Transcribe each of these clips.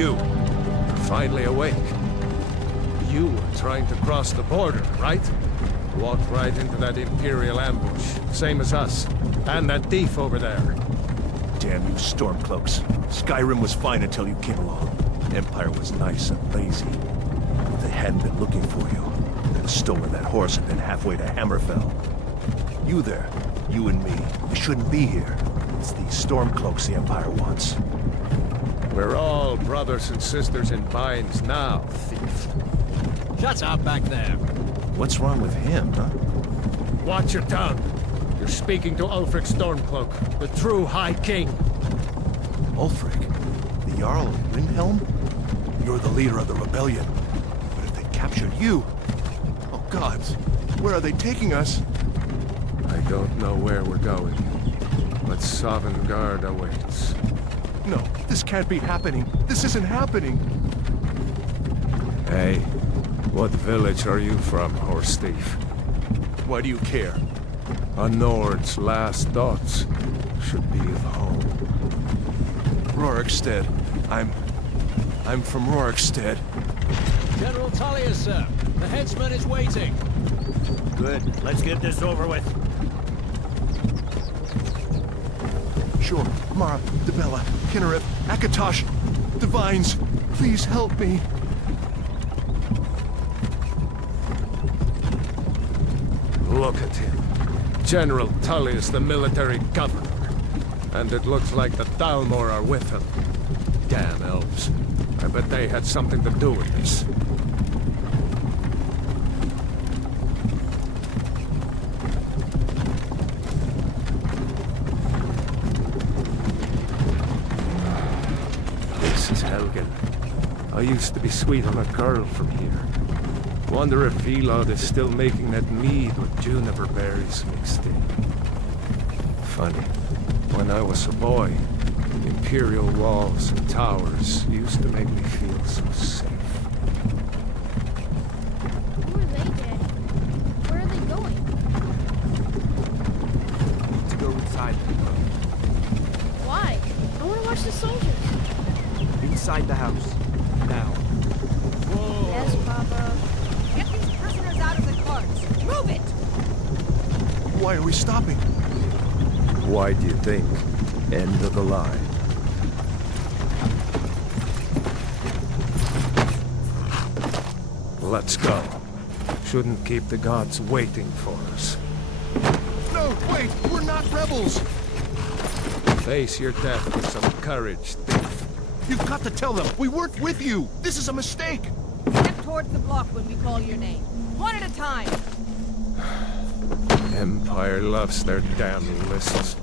You, you're finally awake. You were trying to cross the border, right? Walked right into that Imperial ambush, same as us. And that thief over there. Damn you Stormcloaks. Skyrim was fine until you came along. Empire was nice and lazy. If they hadn't been looking for you, they'd have stolen that horse and been halfway to Hammerfell. You there, you and me, we shouldn't be here. It's these Stormcloaks the Empire wants. We're all brothers and sisters in binds now, thief. Shut up back there. What's wrong with him, huh? Watch your tongue. You're speaking to Ulfric Stormcloak, the true High King. Ulfric? The Jarl of Windhelm? You're the leader of the rebellion. But if they captured you... Oh gods, where are they taking us? I don't know where we're going, but Sovngarde awaits. No, this can't be happening. This isn't happening. Hey, what village are you from, horse thief? Why do you care? A Nord's last thoughts should be of home. Rorikstead. I'm from Rorikstead. General Tullius, sir. The headsman is waiting. Good. Let's get this over with. Sure. Mara, Dibella, Kinnereth, Akatosh, Divines, please help me. Look at him. General Tullius, the military governor. And it looks like the Thalmor are with him. Damn elves. I bet they had something to do with this. This is Helgen. I used to be sweet on a girl from here. Wonder if Vilod is still making that mead with juniper berries mixed in. Funny. When I was a boy, Imperial walls and towers used to make me feel so safe. Who are they, Daddy? Where are they going? To go inside. Why? I want to watch the soldiers. Inside the house. Now. Yes, Papa. Get these prisoners out of the carts! Move it! Why are we stopping? Why do you think? End of the line. Let's go. Shouldn't keep the gods waiting for us. No, wait! We're not rebels! Face your death with some courage, thief. You've got to tell them! We weren't with you! This is a mistake! Step towards the block when we call your name. One at a time! Empire loves their damn lists.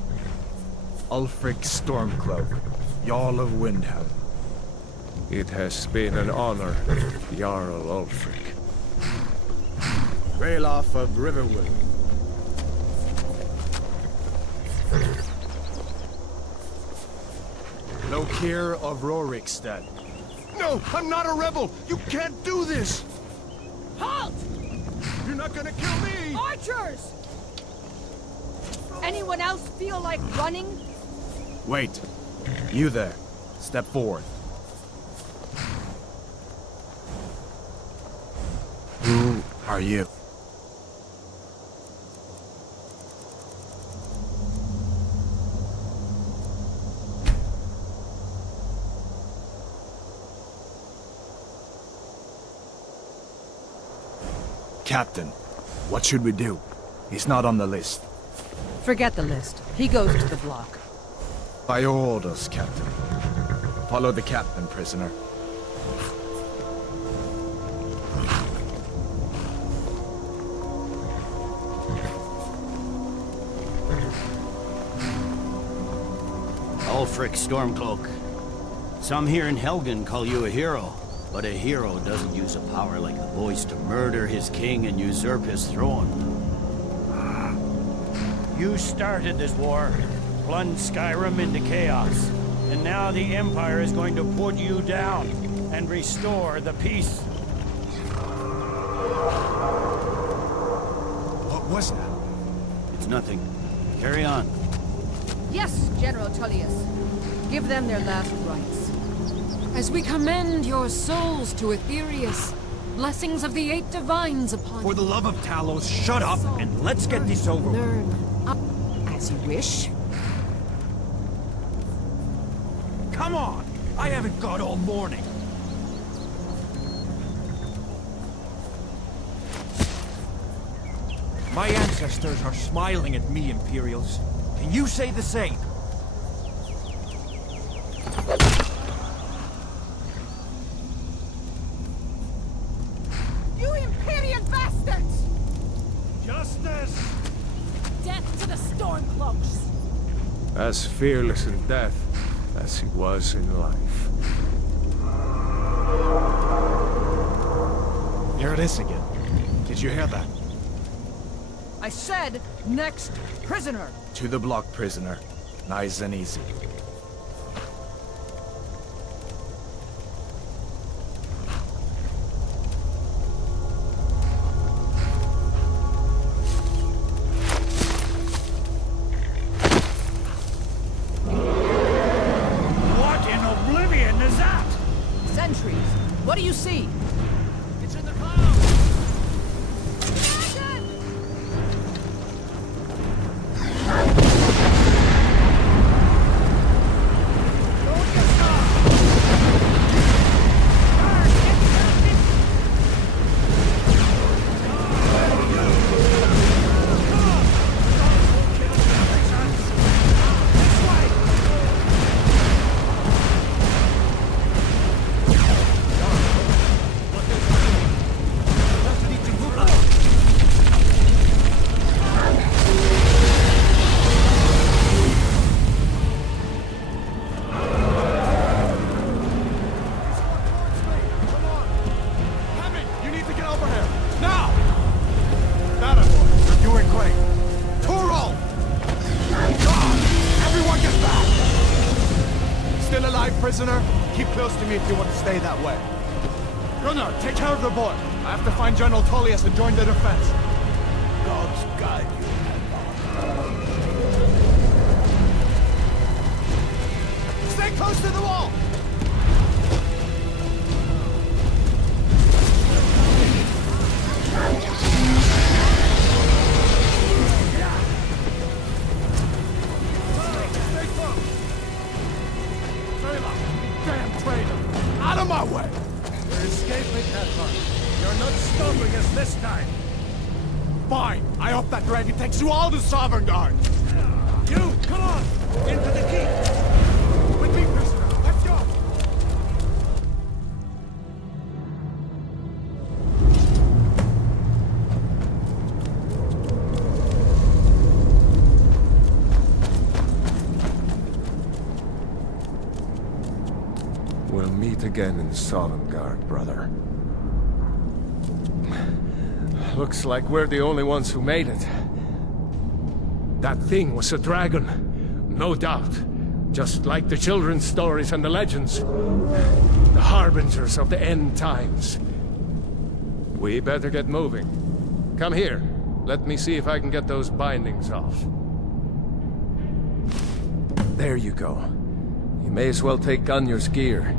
Ulfric Stormcloak, Jarl of Windhelm. It has been an honor, Jarl Ulfric. Ralof of Riverwood. Lokir of Rorikstead. No! I'm not a rebel! You can't do this! Halt! You're not gonna kill me! Archers! Anyone else feel like running? Wait. You there. Step forward. Who are you? Captain, what should we do? He's not on the list. Forget the list. He goes to the block. By your orders, Captain. Follow the captain, prisoner. Ulfric Stormcloak. Some here in Helgen call you a hero, but a hero doesn't use a power like the voice to murder his king and usurp his throne. You started this war, plunged Skyrim into chaos, and now the Empire is going to put you down and restore the peace. What was that? It's nothing. Carry on. Yes, General Tullius. Give them their last rites. As we commend your souls to Aetherius, blessings of the Eight Divines upon For the you. love of Talos, shut up and let's get this over with. Learn as you wish. Come on! I haven't got all morning. My ancestors are smiling at me, Imperials. Can you say the same? You Imperial bastards! Justice! Death to the Stormcloaks! As fearless in death as he was in life. Here it is again. Did you hear that? I said, next prisoner! To the block, prisoner. Nice and easy. What in oblivion is that? Sentries, what do you see? It's in the clouds! Prisoner, keep close to me if you want to stay that way. Gunnar, take care of the boy. I have to find General Tullius and join the defense. Gods guide you. Stay close to the wall! Damn traitor! Out of my way! We're escaping, Thalmor. You're not stopping us this time. Fine! I hope that dragon takes you all to Sovngarde! You, come on! Into the keep! With me, prisoner! Let's go! We'll meet again in Sovngarde, brother. Looks like we're the only ones who made it. That thing was a dragon, no doubt. Just like the children's stories and the legends. The harbingers of the end times. We better get moving. Come here. Let me see if I can get those bindings off. There you go. You may as well take Gunnar's gear.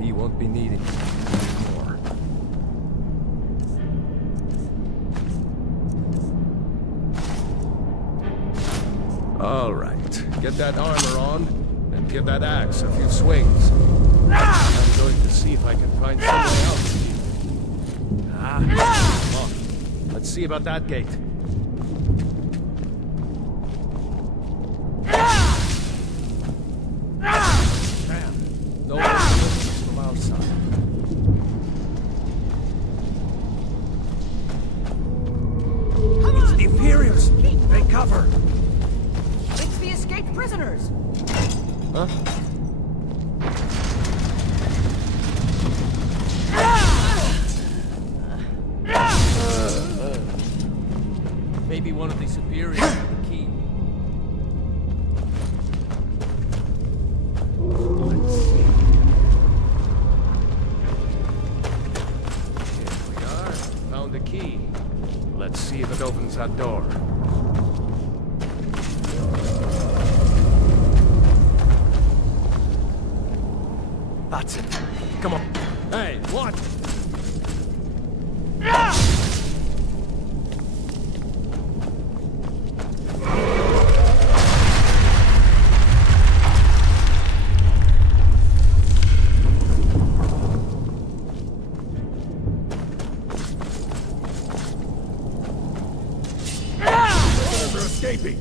He won't be needing it anymore. All right. Get that armor on, and give that axe a few swings. I'm going to see if I can find somewhere else. Come on. Let's see about that gate. Damn. No one's from outside. It's the Imperials! They cover! It's the escaped prisoners! Huh? Maybe one of the superiors had the key. Let's see. Here we are. Found the key. Let's see if it opens that door. That's it. Come on. Hey, what? They're escaping.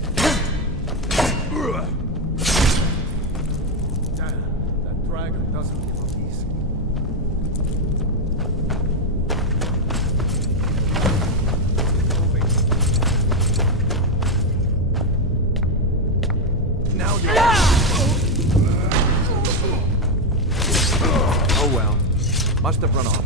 Damn, that dragon doesn't give up easy. Now you're... Oh well. Must have run off.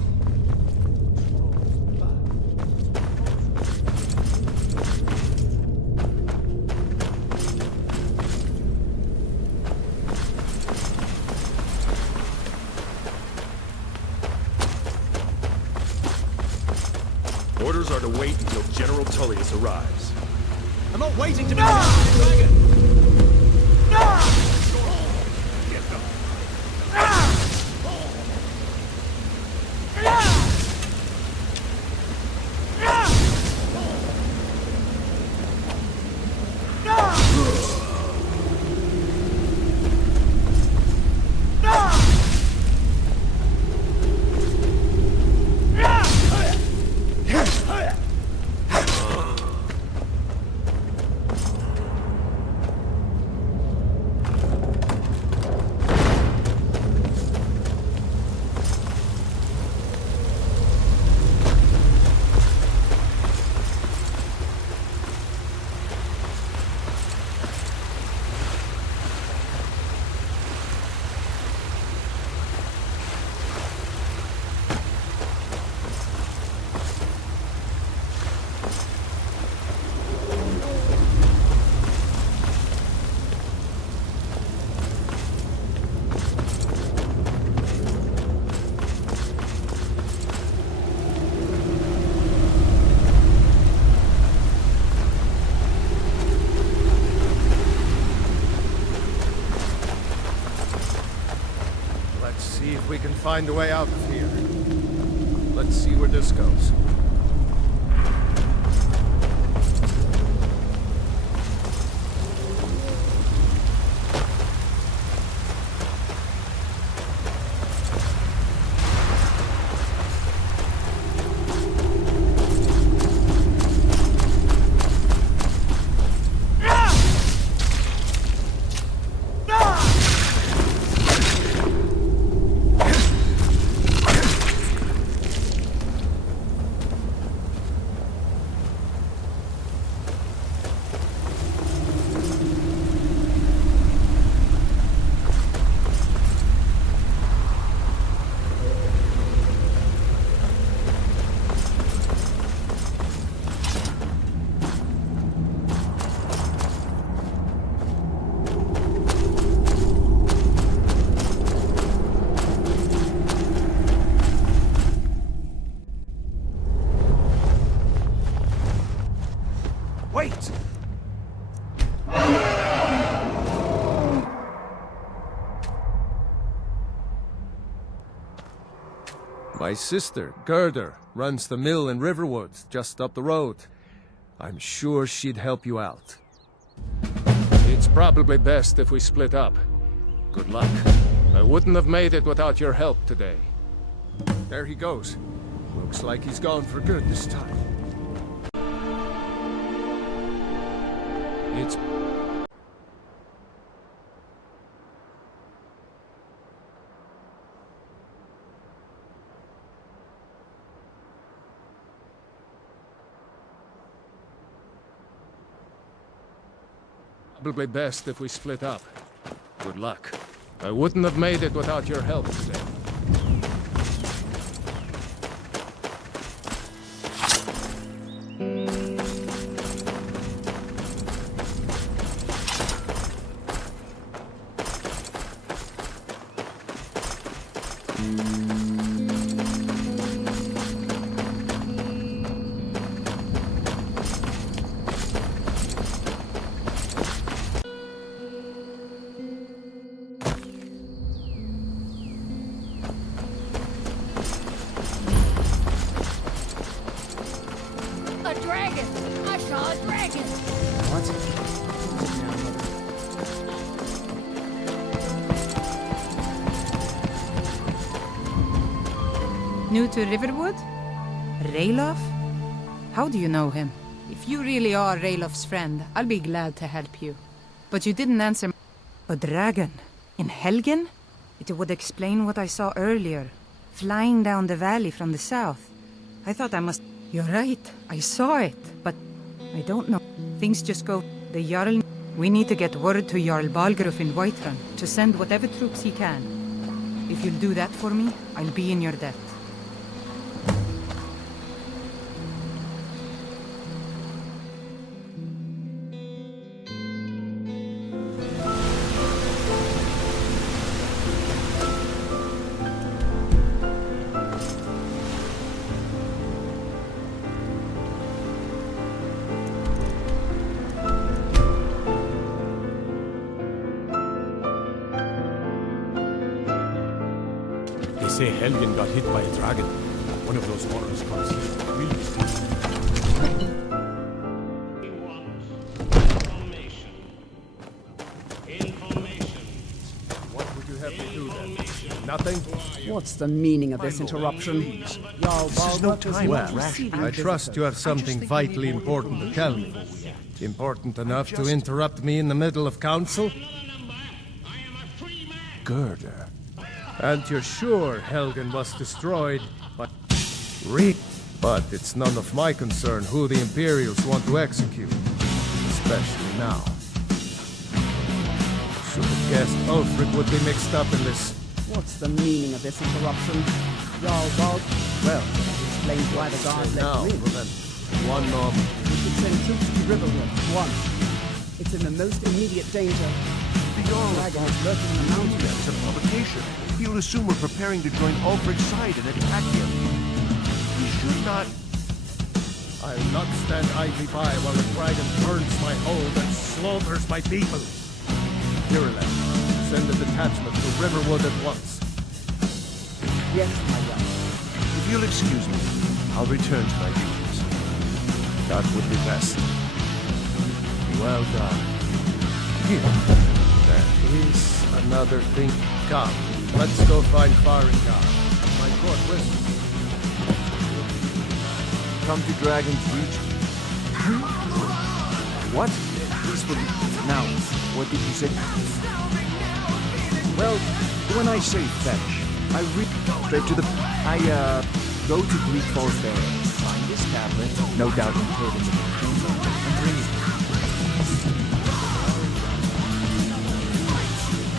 Orders are to wait until General Tullius arrives. I'm not waiting to be the dragon! See if we can find a way out of here. Let's see where this goes. Wait! My sister, Gerda, runs the mill in Riverwood, just up the road. I'm sure she'd help you out. It's probably best if we split up. Good luck. I wouldn't have made it without your help today. There he goes. Looks like he's gone for good this time. It's... probably best if we split up. Good luck. I wouldn't have made it without your help today. saw a dragon. New to Riverwood? Rayloff? How do you know him? If you really are Raylof's friend, I'll be glad to help you. But you didn't answer. A dragon? In Helgen? It would explain what I saw earlier. Flying down the valley from the south. I thought I must... You're right, I saw it, but I don't know. Things just go... The Jarl... We need to get word to Jarl Balgruuf in Whiterun to send whatever troops he can. If you'll do that for me, I'll be in your debt. They say Helgen got hit by a dragon. One of those horrors comes here. Really? What would you have me do then? Nothing? What's the meaning of this interruption? Jarl Balgruuf is not receiving I trust you have something vitally important to tell me. Important enough to interrupt me in the middle of council? Girder. And you're sure Helgen was destroyed, but it's none of my concern who the Imperials want to execute. Especially now. Should have guessed Ulfric would be mixed up in this. What's the meaning of this interruption? Jarl Balgruuf... Well, that explains why the guards let Now, him in. then, one moment. We should send troops to Riverwood, once. It's in the most immediate danger. The Jarl Dragon is lurking in the mountains. That's a provocation. He'll assume we're preparing to join Ulfric's side and attack him. We should not... I'll not stand idly by while the dragon burns my hold and slaughters my people. Miralem, send a detachment to Riverwood at once. Yes, my lord. If you'll excuse me, I'll return to my duties. That would be best. Well done. Here. That is another thing. Come, let's go find Farengar. My court wishes. Come to Dragon's Reach. What? Peacefully. Now, what did you say? Well, when I say fetch, I read straight to the... go to Greek Falls there. Find this tablet, no doubt encoded in the computer, and bring it.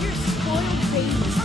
You're spoiled babies.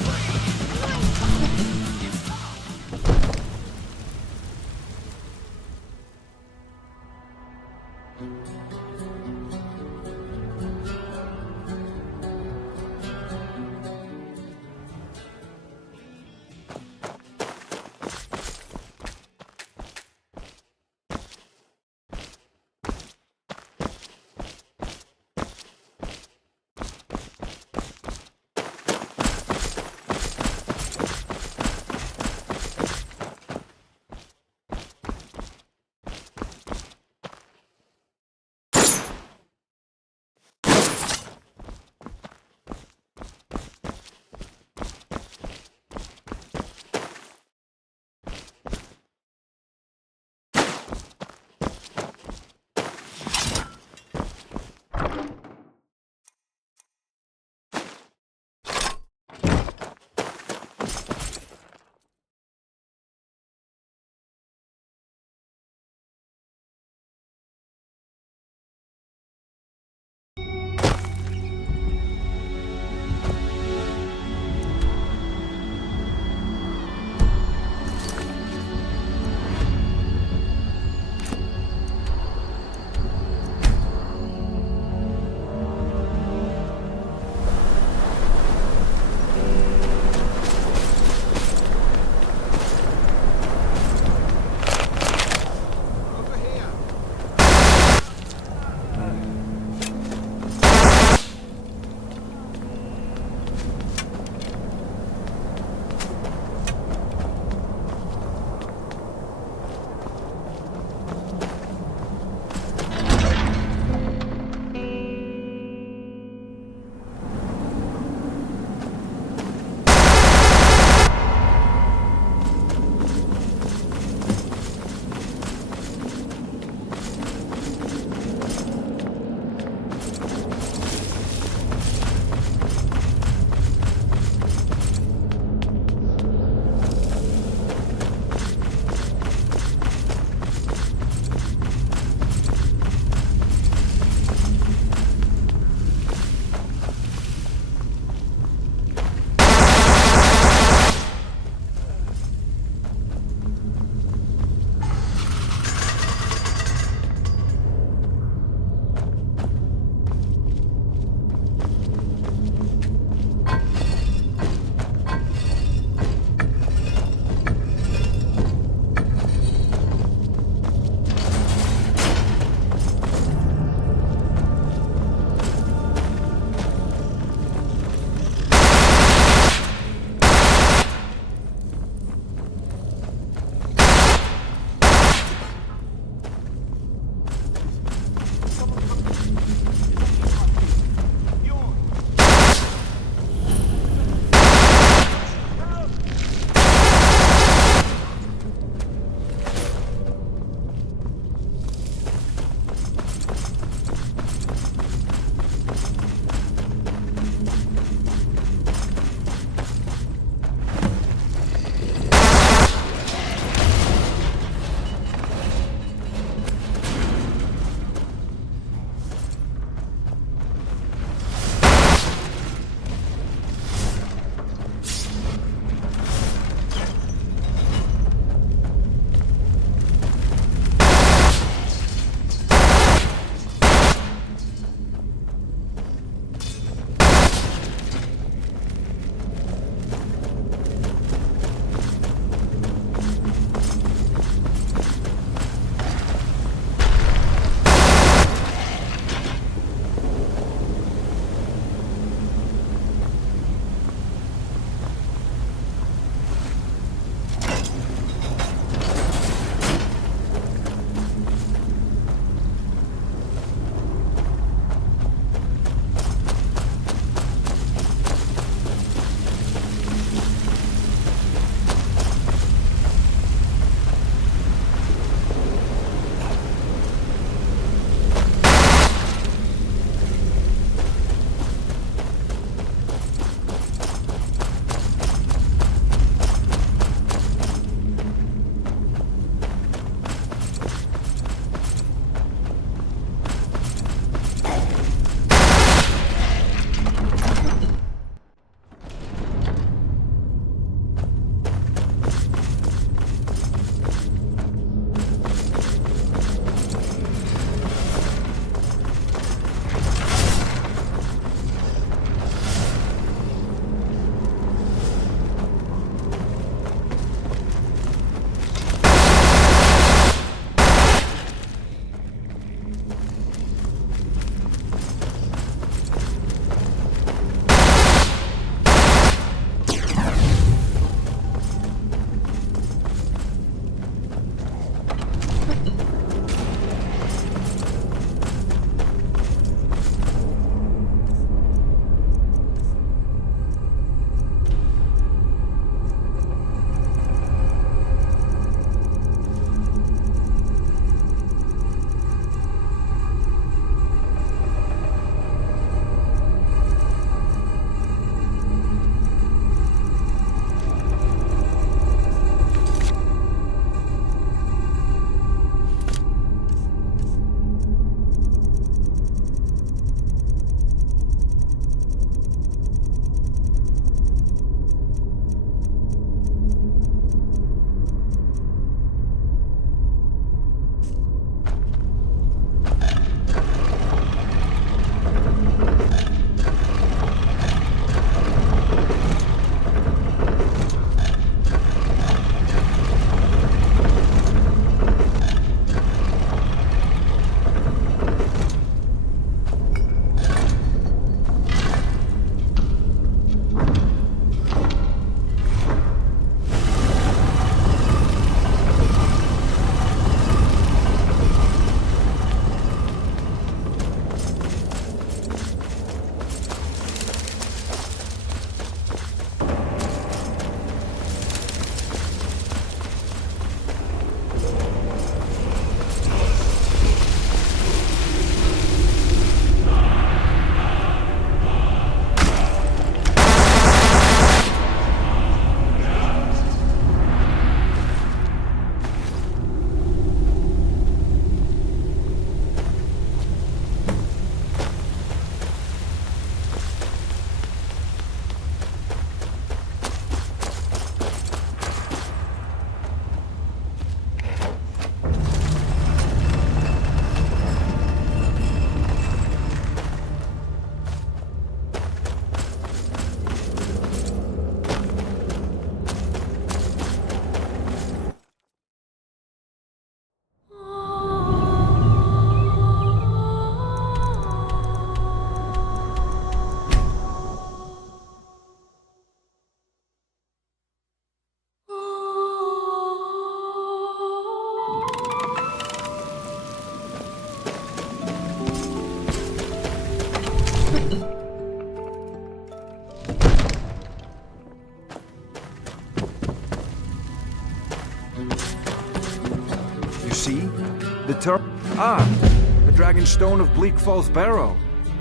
The Dragon Stone of Bleak Falls Barrow.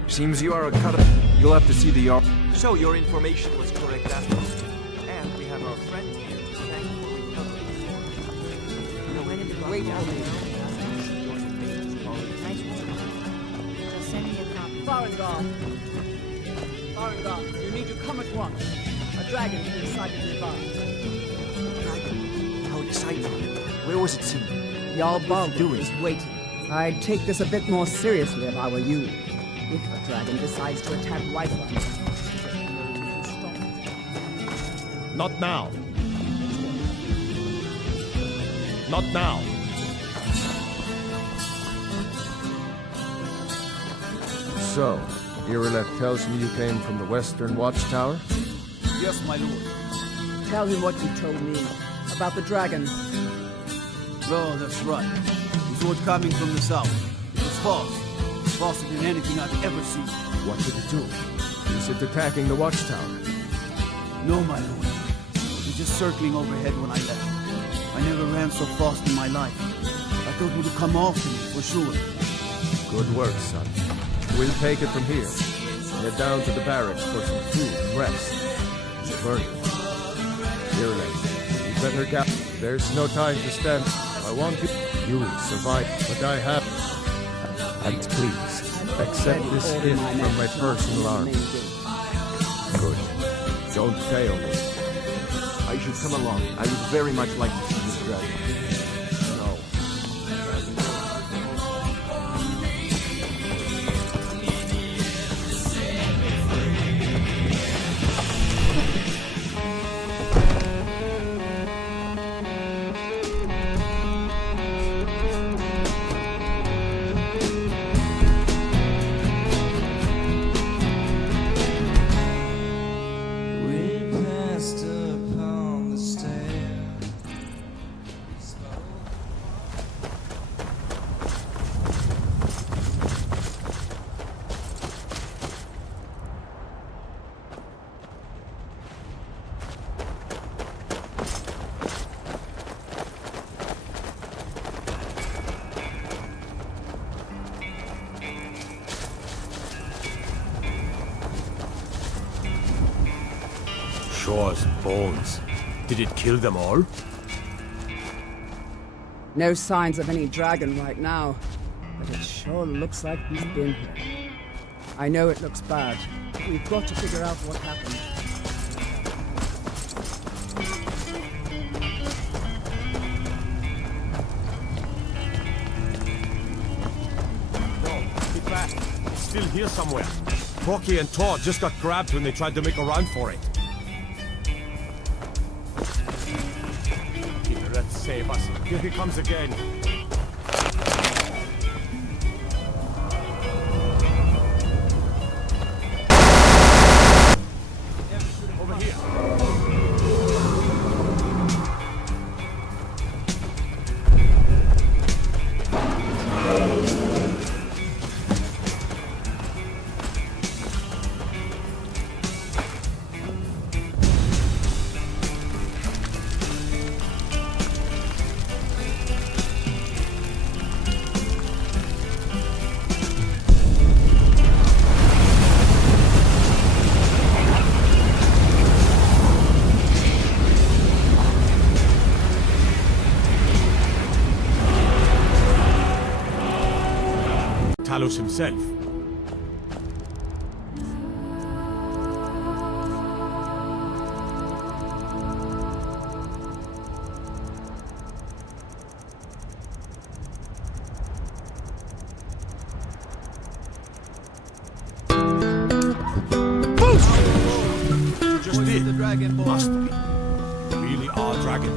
Seems you are a cut. You'll have to see the art. So your information was correct after all. And we have our friend here to thank you for recovering. Wait a minute. Just send me a copy. Farengar, you need to come at once. A dragon has been sighted nearby. How exciting. Where was it seen? Jarl Baldur is waiting. I'd take this a bit more seriously if I were you. If the dragon decides to attack Whiterun, you can stop it. Not now. Not now. So, Irileth tells me you came from the Western Watchtower? Yes, my lord. Tell him what you told me about the dragon. Oh, that's right. It was coming from the south. It was false. Faster than anything I've ever seen. What did it do? Is it attacking the Watchtower? No, my lord. It was just circling overhead when I left. I never ran so fast in my life. I thought it would come after me, for sure. Good work, son. We'll take it from here. Head down to the barracks for some food and rest. Burn it. Irileth, you better get. There's no time to stand. I want you. You will survive, but I have. And please, accept this gift from my personal army. Good. Don't fail me. I should come along. I would very much like to see this dragon. No. Shaw's bones. Did it kill them all? No signs of any dragon right now, but it sure looks like he's been here. I know it looks bad. We've got to figure out what happened. No, get back. It's still here somewhere. Rocky and Todd just got grabbed when they tried to make a run for it. Let's save us. Here he comes again. Over here. Talos himself. You just did. The dragon boy. Must be. Really our dragon.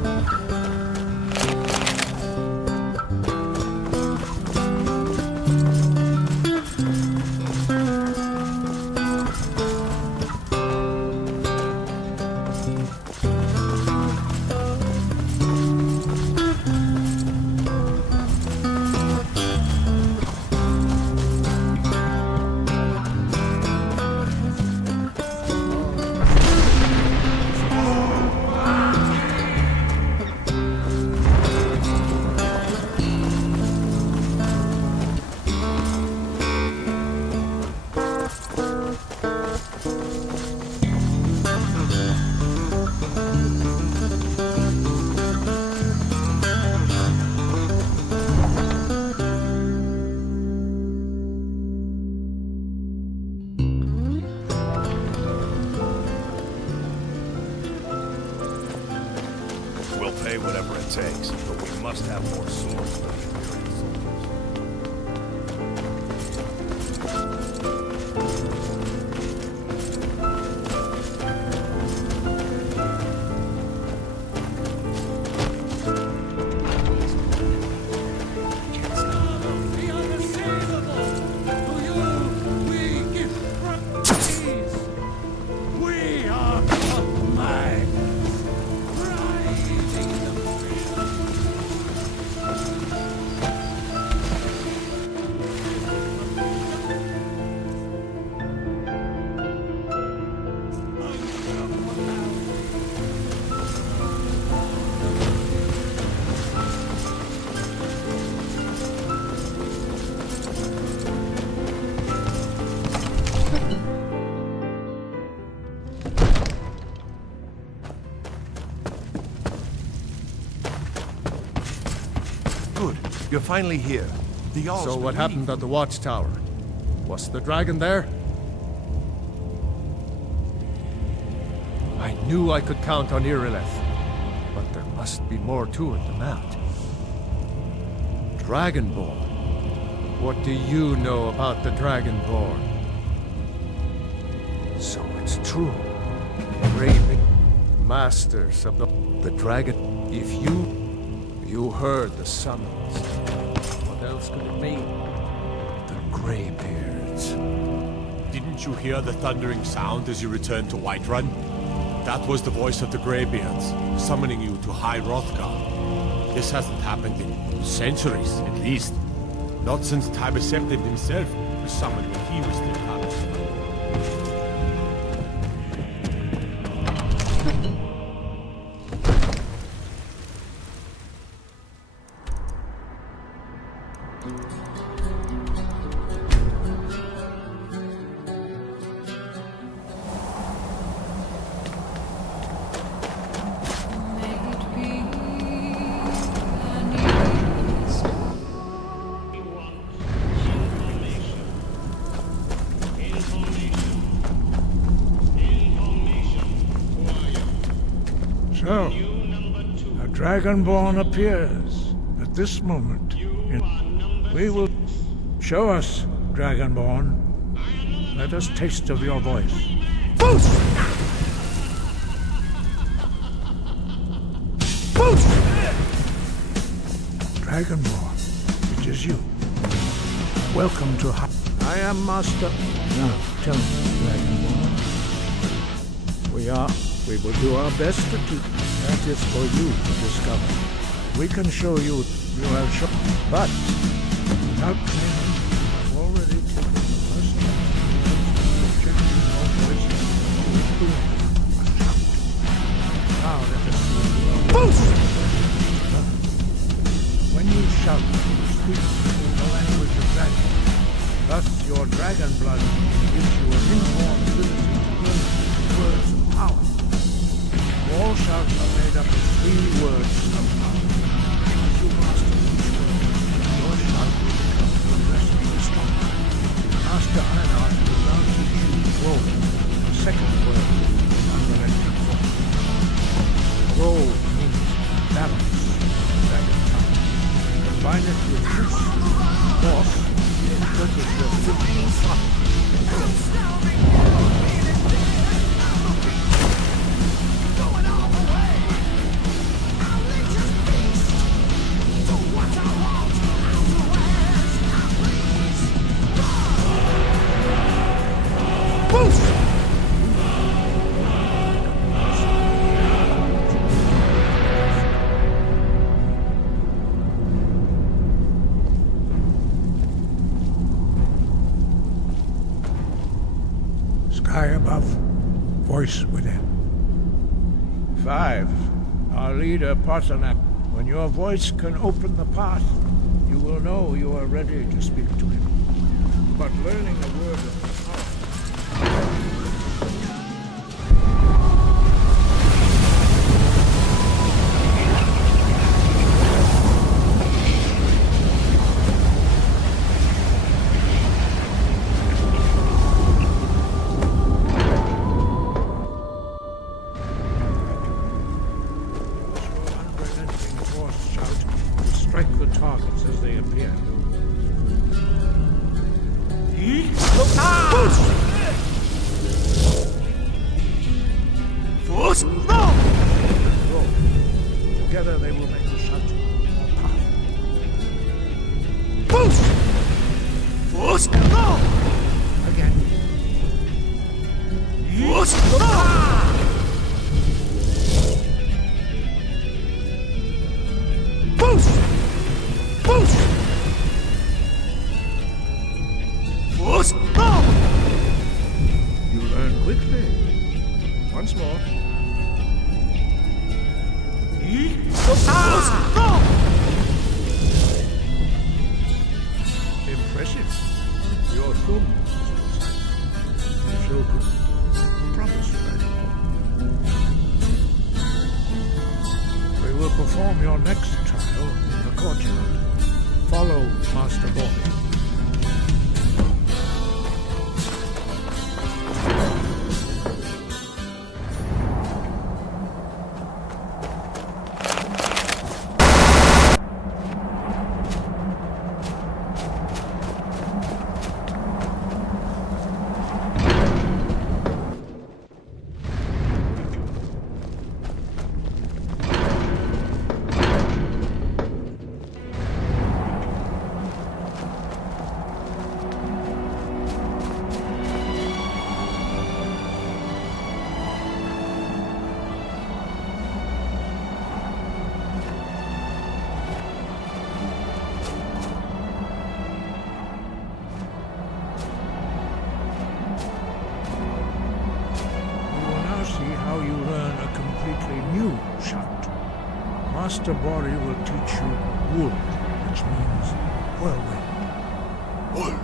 pay whatever it takes, but we must have more swords for the Imperial soldiers. You're finally here. The Jarl's So what believed. happened at the watchtower? Was the dragon there? I knew I could count on Eyrie, but there must be more to it than that. Dragonborn. What do you know about the Dragonborn? So it's true. Raving masters of the dragon. If you heard the summons, what else could it mean? The Greybeards. Didn't you hear the thundering sound as you returned to Whiterun? That was the voice of the Greybeards, summoning you to High Hrothgar. This hasn't happened in centuries, at least. Not since Tibeseptim himself was summoned when he was still Tibeseptim. So, a Dragonborn appears at this moment. We will show us, Dragonborn. Let us taste of your voice. Boost! Boost! Dragonborn, it is you. Welcome to I am Master. Now, tell me, Dragonborn. We will do our best to keep. That is for you to discover. We can show you have shown, but without training, I've already taken the first step towards the objective of wisdom. Now let us see. Boost! When you shout, you speak the language of dragon. Thus your dragon blood gives you an inborn ability to learn words of power. All shouts are made up of 3 words of power. As you master each word, your shout will become progressively stronger. Master Einar will now teach you roll. The second word is unrelenting. Roll means balance in dragon tongue. Combine it with juice, force, and focus your physical thought. Sky above, voice within. 5. Our leader, Paternak. When your voice can open the path, you will know you are ready to speak to him. But learning a word of the targets as they appear. Force! No! Together they will make the shot more powerful. Boost! Force! No! Again. Force! No! Boost! Boost! Force! No! You learn quickly. Once more. Force! No! Impressive. Your thumb show good promise, friend. We will perform your next trial in the courtyard. Follow Master Bori. Master Bori will teach you wood, which means whirlwind. Wood!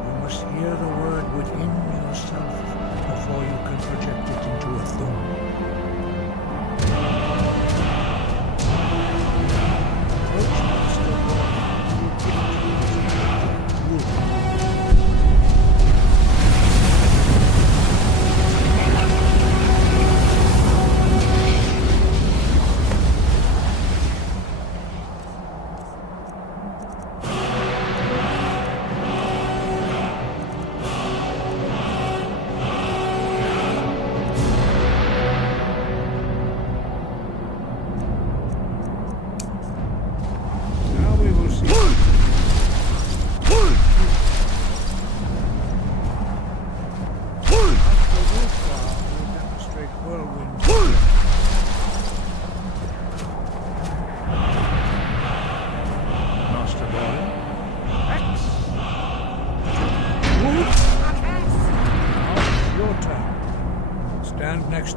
You must hear the word within yourself before you can project it into a thumb. Approach Master Bori. Wood.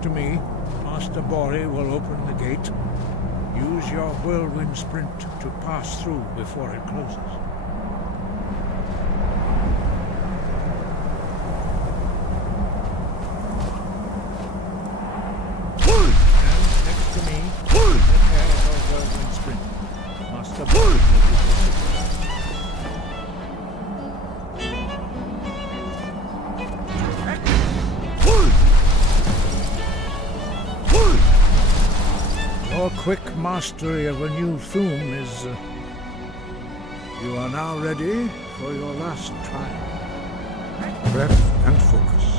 To me, Master Bori will open the gate. Use your whirlwind sprint to pass through before it closes. Stand next to me. Prepare your whirlwind sprint. Master Bori will give you Your quick mastery of a new thum is... you are now ready for your last trial. Breath and focus.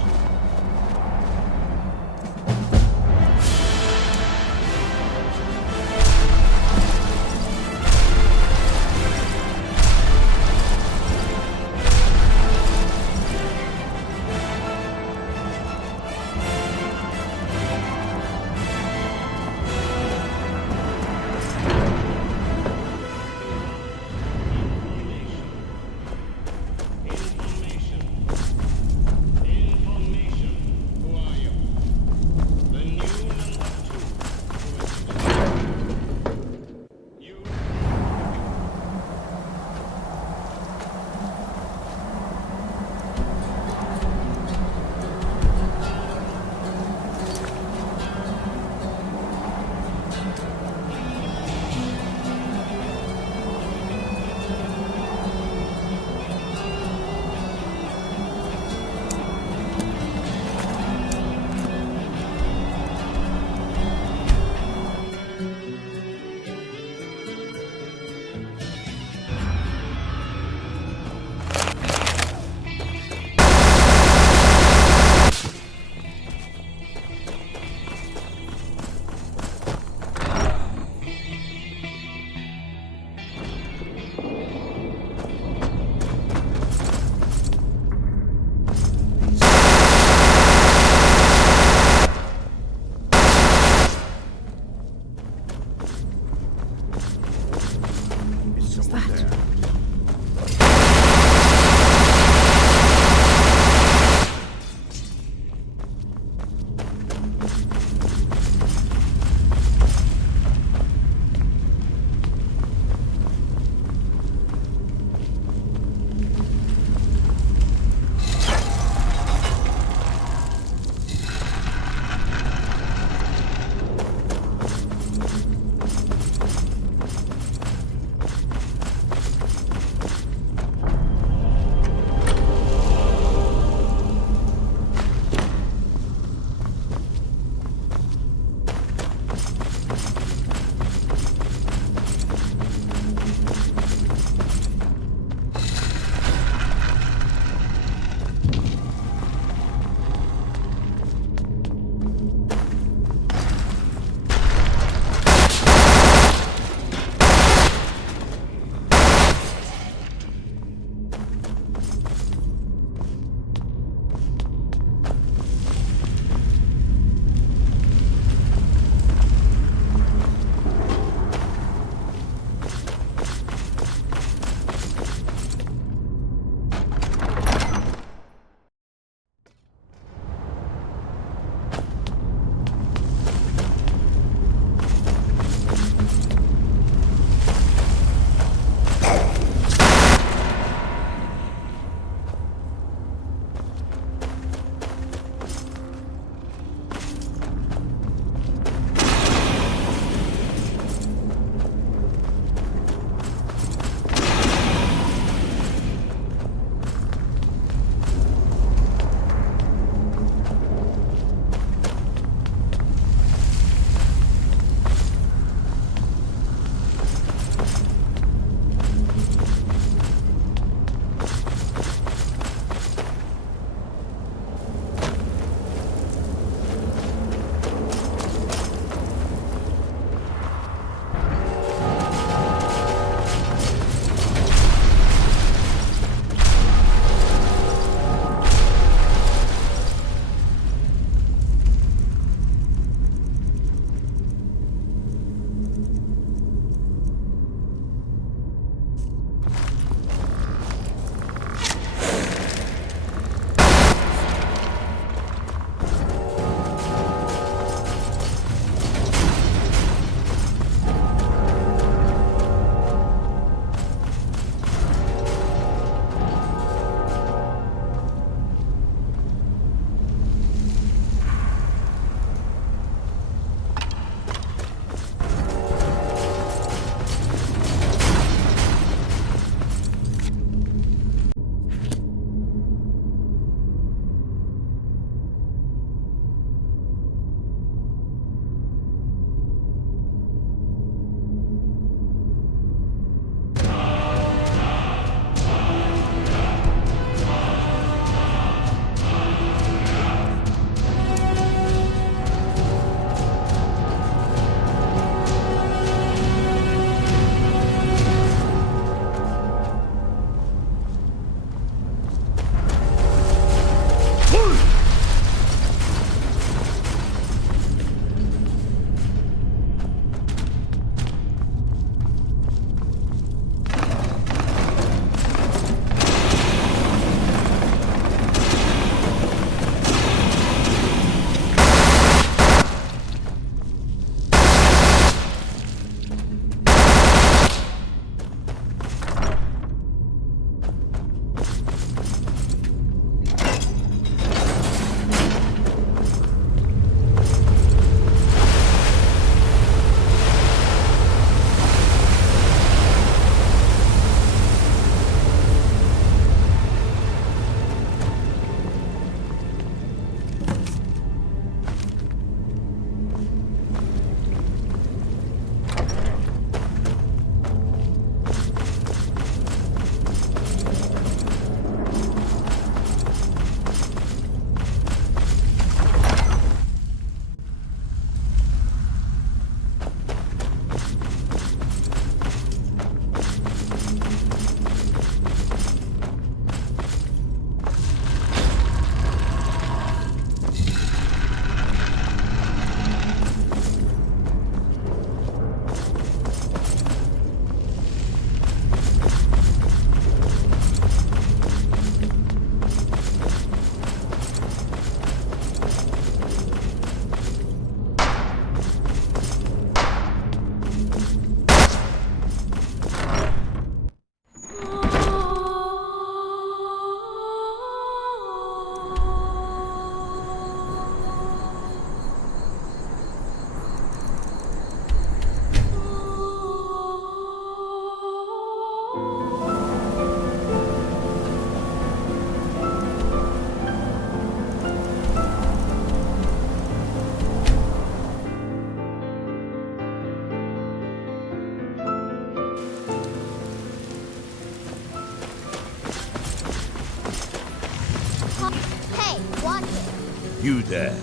Hey, watch it. You there.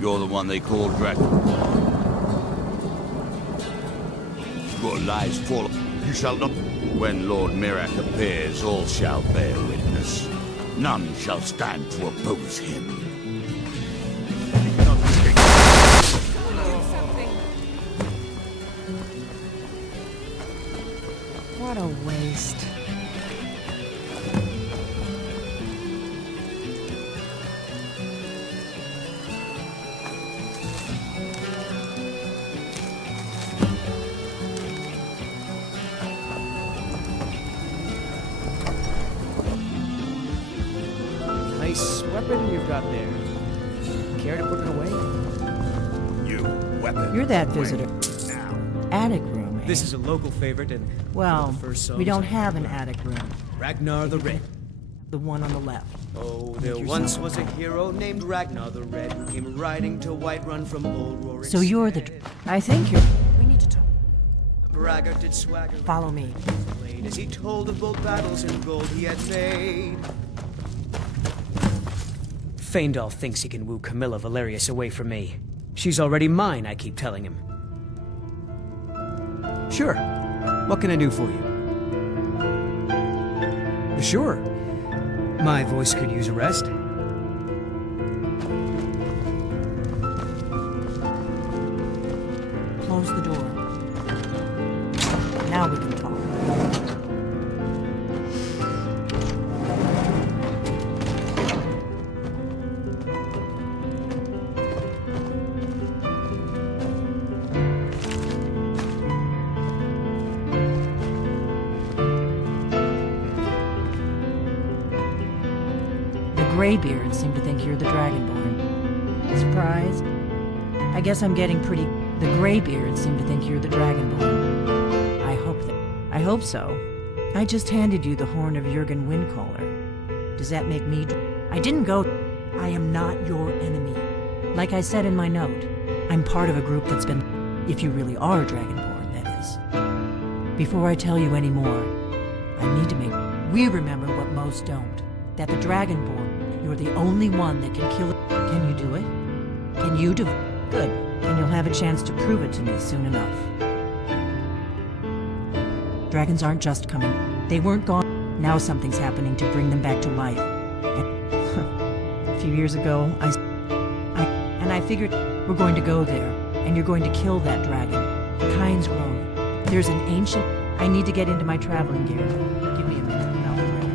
You're the one they call Dragon. Your lies fall. You shall not. When Lord Miraak appears, all shall bear witness. None shall stand to oppose him. What a waste. Nice weapon you've got there. Care to put it away? You, weapon. You're that visitor. Attic room, eh? This is a local favorite and Well, one of the first songs we don't I have an learned. attic room. Ragnar the Red. The one on the left. Oh, Make there yourself once at was a home. hero named Ragnar the Red who came riding to Whiterun from old Rorik. So you're the... I think you're... We need to talk. Braggart did swagger. Follow me. Played as he told of bold battles and gold he had made. Faendal thinks he can woo Camilla Valerius away from me. She's already mine, I keep telling him. Sure. What can I do for you? Sure. My voice could use a rest. Close the door. Now we can talk. Greybeards seem to think you're the Dragonborn. Surprised? I guess I'm getting pretty... The Greybeards seem to think you're the Dragonborn. I hope so. I just handed you the Horn of Jurgen Windcaller. Does that make me... I didn't go... I am not your enemy. Like I said in my note, I'm part of a group that's been... If you really are Dragonborn, that is. Before I tell you any more, I need to make... We remember what most don't. That the Dragonborn... You're the only one that can kill it. Can you do it? Can you do it? Good. And you'll have a chance to prove it to me soon enough. Dragons aren't just coming. They weren't gone. Now something's happening to bring them back to life. And a few years ago, I figured we're going to go there, and you're going to kill that dragon. Kyne's Grove. There's an ancient... I need to get into my traveling gear. Give me a minute, and I'll be ready.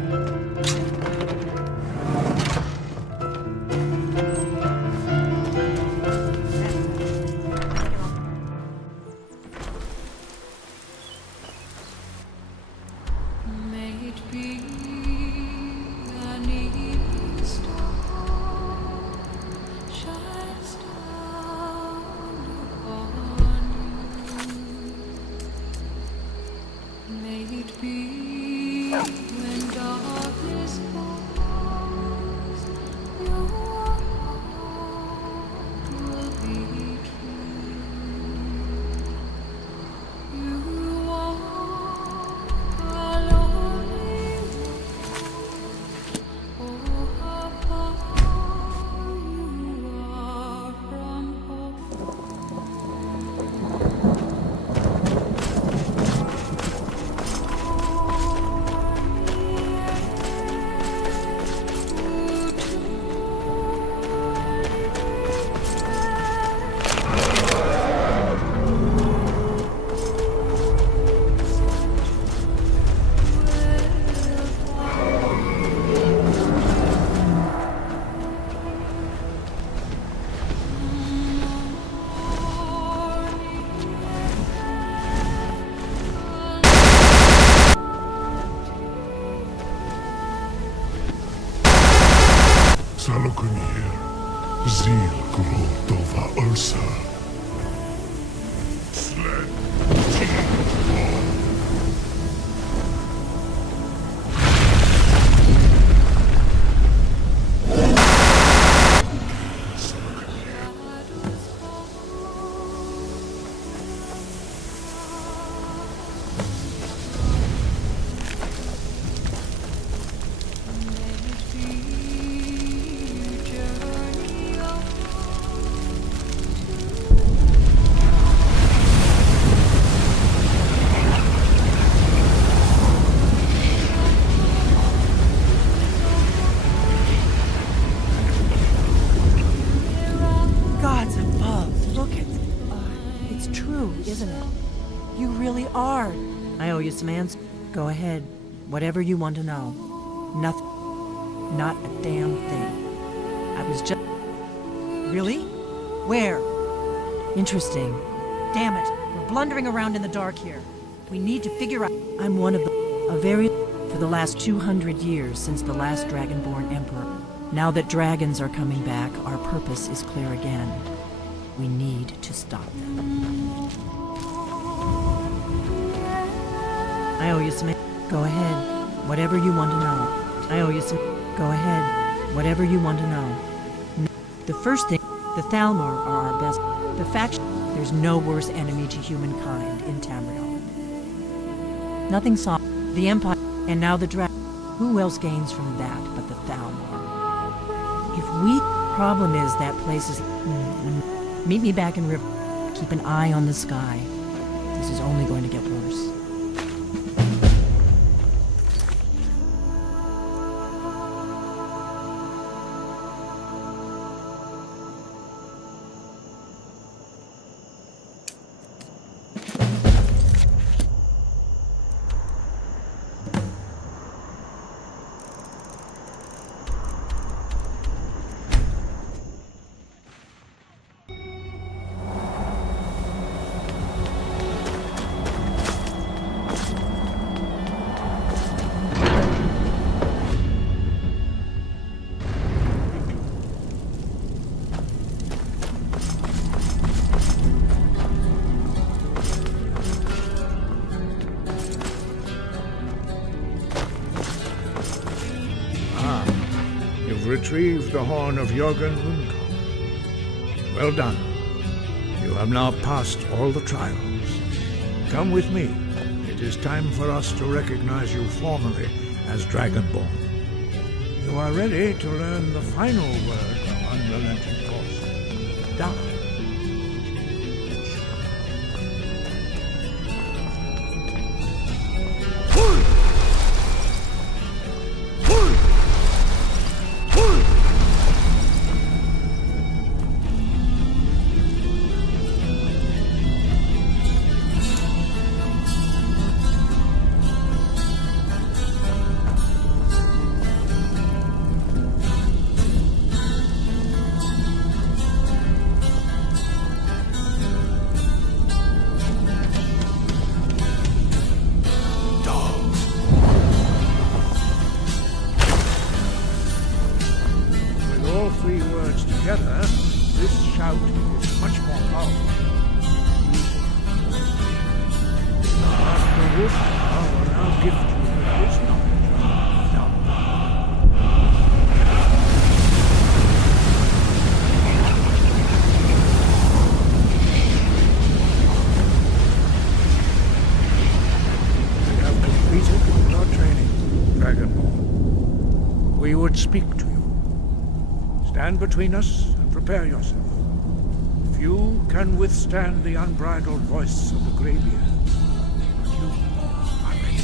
isn't it? You really are. I owe you some answers. Go ahead. Whatever you want to know. Nothing. Not a damn thing. I was just... Really? Where? Interesting. Damn it. We're blundering around in the dark here. We need to figure out... I'm one of the... For the last 200 years since the last Dragonborn Emperor. Now that dragons are coming back, our purpose is clear again. We need to stop them. I owe you some... Go ahead. Whatever you want to know. I owe you some... Go ahead. Whatever you want to know. The first thing... The Thalmor are our best... The faction... There's no worse enemy to humankind in Tamriel. Nothing saw... The Empire... And now the dragon. Who else gains from that but the Thalmor? If we... Problem is that place is... Meet me back in River. Keep an eye on the sky. This is only going to get worse. Retrieved the Horn of Jurgen. Well done. You have now passed all the trials. Come with me. It is time for us to recognize you formally as Dragonborn. You are ready to learn the final word of unrelenting course. Die. Together, this shout is much more powerful. After which, I will now gift you with this knowledge. We have completed your training, Dragonborn. We would speak to you. Stand between us and prepare yourself. Few can withstand the unbridled voice of the Greybeards, but you are ready.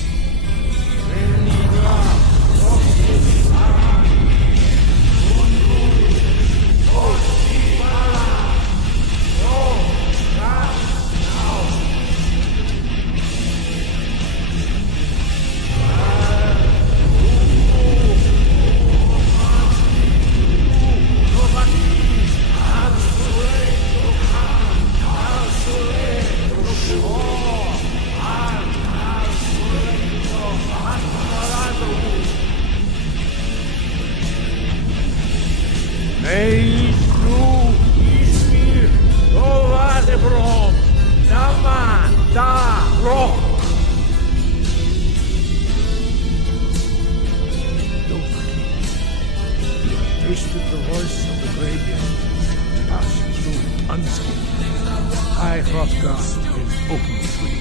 Tasted the voice of the Greybeards, passed through unscathed. High Hrothgar is open to you.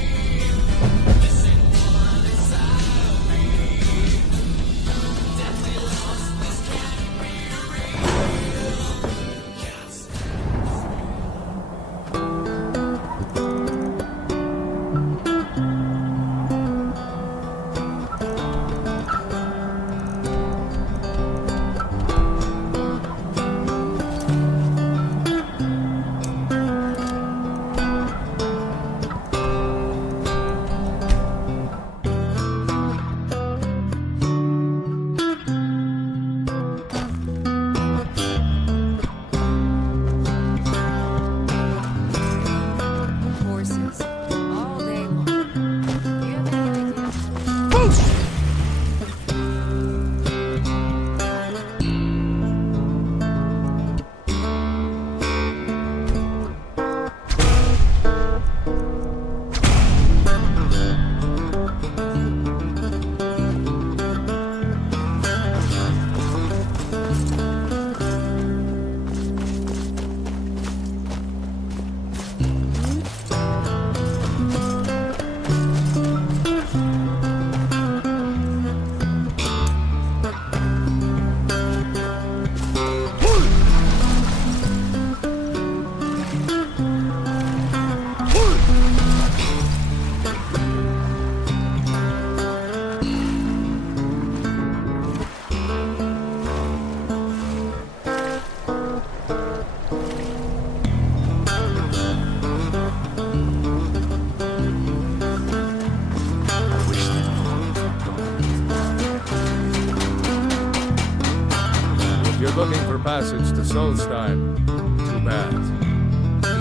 passage to Solstheim. Too bad.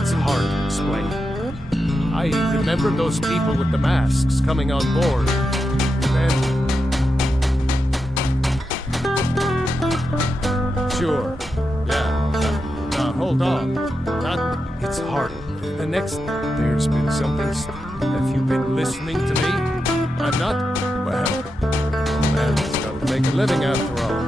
It's hard to explain. I remember those people with the masks coming on board. Then... Sure. Yeah. Now, hold on. It's hard. The next... There's been something... Have you been listening to me? I'm not... Well... Man's got to make a living after all.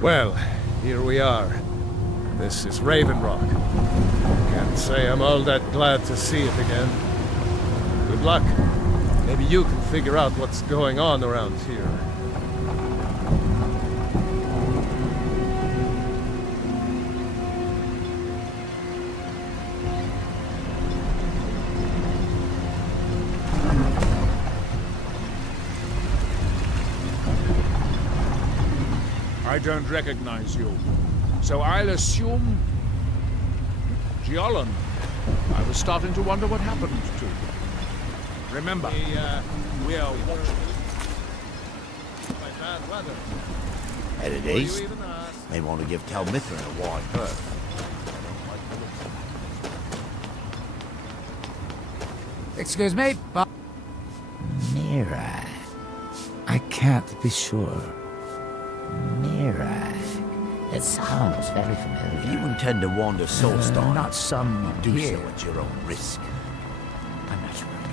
Well, here we are. This is Raven Rock. Can't say I'm all that glad to see it again. Good luck. Maybe you can figure out what's going on around here. I don't recognize you, so I'll assume... Giolan. I was starting to wonder what happened to you. Remember, we are watching. By bad weather. Headed east. May want to give Thalmor a wide berth. Excuse me, but... Miraak. I can't be sure. Miraak. It sounds very familiar. If you intend to wander Solstheim, not some do so at your own risk. I'm not sure I can.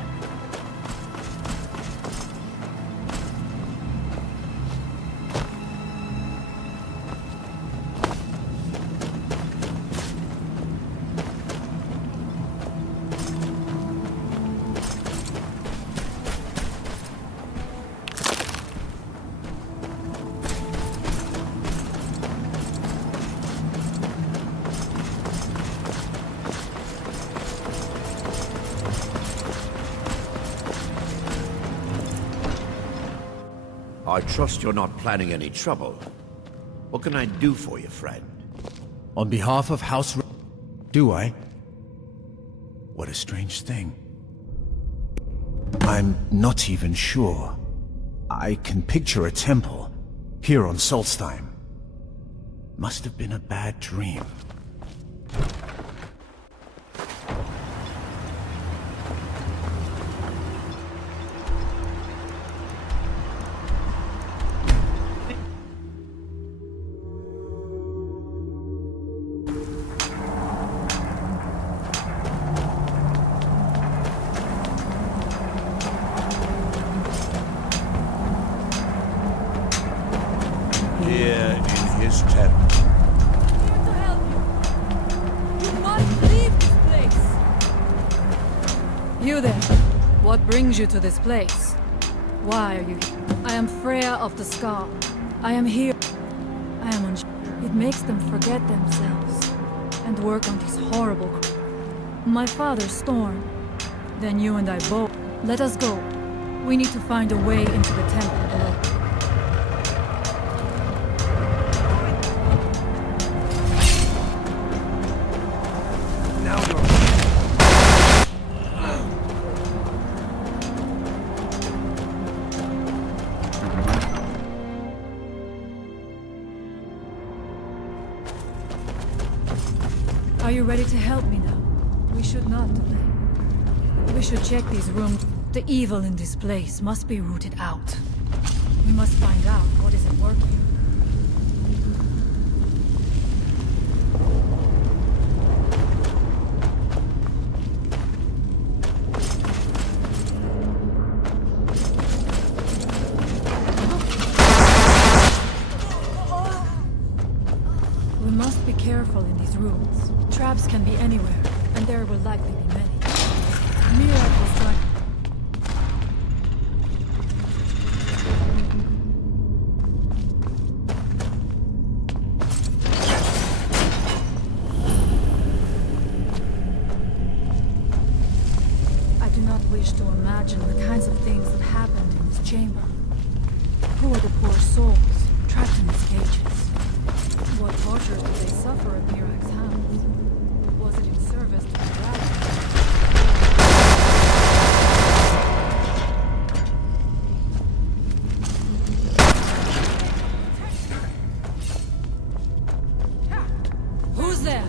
I trust you're not planning any trouble. What can I do for you, friend? On behalf of House... Do I? What a strange thing. I'm not even sure. I can picture a temple here on Solstheim. Must have been a bad dream. You to this place. Why are you here? I am Freya of the Skaal. I am here. I am It makes them forget themselves and work on these horrible... My father stormed. Then you and I both. Let us go. We need to find a way into the temple below. Are you ready to help me now? We should not delay. We should check these rooms. The evil in this place must be rooted out. We must find out what is at work here. We must be careful in these rooms. Traps can be anywhere, and there will likely be many. Miraak was trying... I do not wish to imagine the kinds of things that happened in this chamber. Who are the poor souls trapped in these cages? What tortures did they suffer at Miraak's hands? Was it in service to the dragon? Who's there?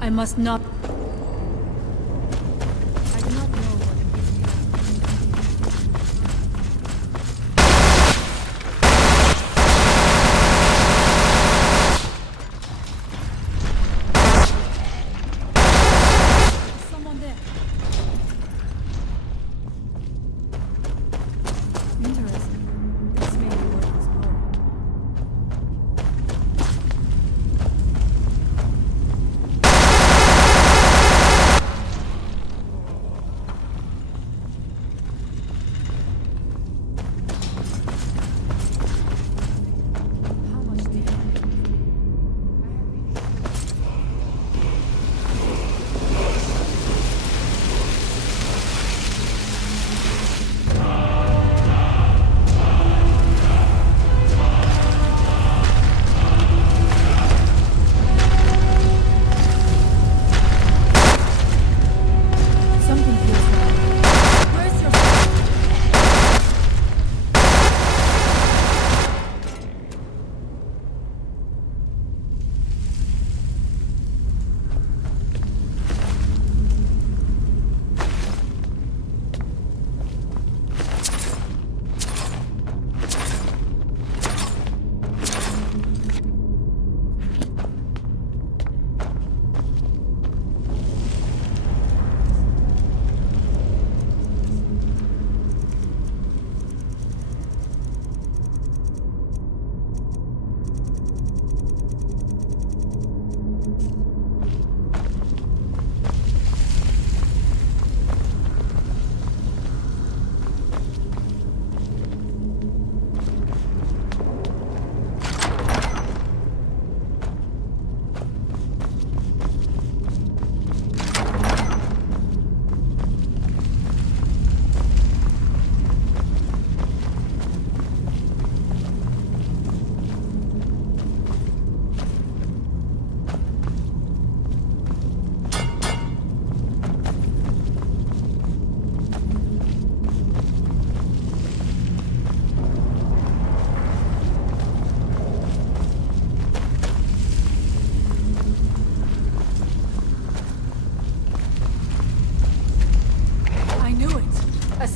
I must not. I do not know what it is. Someone there. Interesting. This may be worth exploring.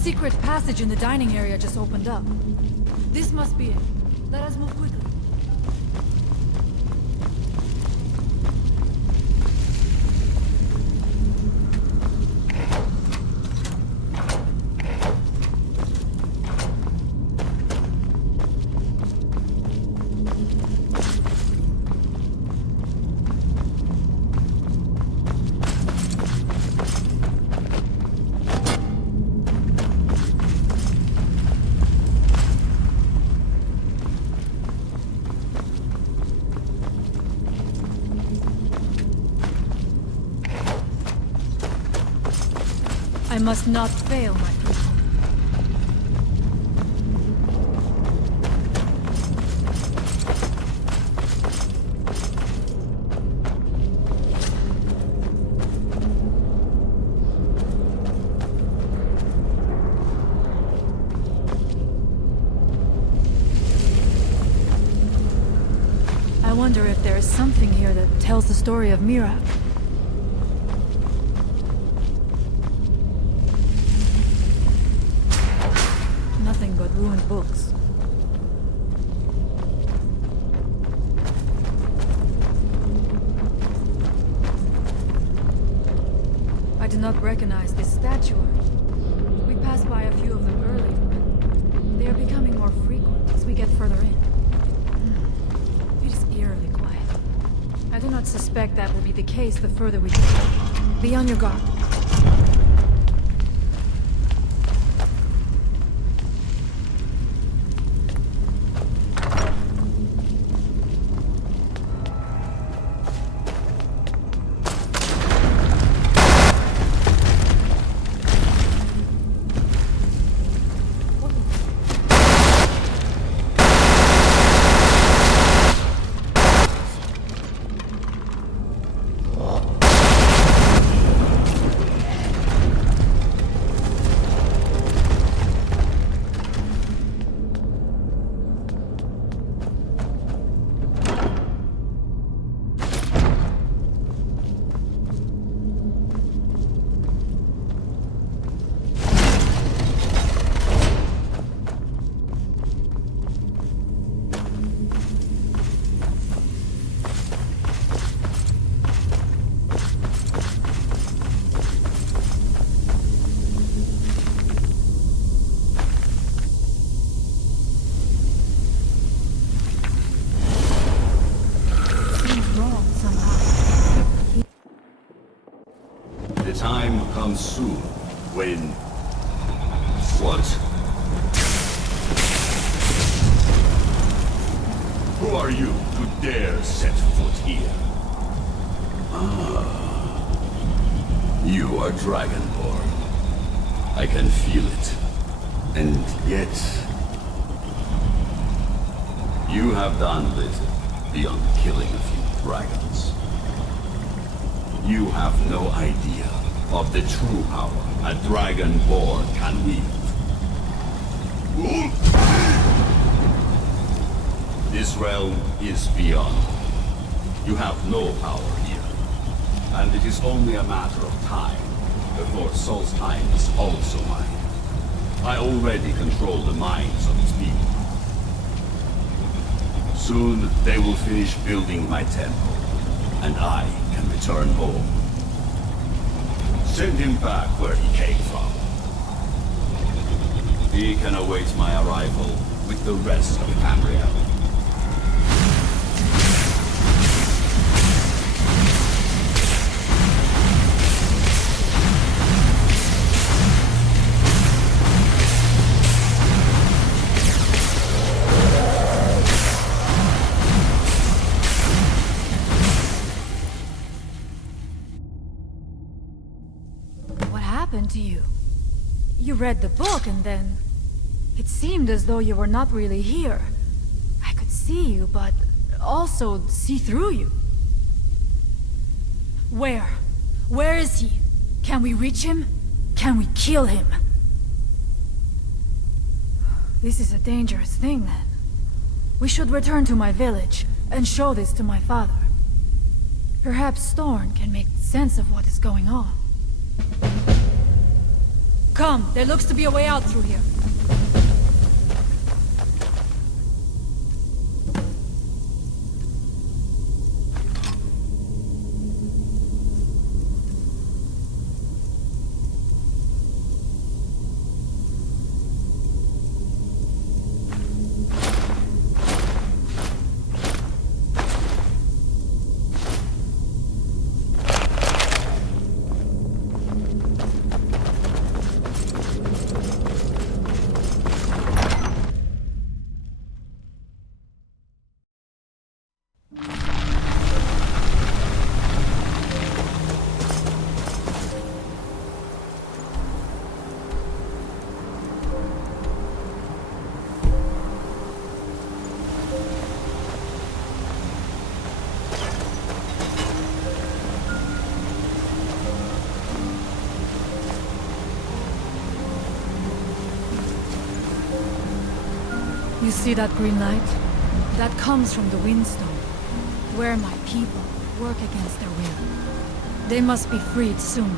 secret passage in the dining area just opened up. This must be it. Let us move quickly. I must not fail, my people. I wonder if there is something here that tells the story of Miraak. Nothing but ruined books. I do not recognize this statuary. We passed by a few of them earlier, but they are becoming more frequent as we get further in. It is eerily quiet. I do not suspect that will be the case the further we go. Be on your guard. Soon, when... What? Who are you to dare set foot here? Ah. You are Dragonborn. I can feel it. And yet... You have done little beyond killing a few dragons. You have no idea of the true power a Dragonborn can wield. This realm is beyond. You have no power here. And it is only a matter of time before Solstheim is also mine. I already control the minds of its people. Soon they will finish building my temple, and I can return home. Send him back where he came from. He can await my arrival with the rest of Tamriel. To you. You read the book and then... It seemed as though you were not really here. I could see you, but also see through you. Where? Where is he? Can we reach him? Can we kill him? This is a dangerous thing then. We should return to my village and show this to my father. Perhaps Storn can make sense of what is going on. Come, there looks to be a way out through here. You see that green light? That comes from the Windstone, where my people work against their will. They must be freed soon.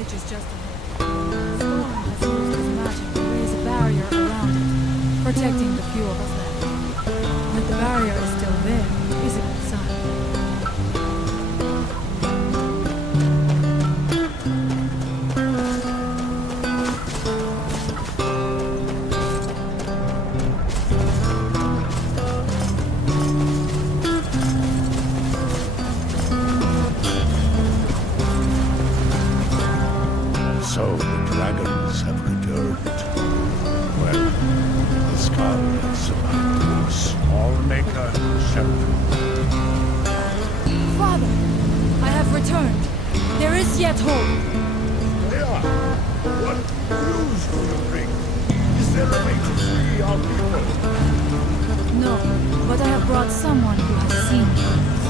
Is just ahead. Storm has used his magic to raise a barrier around it, protecting the few of us left. But the barrier is still there, is a good sign. So the dragons have returned. Well, the Skaal has survived us. Allmaker shelter. Father, I have returned. There is yet hope. They are. What news do you bring? Is there a way to free our people? No, but I have brought someone who has seen things.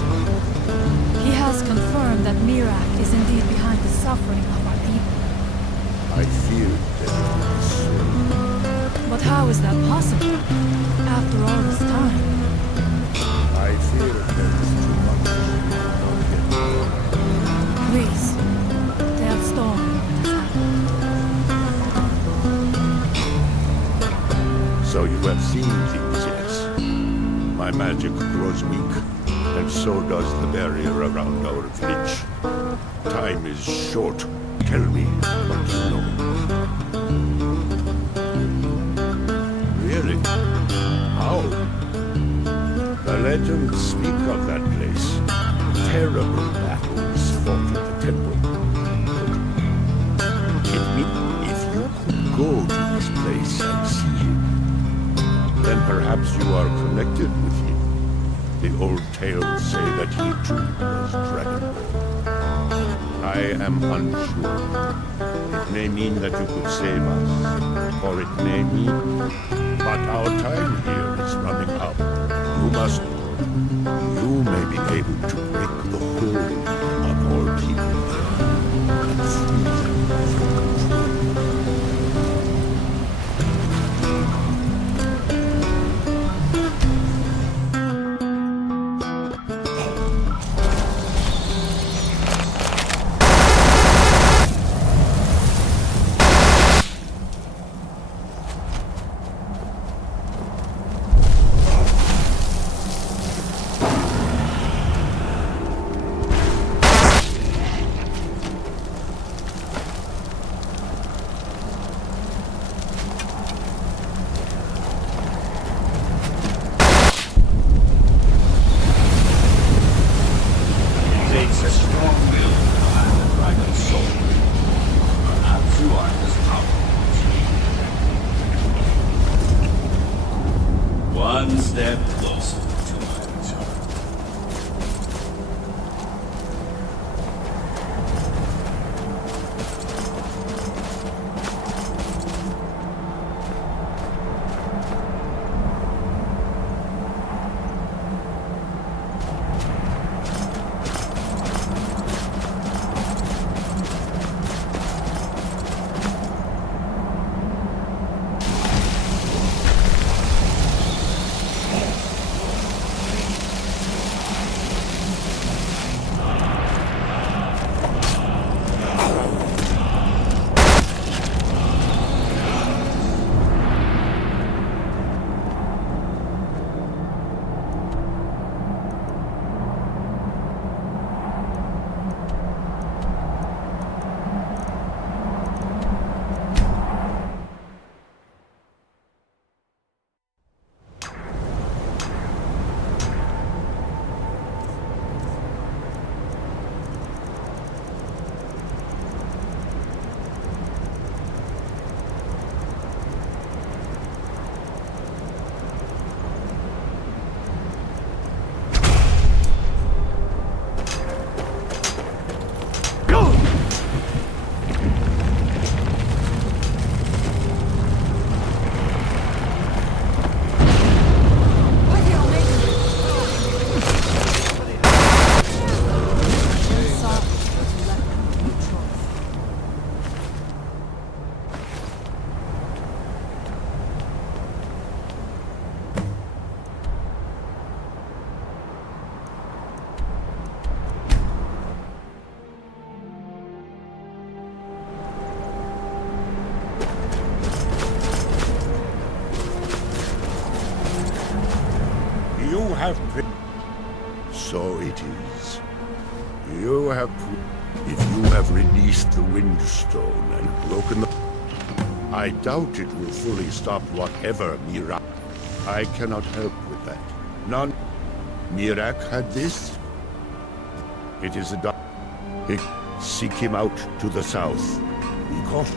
He has confirmed that Miraak is indeed behind the suffering of our people. I feared that it was so. But how is that possible? After all this time? I fear there is too much not yet known. Please, tell Storm what has happened. So you have seen things, yes. My magic grows weak, and so does the barrier around our village. Time is short. Tell me what you know. Really? How? The legends speak of that place. Terrible battles fought at the temple. If you could go to this place and see him, then perhaps you are connected with him. The old tales say that he too was dragonborn. I am unsure. It may mean that you could save us, or it may mean... But our time here is running out. You may be able to break the hold of our people and free them from control. one step closer to my return. So it is. You have... If you have released the Windstone and broken the... I doubt it will fully stop whatever Miraak... I cannot help with that. None... Miraak had this? It is a... Seek him out to the south. Be cautious.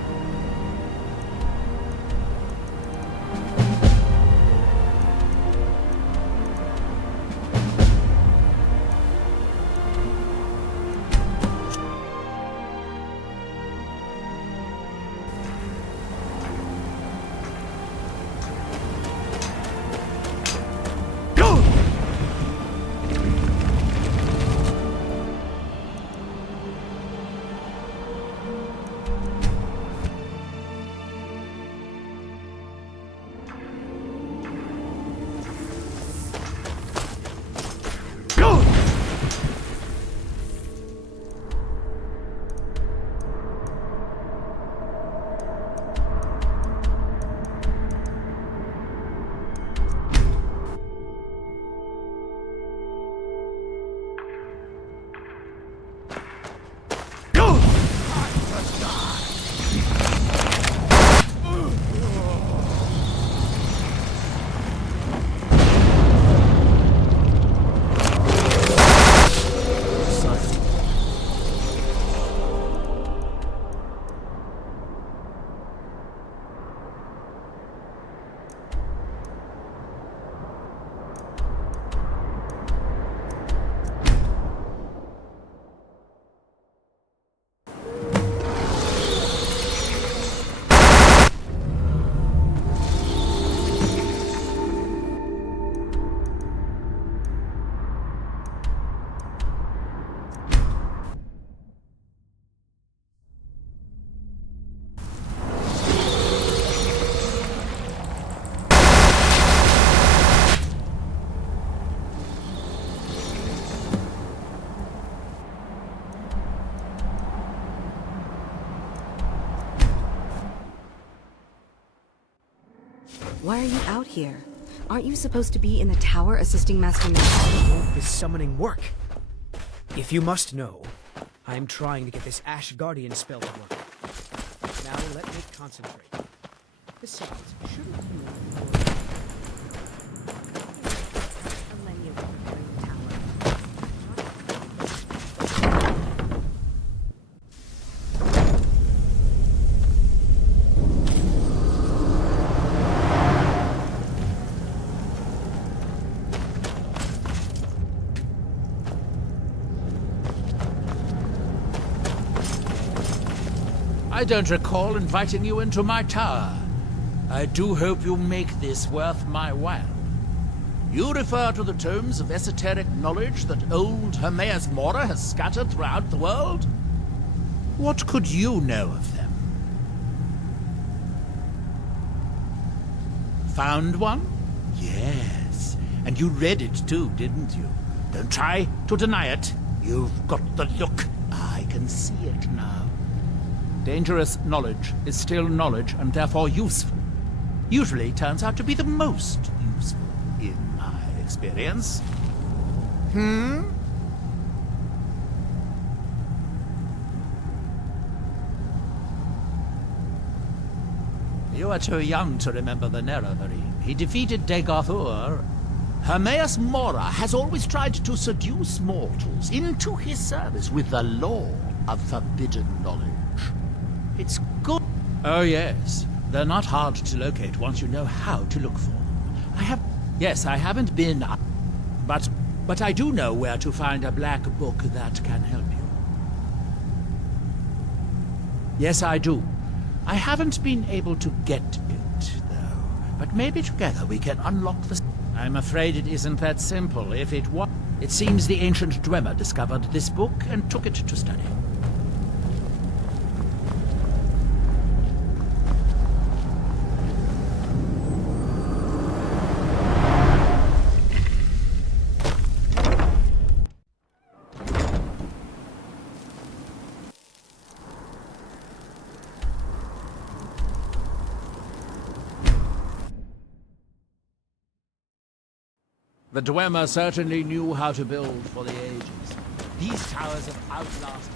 Why are you out here? Aren't you supposed to be in the tower assisting Master Miraak? Hope is summoning work. If you must know, I am trying to get this Ash Guardian spell to work. Now let me concentrate. Besides, shouldn't you... I don't recall inviting you into my tower. I do hope you make this worth my while. You refer to the tomes of esoteric knowledge that old Hermaeus Mora has scattered throughout the world? What could you know of them? Found one? Yes. And you read it too, didn't you? Don't try to deny it. You've got the look. I can see it now. Dangerous knowledge is still knowledge and therefore useful. Usually turns out to be the most useful, in my experience. You are too young to remember the Nerevarine. He defeated Degarthur. Hermaeus Mora has always tried to seduce mortals into his service with the lore of forbidden knowledge. It's good. Oh yes, they're not hard to locate once you know how to look for them. Yes, I haven't been, but I do know where to find a black book that can help you. Yes, I do. I haven't been able to get it, though. But maybe together we can unlock the... I'm afraid it isn't that simple. If it was... It seems the ancient Dwemer discovered this book and took it to study. The Dwemer certainly knew how to build for the ages. These towers have outlasted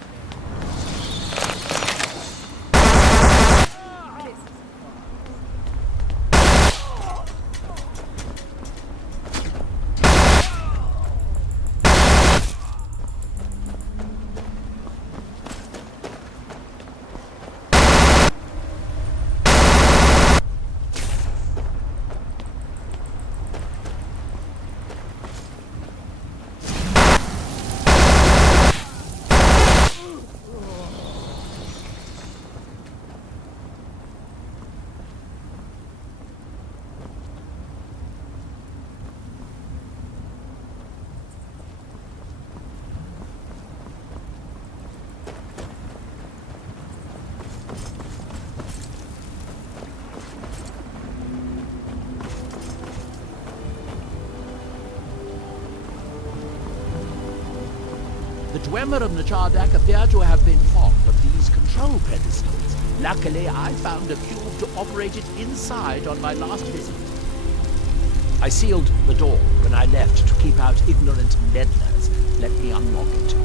The Dwemer of Nchardak appear to have been fond of these control pedestals. Luckily, I found a cube to operate it inside on my last visit. I sealed the door when I left to keep out ignorant meddlers. Let me unlock it.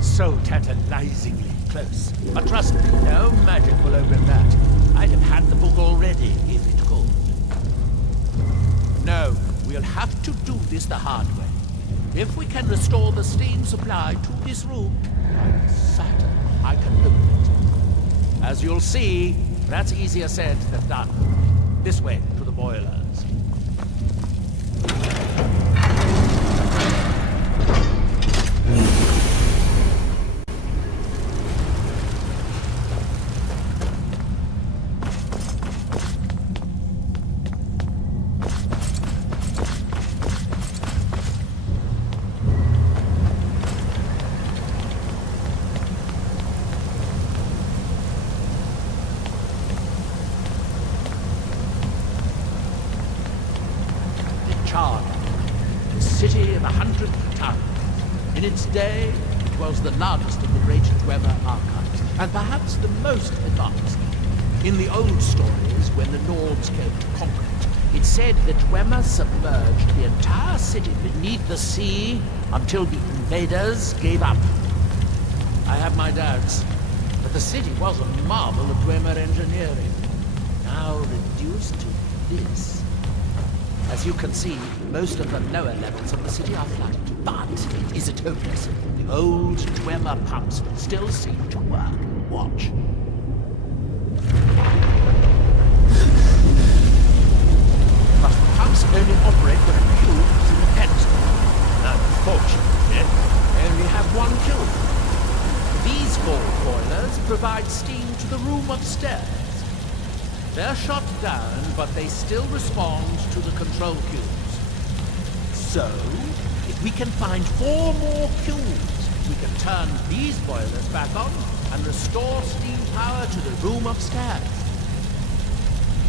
So tantalizingly close. But trust me, no magic will open that. I'd have had the book already, if it could. No, we'll have to do this the hard way. If we can restore the steam supply to this room, I'm certain I can open it. As you'll see, that's easier said than done. This way, to the boilers. Nchardak, the city of 100 towns. In its day, it was the largest of the great Dwemer archives, and perhaps the most advanced. In the old stories, when the Nords came to conquer it, it said that Dwemer submerged the entire city beneath the sea until the invaders gave up. I have my doubts, but the city was a marvel of Dwemer engineering, now reduced to this. As you can see, most of the lower levels of the city are flooded, but it isn't hopeless. The old Dwemer pumps still seem to work. Watch. kilns only operate when a cube is in the pedestal. Unfortunately, they only have one kiln. These 4 boilers provide steam to the room upstairs. They're shut down, but they still respond to the control cubes. So, if we can find 4 more cubes, we can turn these boilers back on and restore steam power to the room upstairs.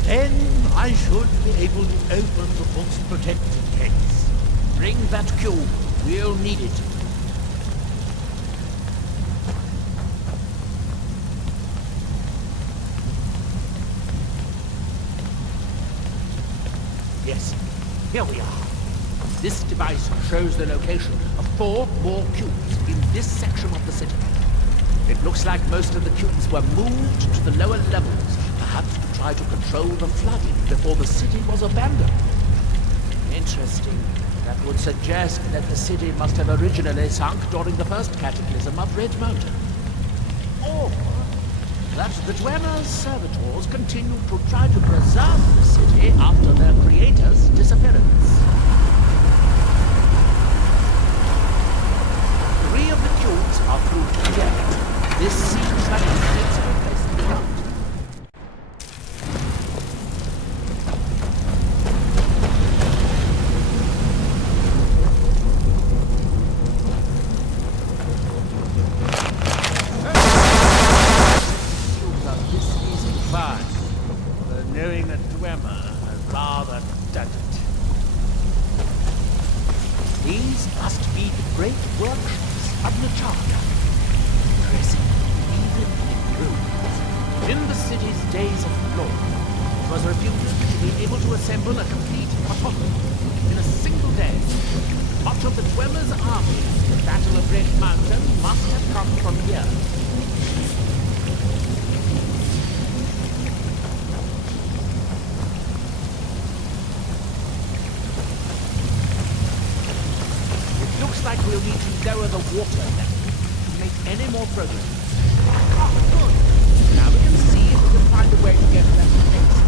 Then I should be able to open the book's protected gates. Bring that cube. We'll need it. Yes, here we are. This device shows the location of 4 more cubes in this section of the city. It looks like most of the cubes were moved to the lower levels, perhaps to try to control the flooding before the city was abandoned. Interesting. That would suggest that the city must have originally sunk during the first cataclysm of Red Mountain. Or that the Dwemer's servitors continued to try to preserve the city after their creator's disappearance. 3 of the cubes are through here. This seems like a sensible place to start. Knowing that Dwemer has rather done it. These must be the great workshops of Nchardak. Impressive, even in ruins. In the city's days of glory, it was reputed to be able to assemble a complete Apocrypha in a single day. Much of the Dwemer's army in the Battle of Red Mountain must have come from here. Like we'll need to lower the water level to make any more progress. Oh, good. Now we can see if we can find a way to get that fixed.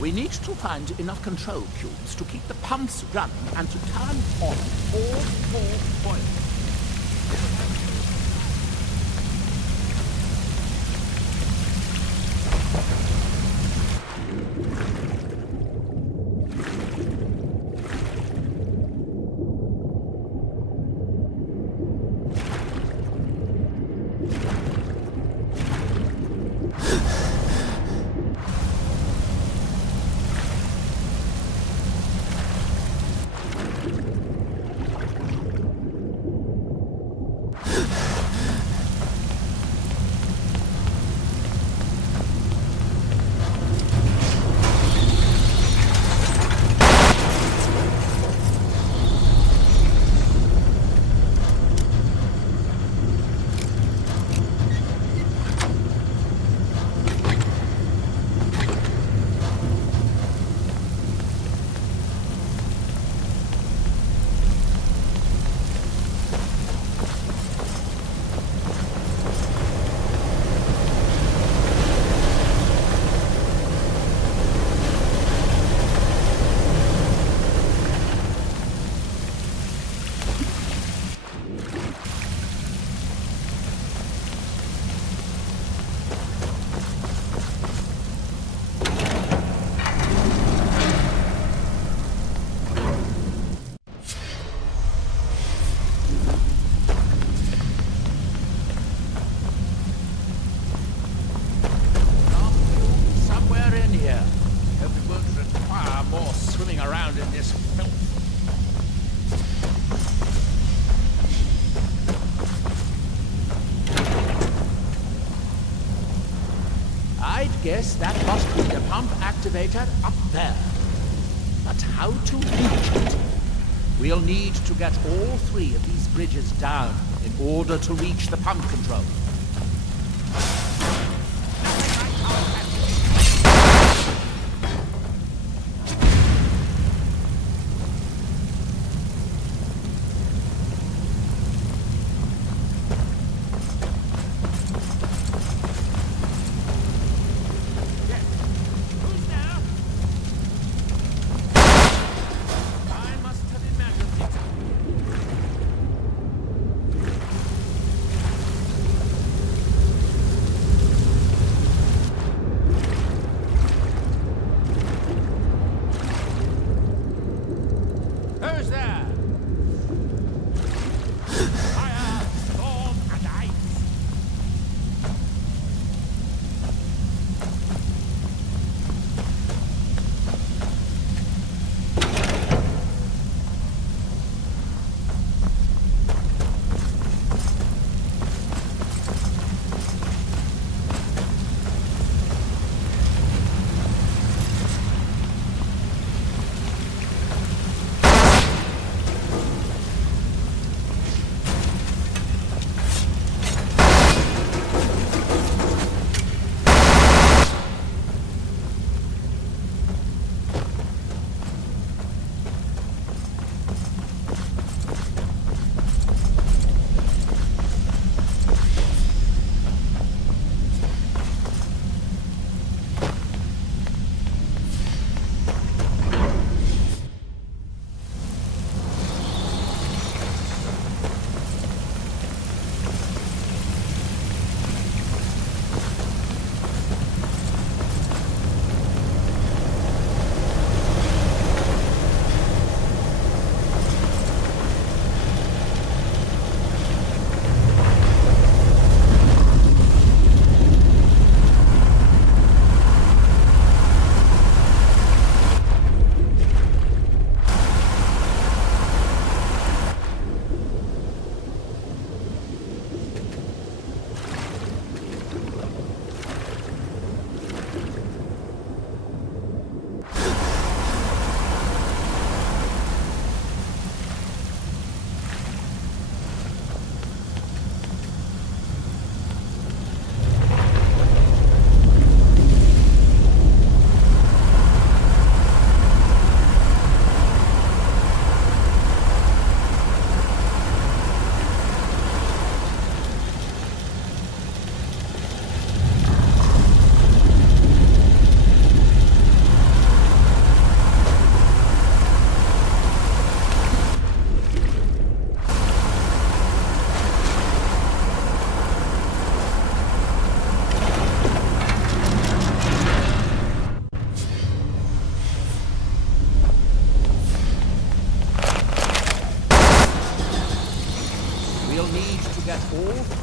We need to find enough control cubes to keep the pumps running and to turn on all four boilers. Yes, that must be the pump activator up there. But how to reach it? We'll need to get all three of these bridges down in order to reach the pump control.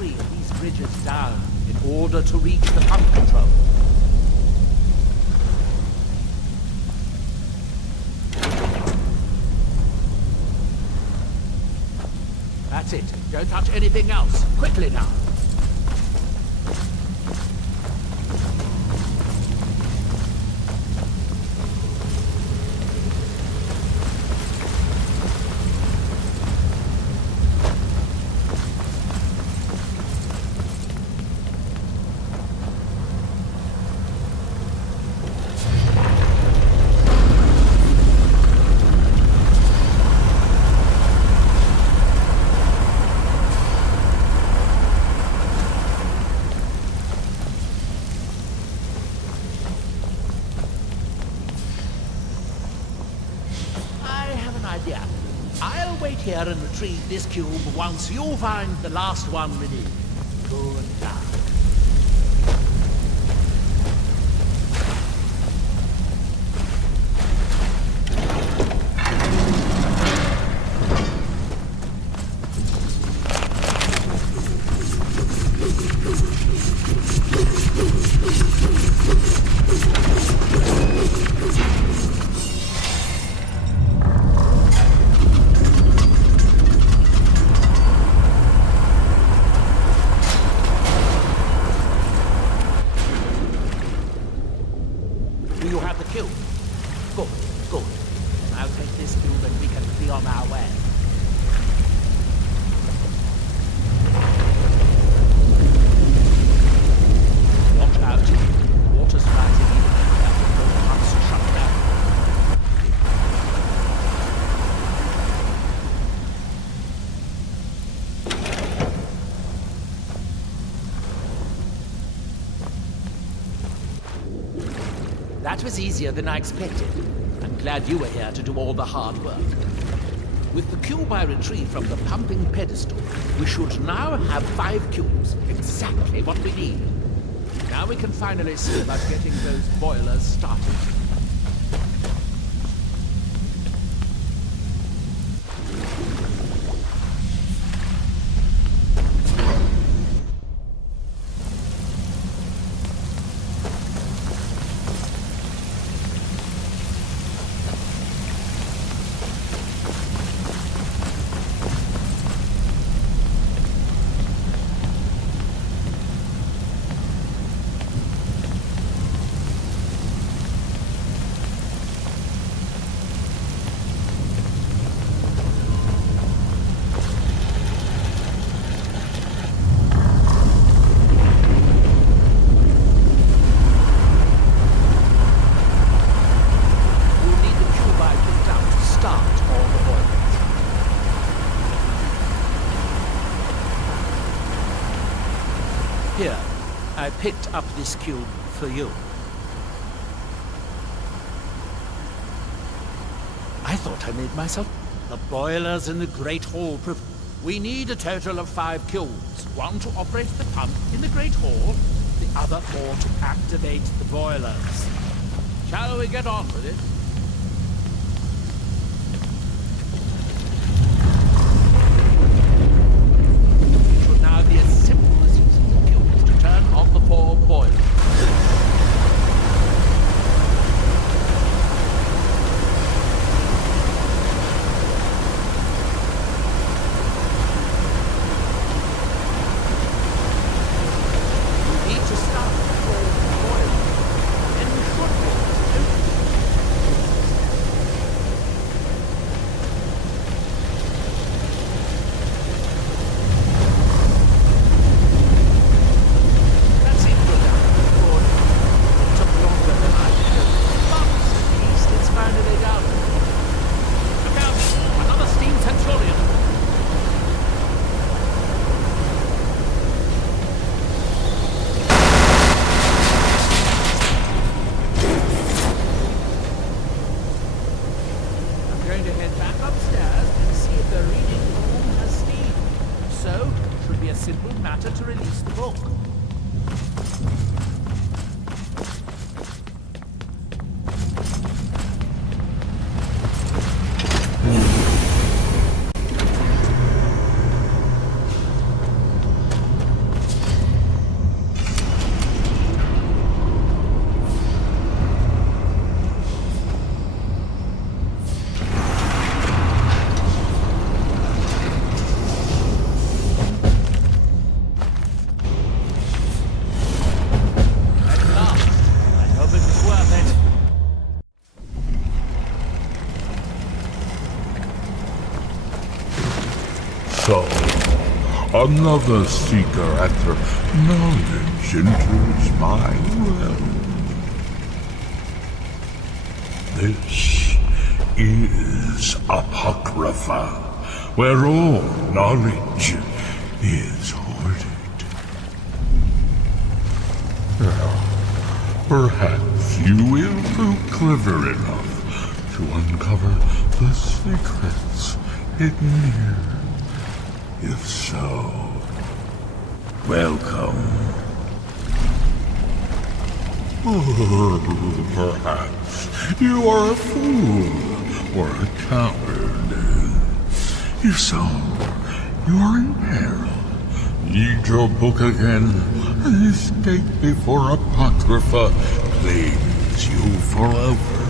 3 of these bridges down in order to reach the pump control. That's it. Don't touch anything else. Quickly now. I'll wait here and retrieve this cube once you find the last one we need. Good luck. That was easier than I expected. I'm glad you were here to do all the hard work. With the cube I retrieved from the pumping pedestal, we should now have 5 cubes, exactly what we need. Now we can finally see about getting those boilers started. Here, I picked up this cube for you. I thought I made myself. The boilers in the Great Hall prove. We need a total of 5 cubes. 1 to operate the pump in the Great Hall, the other 4 to activate the boilers. Shall we get on with it? It should now be as simple as using the cubes to turn on the 4 boilers. So, another seeker after knowledge enters my realm. This is Apocrypha, where all knowledge is hoarded. Now, perhaps you will prove clever enough to uncover the secrets hidden here. If so, welcome. Or perhaps you are a fool or a coward. If so, you are in peril. Read your book again and escape before Apocrypha claims you forever.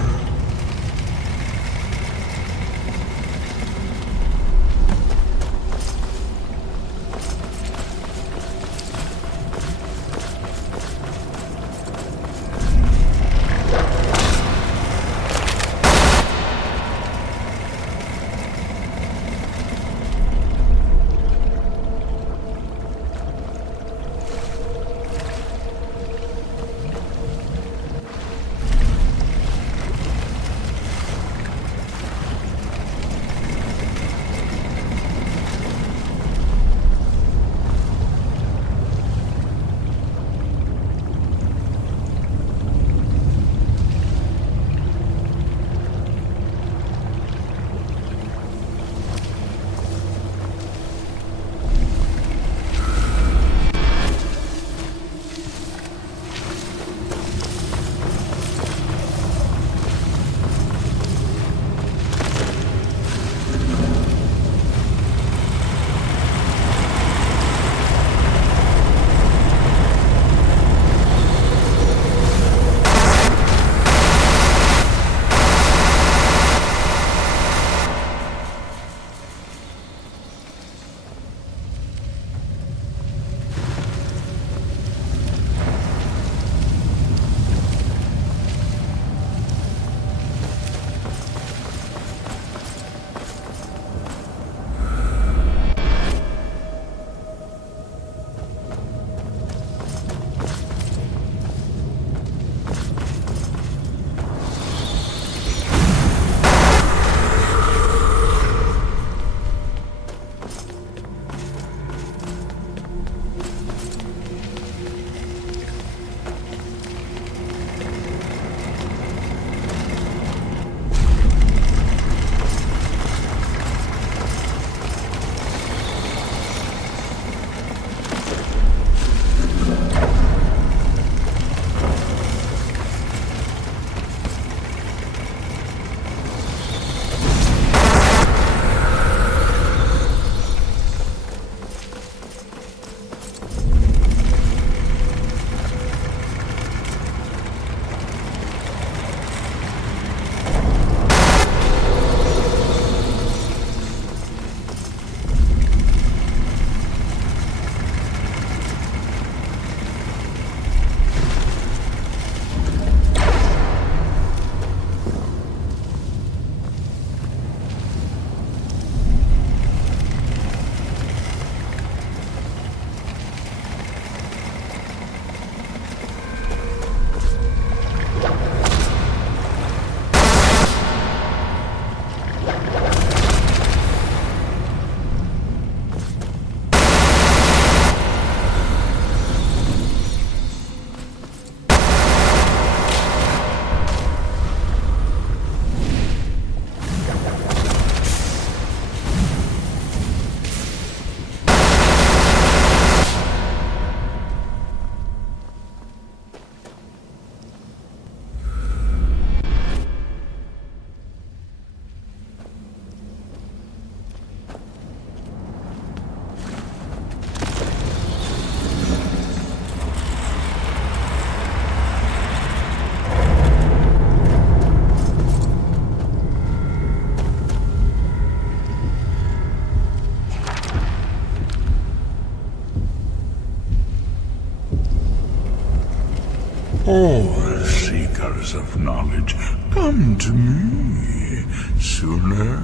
All seekers of knowledge come to me, sooner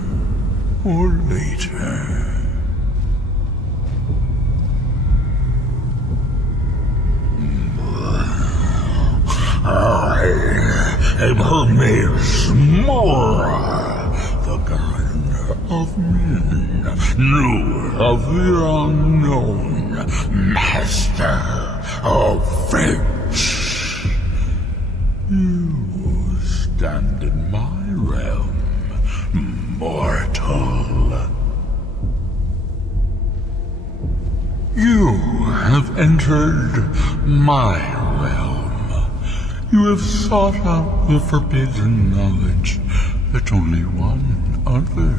or later. I am Hermes Mora, the guide of men, knower of the unknown, master of fates. You stand in my realm, mortal. You have entered my realm. You have sought out the forbidden knowledge that only one other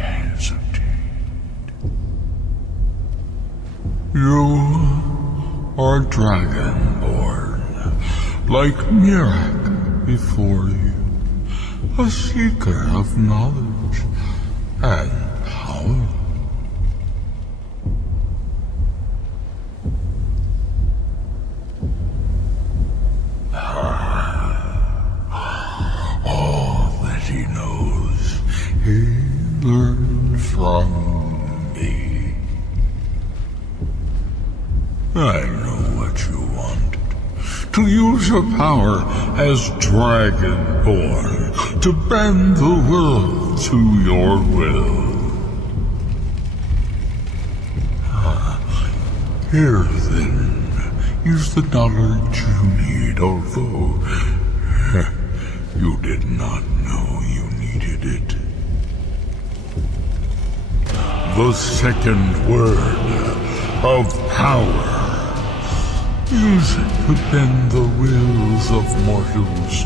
has obtained. You are dragonborn, like Miraak before you, a seeker of knowledge and power. All that he knows, he learned from me. I know what you want. To use your power as Dragonborn, to bend the world to your will. Here then is the knowledge you need, although you did not know you needed it. The second word of power. Use it to bend the wills of mortals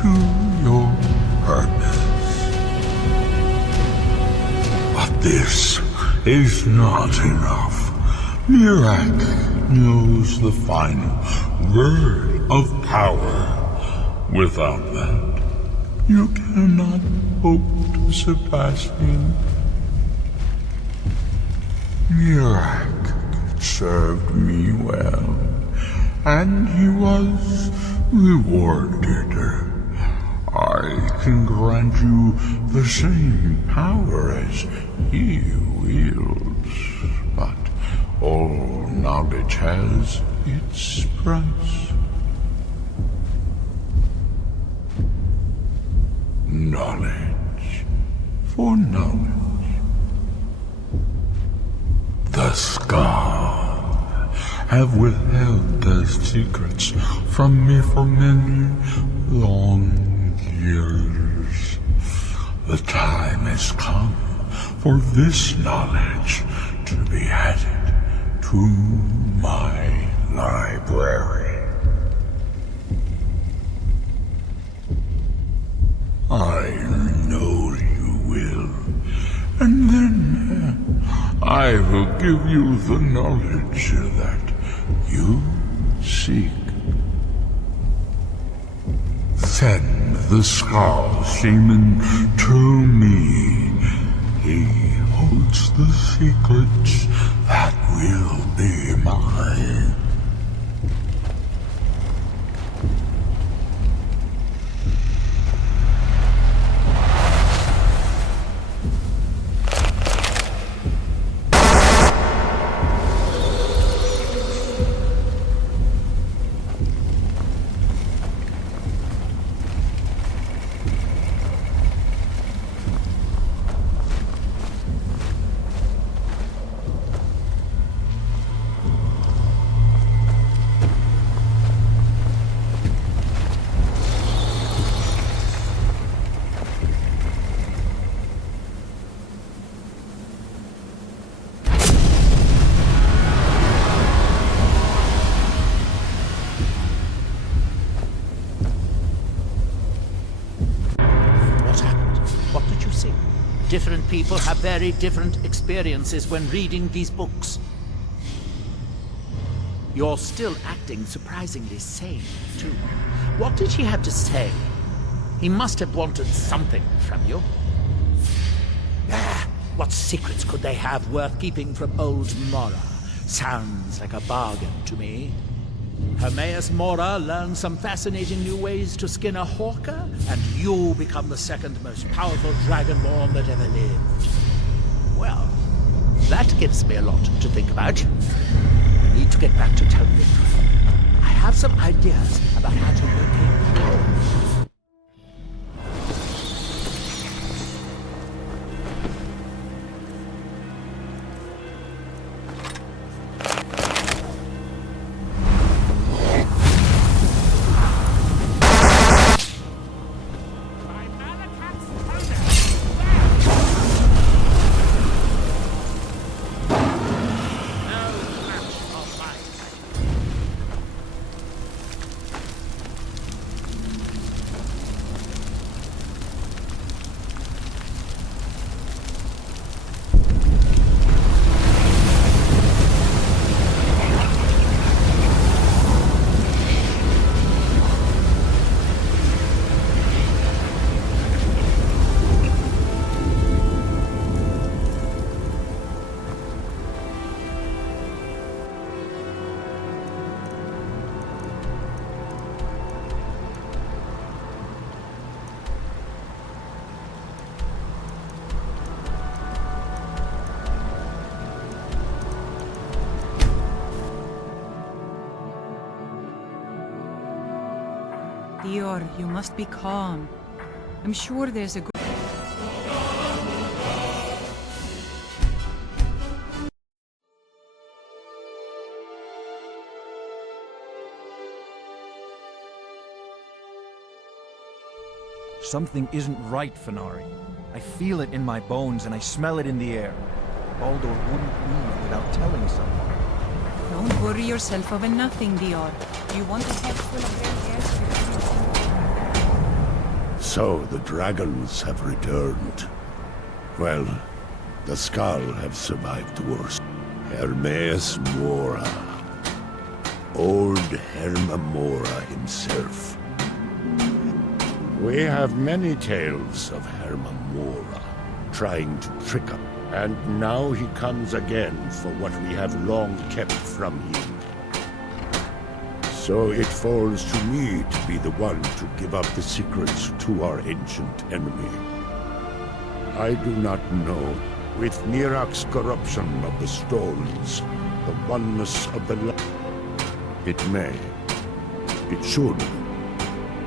to your purpose. But this is not enough. Miraak knows the final word of power. Without that, you cannot hope to surpass him. Miraak served me well, and he was rewarded. I can grant you the same power as he wields, but all knowledge has its price. Knowledge for knowledge. The Skaal have withheld their secrets from me for many long years. The time has come for this knowledge to be added to my library. I know you will, and then I will give you the knowledge that you seek. Send the Skaal Shaman to me. He holds the secrets that will be mine. Different people have very different experiences when reading these books. You're still acting surprisingly sane, too. What did he have to say? He must have wanted something from you. What secrets could they have worth keeping from old Mora? Sounds like a bargain to me. Hermes Mora learned some fascinating new ways to skin a hawker, and you become the second most powerful dragonborn that ever lived. Well, that gives me a lot to think about. I need to get back to Thalmor. I have some ideas about how to locate cloaks. Dior, you must be calm. I'm sure there's a good... Something isn't right, Fenari. I feel it in my bones and I smell it in the air. Baldur wouldn't leave without telling someone. Don't worry yourself over nothing, Dior. You want a head full of red hairs before... So the dragons have returned. Well, the Skaal have survived worse. Hermes Mora. Old Herma Mora himself. We have many tales of Herma Mora trying to trick us. And now he comes again for what we have long kept from him. So it falls to me to be the one to give up the secrets to our ancient enemy. I do not know. With Miraak's corruption of the stones, the oneness of the land, it may. It should.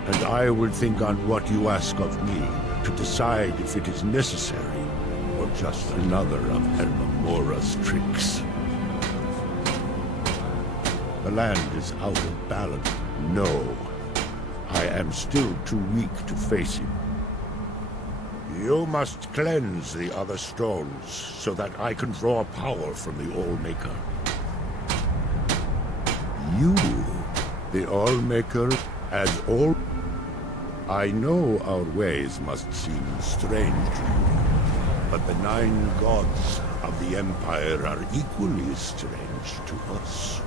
And I will think on what you ask of me to decide if it is necessary or just another of Herma Mora's tricks. The land is out of balance. No, I am still too weak to face him. You must cleanse the other stones so that I can draw power from the All-Maker. You, the All-Maker, as all... I know our ways must seem strange to you, but the 9 gods of the Empire are equally strange to us.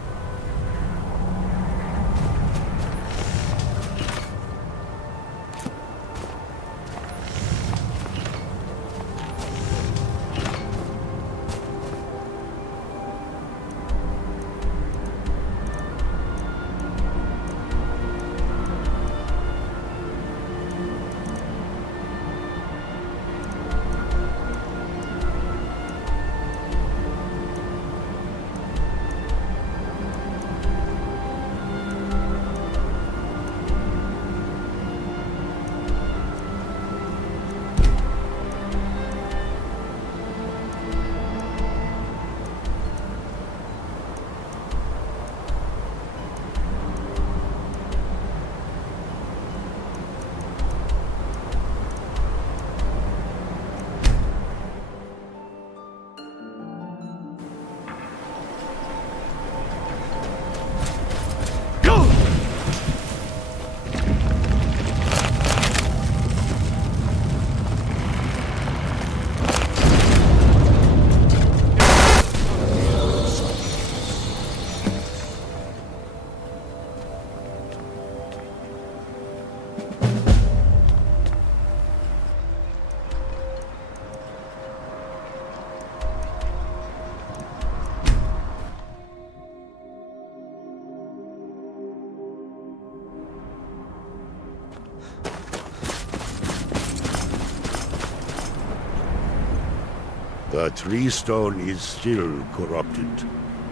The tree stone is still corrupted.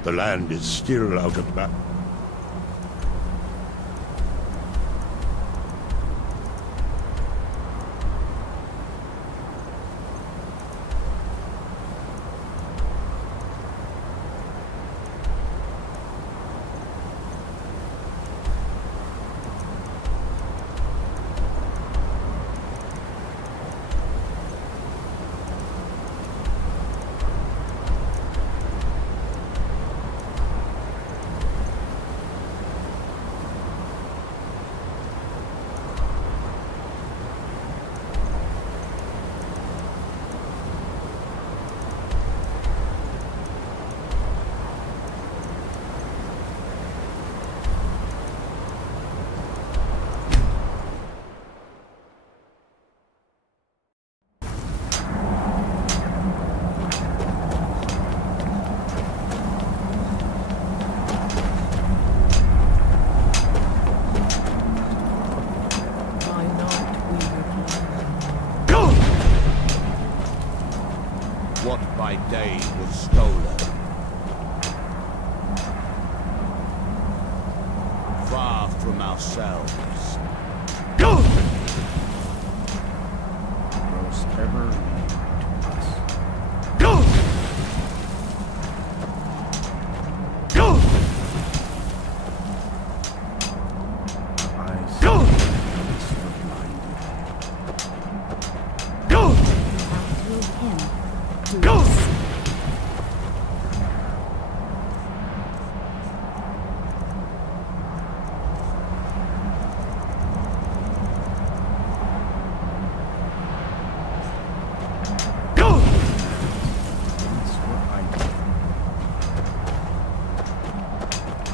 The land is still out of balance. my day was stolen. Far from ourselves. Grows ever near to us.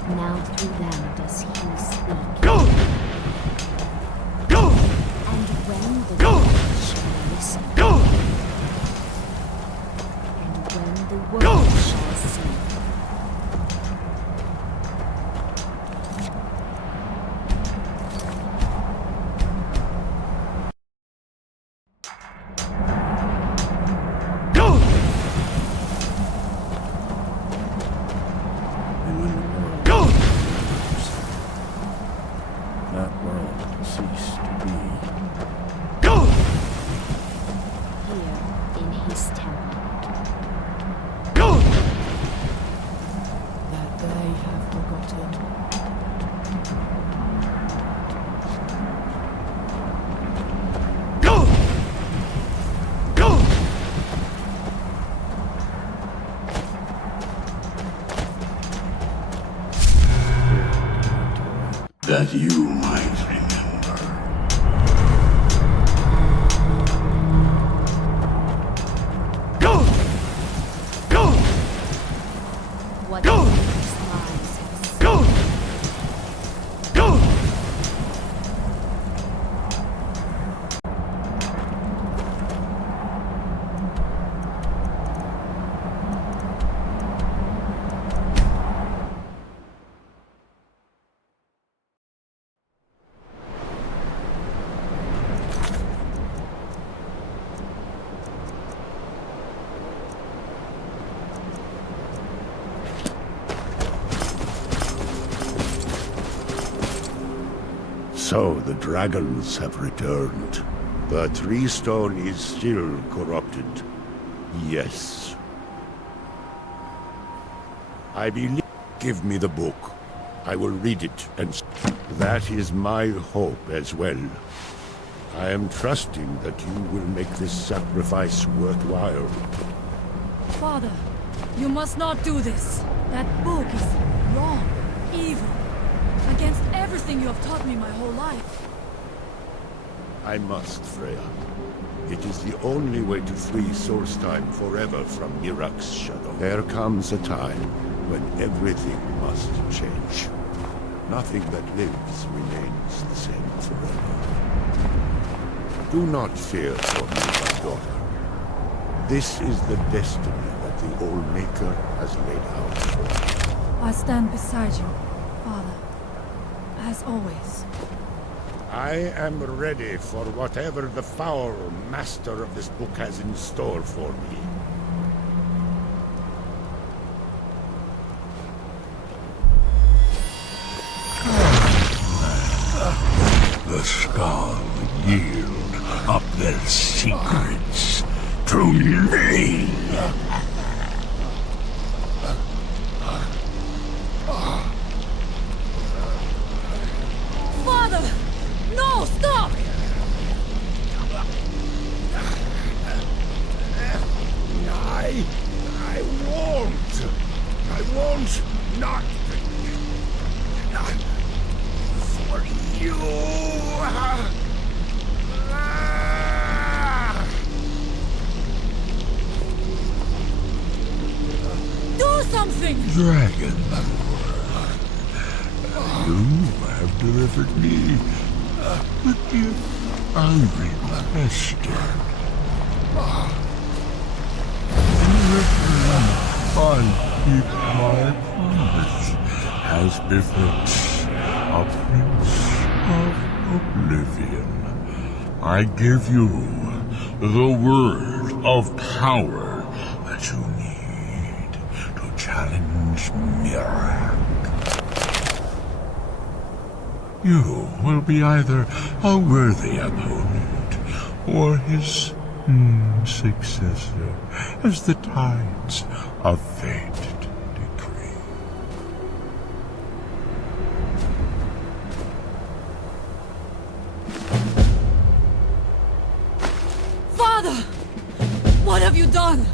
Now through them does he speak. And when the world shall listen. And when the world shall see. That you might remember. What these lies have said. So the dragons have returned. The tree stone is still corrupted. Yes. I believe. Give me the book. I will read it, and that is my hope as well. I am trusting that you will make this sacrifice worthwhile. Father, you must not do this. That book is wrong, evil, against everything you have taught me my whole life. I must, Freya. It is the only way to free Solstheim forever from Miraak's shadow. There comes a time when everything must change. Nothing that lives remains the same forever. Do not fear for me, my daughter. This is the destiny that the Old Maker has laid out for me. I stand beside you, Father. As always. I am ready for whatever the foul master of this book has in store for me. The Skaal yield up their secrets to me. Father! No, stop! I won't not for you. Do something! Dragon, you have delivered me the gift I requested. In return, I keep my promise as befits a prince of oblivion. I give you the word of power that you need to challenge Miraak. You will be either a worthy opponent or his successor, as the tides of fate decree. Father! What have you done?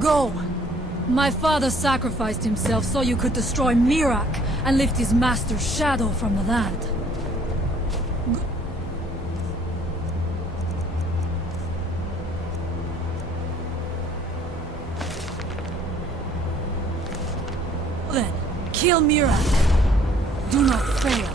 Go! My father sacrificed himself so you could destroy Miraak and lift his master's shadow from the land. Then, kill Miraak. Do not fail.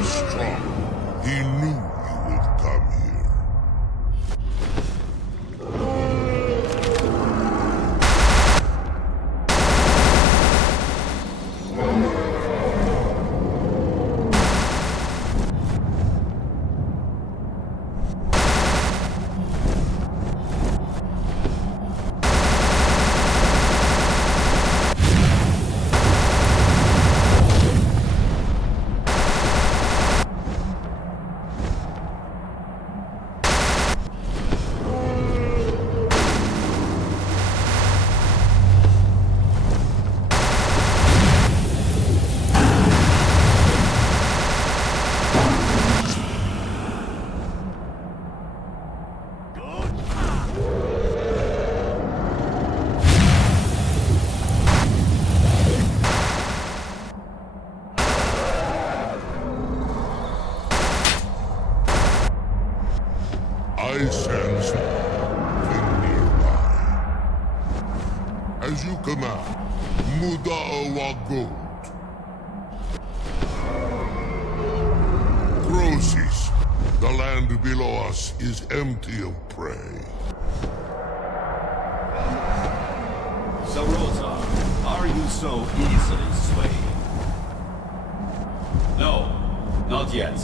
is strong. He knew you would come here. I sense nothing nearby. As you command, Muda'a Gold. Crosis, the land below us is empty of prey. Sarotar, are you so easily swayed? No, not yet.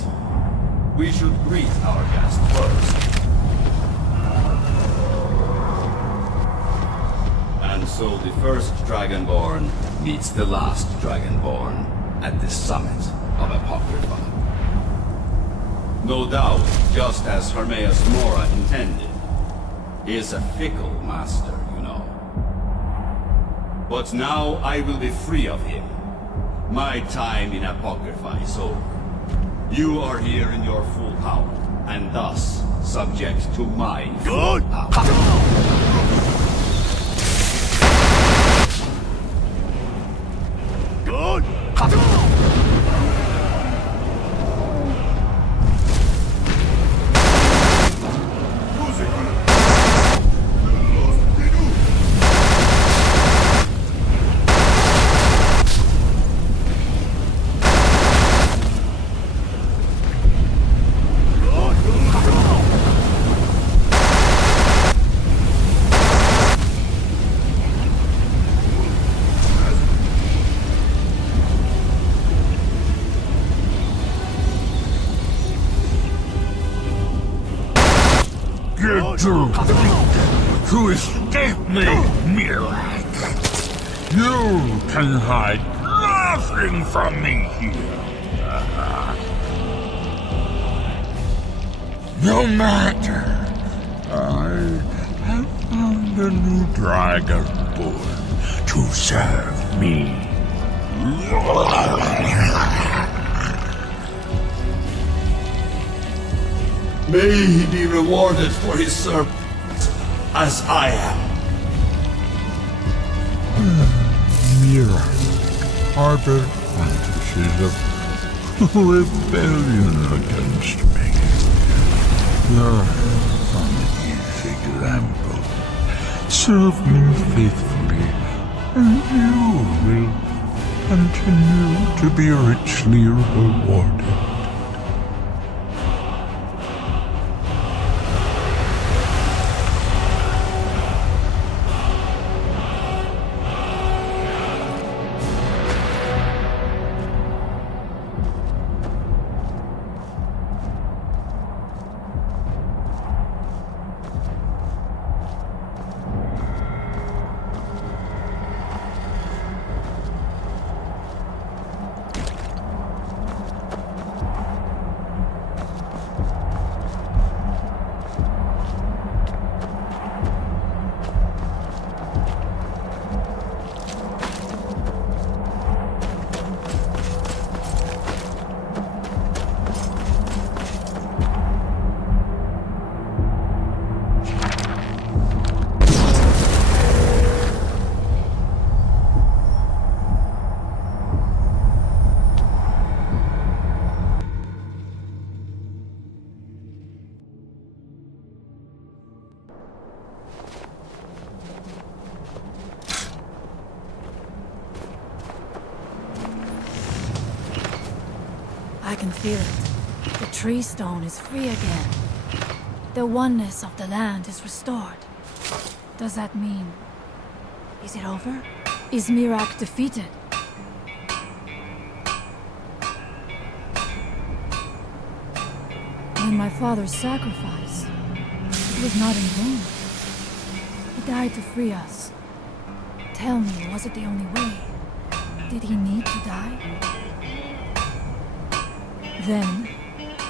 We should greet our guest first. And so the first Dragonborn meets the last Dragonborn at the summit of Apocrypha. No doubt, just as Hermaeus Mora intended. He is a fickle master, you know. But now I will be free of him. My time in Apocrypha is over. You are here in your full power, and thus subject to my full power. To escape me, Miraak. You can hide nothing from me here. No matter. I have found a new Dragonborn to serve me. May he be rewarded for his service, as I am. Miraak harbored fantasies of rebellion against me. Learn from his example. Serve me faithfully, and you will continue to be richly rewarded. can feel it. The tree stone is free again. The oneness of the land is restored. Does that mean... is it over? Is Miraak defeated? When my father's sacrifice, it was not in vain. He died to free us. Tell me, was it the only way? Did he need to die? Then,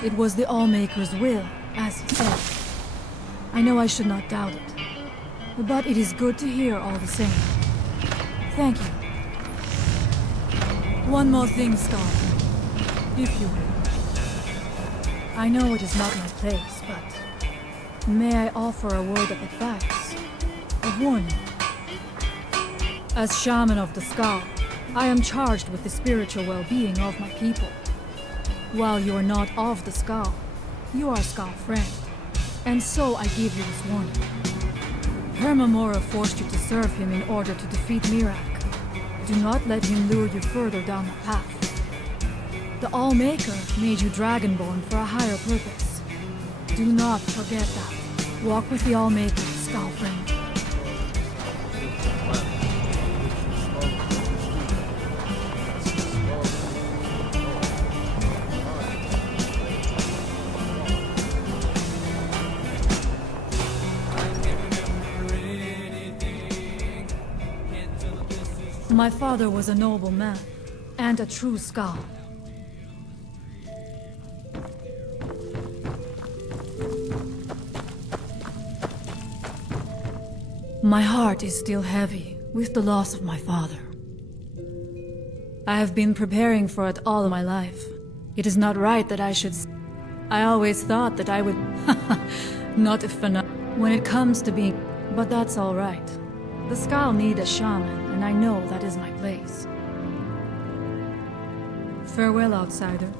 it was the Allmaker's will, as he said. I know I should not doubt it, but it is good to hear all the same. Thank you. One more thing, Skaal, if you will. I know it is not my place, but may I offer a word of advice, a warning? As shaman of the Skaal, I am charged with the spiritual well-being of my people. While you are not of the Skaal, you are a Skaal friend, and so I give you this warning. Hermamora forced you to serve him in order to defeat Miraak. Do not let him lure you further down the path. The Allmaker made you Dragonborn for a higher purpose. Do not forget that. Walk with the Allmaker, Skaal friend. My father was a noble man, and a true Skaal. My heart is still heavy with the loss of my father. I have been preparing for it all my life. It is not right that I should... I always thought that I would... not if when it comes to being... But that's all right. The Skaal need a shaman, and I know that is my place. Farewell, outsider.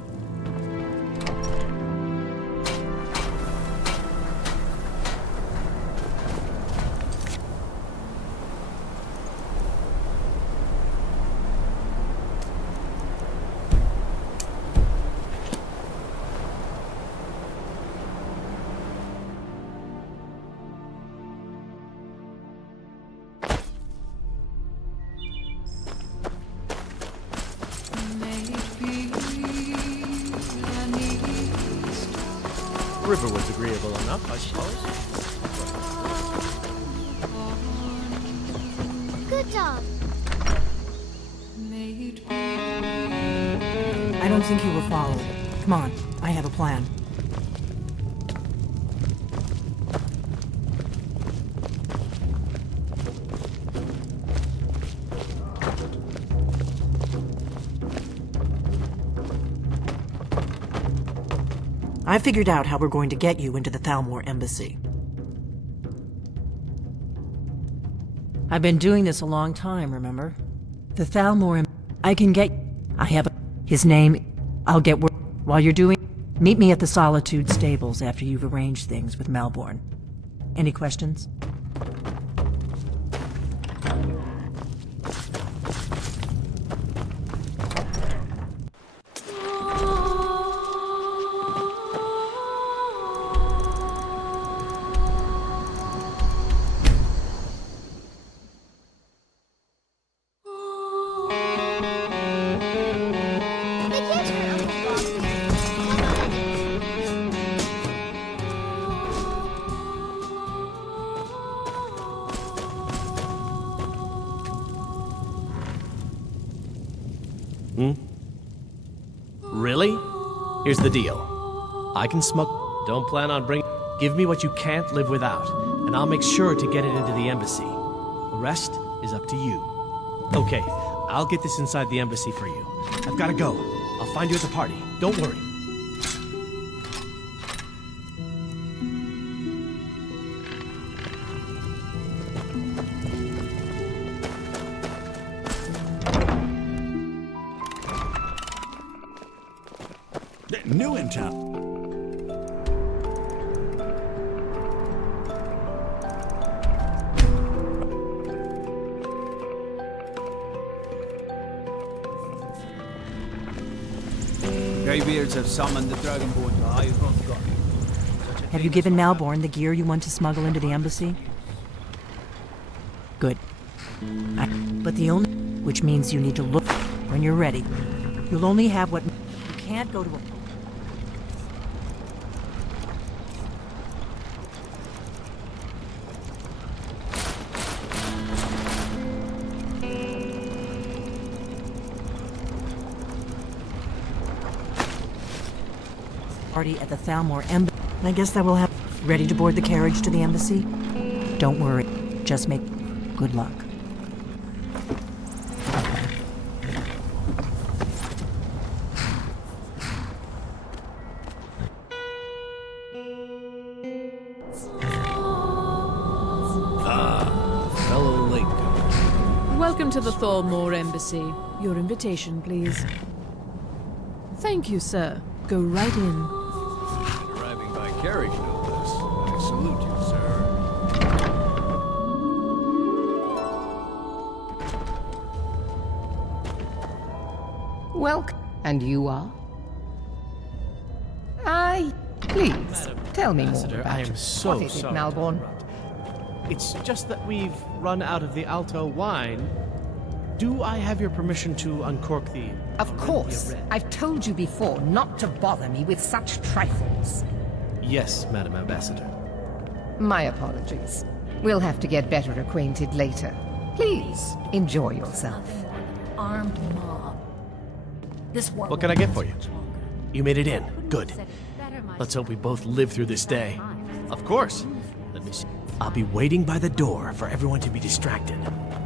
Riverwood's agreeable enough, I suppose. Good job. I don't think you were followed. Come on, I have a plan. I figured out how we're going to get you into the Thalmor embassy. I've been doing this a long time, remember? The Thalmor I can get... I have his name. I'll get word. While you're doing... Meet me at the Solitude stables after you've arranged things with Melbourne. Any questions? Really? Here's the deal. I can smoke. Don't plan on bringing... Give me what you can't live without, and I'll make sure to get it into the embassy. The rest is up to you. Okay, I'll get this inside the embassy for you. I've gotta go. I'll find you at the party. Don't worry. New in town. Greybeards have summoned the Dragonborn to High Hrothgar. Have you given Malborn the gear you want to smuggle into the embassy? Good. But the only... Which means you need to look when you're ready. You'll only have what... You can't go to a... Party at the Thalmor embassy. I guess that will have... Ready to board the carriage to the embassy? Don't worry. Just make... Good luck. Fellow Link. Welcome to the Thalmor Embassy. Your invitation, please. Thank you, sir. Go right in. Arriving by carriage, no less. I salute you, sir. Welcome. And you are? Please, tell me more about I am so What is it, sorry. Malborn? It's just that we've run out of the Alto wine. Do I have your permission to uncork the... Of course. I've told you before not to bother me with such trifles. Yes, Madam Ambassador. My apologies. We'll have to get better acquainted later. Please, enjoy yourself. Armed mob. This war What can I get for you? You made it in. Good. Let's hope we both live through this day. Of course. Let me see. I'll be waiting by the door for everyone to be distracted.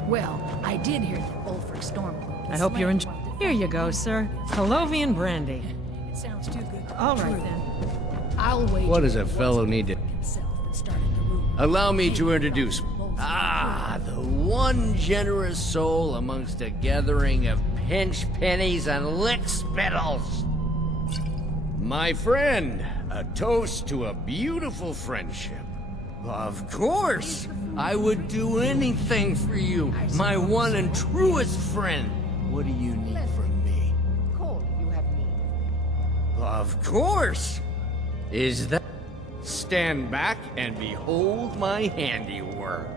Well, I did hear that Ulfric Stormcloak. I hope you're in. Here you go, sir. Colovian brandy. It sounds too good. All right then. I'll wait. What does a fellow need to... Allow me to introduce... the one generous soul amongst a gathering of pinch pennies and lick spittles. My friend, a toast to a beautiful friendship. Of course, I would do anything for you, my one and truest friend. What do you need from me? Call if you have need. Of course. Is that... Stand back and behold my handiwork.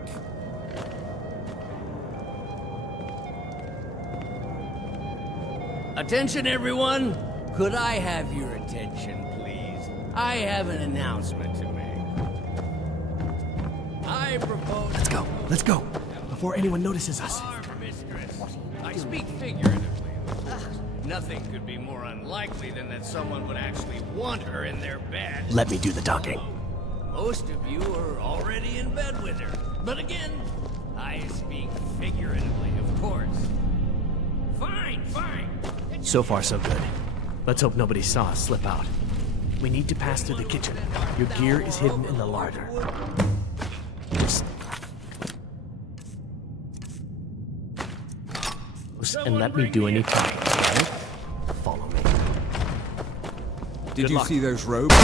Attention, everyone! Could I have your attention, please? I have an announcement to make. I propose... Let's go! Before anyone notices us. Mistress, I speak figuratively. Nothing could be more unlikely than that someone would actually want her in their bed. Let me do the talking. Most of you are already in bed with her. But again, I speak figuratively, of course. Fine. So far, so good. Let's hope nobody saw us slip out. We need to pass through the kitchen. Your gear is hidden in the larder. And let me do any talking, right? Follow me. Did Good you luck. see those robes?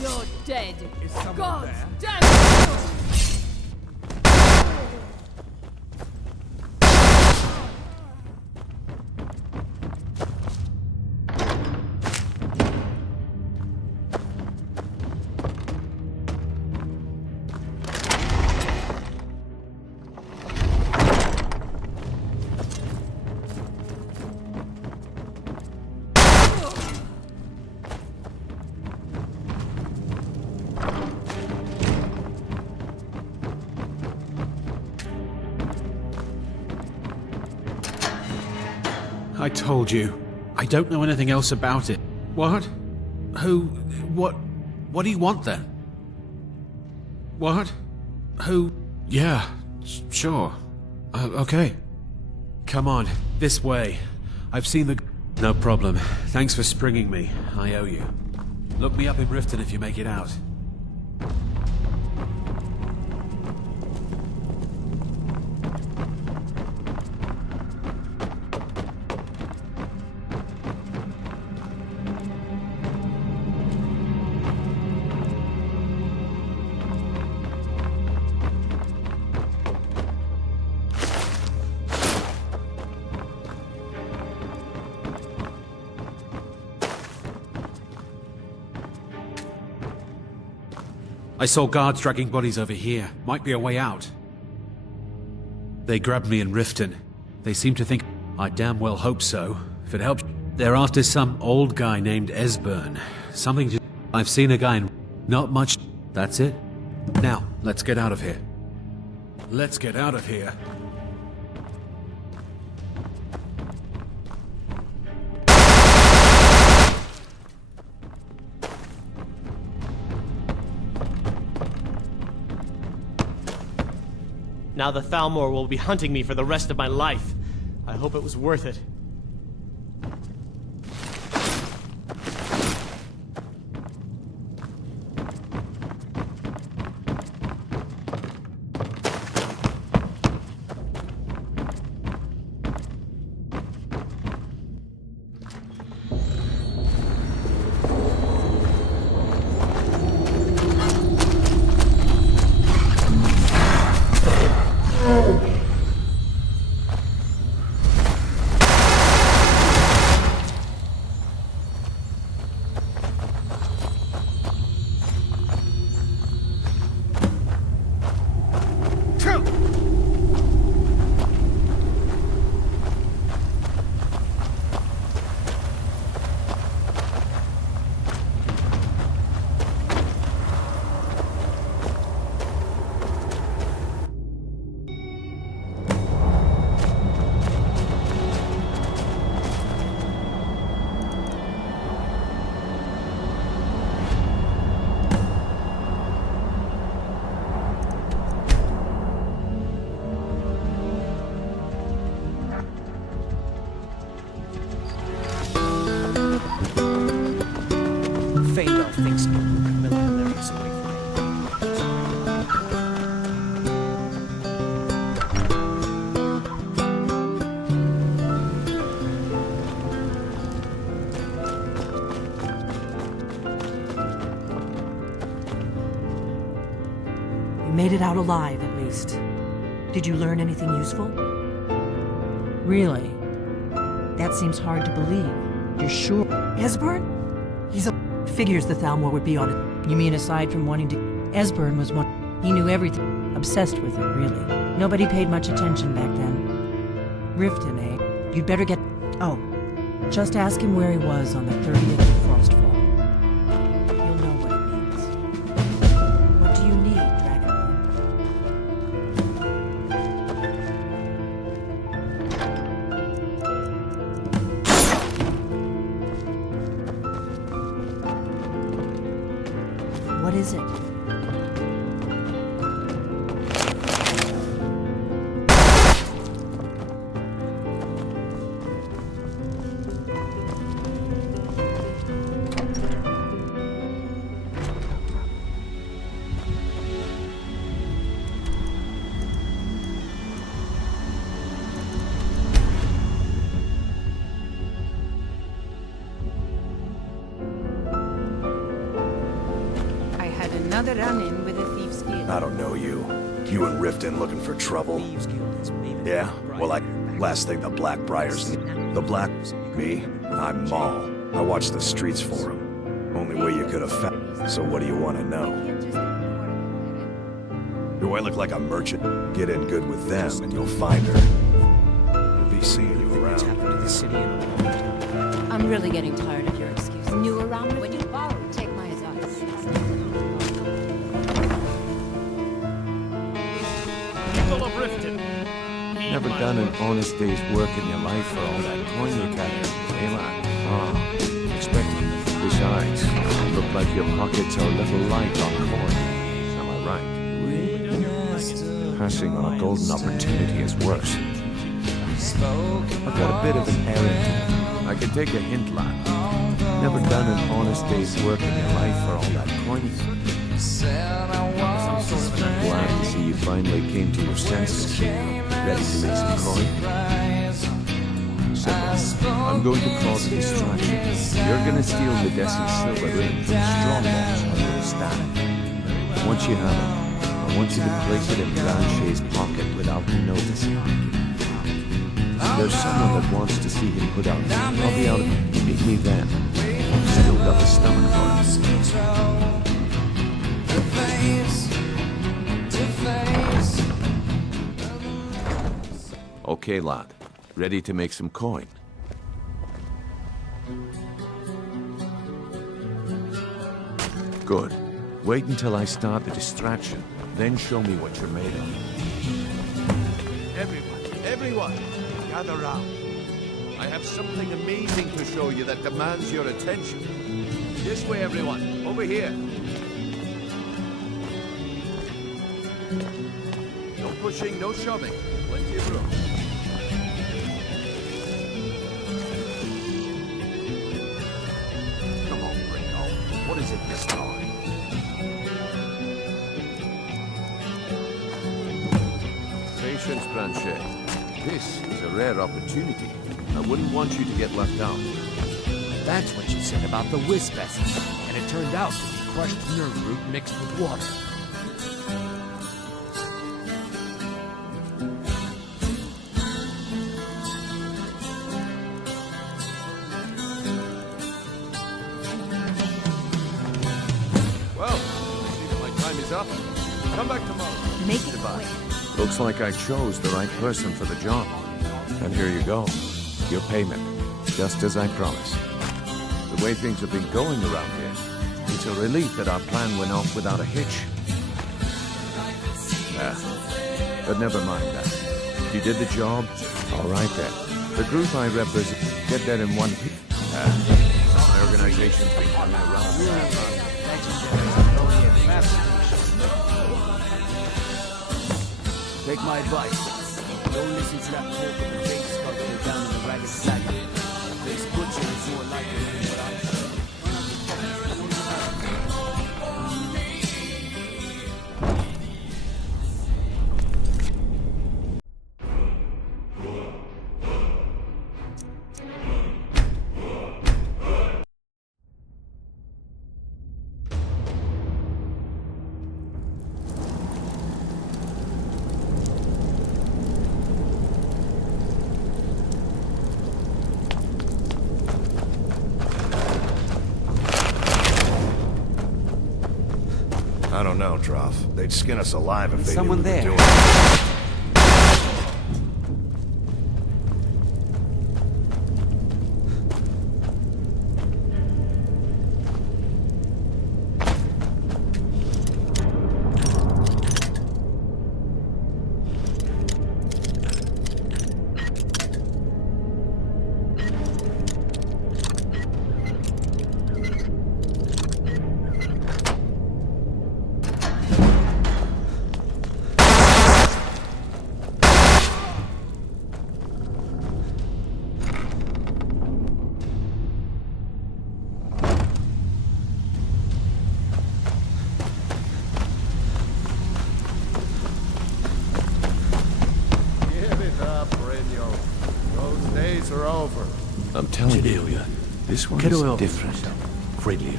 You're dead. Is someone God there? damn it! I told you. I don't know anything else about it. What? Who? What do you want then? What? Who? Yeah, sure. Okay. Come on, this way. I've seen the... No problem. Thanks for springing me. I owe you. Look me up in Riften if you make it out. I saw guards dragging bodies over here. Might be a way out. They grabbed me in Riften. They seem to think... I damn well hope so. If it helps... They're after some old guy named Esbern. Something to... I've seen a guy in... Not much... That's it? Now, let's get out of here. Let's get out of here. Now the Thalmor will be hunting me for the rest of my life. I hope it was worth it. Thinks lyrics away from me. You made it out alive, at least. Did you learn anything useful? Really? That seems hard to believe. You're sure? Esbern? He's a... Figures the Thalmor would be on it. You mean aside from wanting to... Esbern was one... He knew everything. Obsessed with it, really. Nobody paid much attention back then. Riften, eh? You'd better get... Oh. Just ask him where he was on the 30th of Frostfall. You'll know what it means. What do you need, What is it? Another run-in with a Thieves Guild. I don't know you. You and Riften looking for trouble? Yeah? Well, last thing the Blackbriars need. The Black... Me? I'm Maul. I watch the streets for him. Only way you could have found... So what do you want to know? Do I look like a merchant? Get in good with them and you'll find her. We'll be seeing you around. I'm really getting tired of your excuses. New around when you borrow, take my advice. People of Riften. Never done an honest day's work in your life for all that coin you carry, Miraak. Oh, expected. Besides, you look like your pockets are a little light on coin. Am I right? Passing on a golden opportunity is worse. I've got a bit of an errand. I can take a hint, lad. Never done an honest day's work in your life for all that coin. Glad to see you finally came to your senses. Ready to make some coin? Simple. I'm going to cause a distraction. You're gonna steal Medesi's silver ring from strongholds on your stand. Once you have it, I want you to place it in Blanchet's pocket without him noticing. There's someone that wants to see him put out. I'll be out of it. Meet me then. Still got the stomach for it. Okay, lad. Ready to make some coin? Good. Wait until I start the distraction, then show me what you're made of. Everyone, gather round. I have something amazing to show you that demands your attention. This way, everyone. Over here. No pushing, no shoving. Plenty of room. Come on, Ringo. What is it this time? Patience, Blanchet. This is a rare opportunity. I wouldn't want you to get left out. That's what you said about the wisp essence, and it turned out to be crushed nerve root mixed with water. Well, I see that my time is up. Come back tomorrow. Make it Goodbye. quick. Looks like I chose the right person for the job. And here you go. Your payment. Just as I promised. The way things have been going around here, it's a relief that our plan went off without a hitch. But never mind that. You did the job? All right then. The group I represent, get that in one piece. My organization's been coming around for that long. Take my advice. Don't listen to that talk of the big sculptor down in the ragged sack. This butcher is more likely than what I heard. I don't know, Droff. They'd skin us alive if they Someone knew we were there. doing it. I'm telling you, this one is different.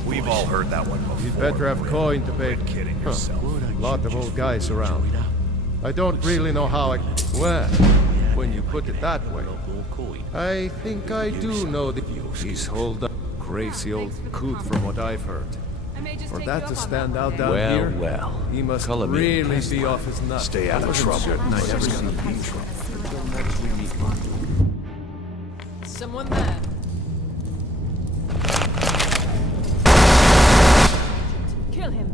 We've all heard that one before. You'd better have coin to pay. Kidding yourself. Lot of old guys around. I don't really know how I... Well, when you put it that way, I think I do know that he's holed up. Crazy old coot from what I've heard. For that to stand out down here, Well, he must color me really impressed, be lad. off his nut. Stay out of trouble. Certain I But never it's seen gonna be him. trouble. Until next we meet. Someone there. Kill him.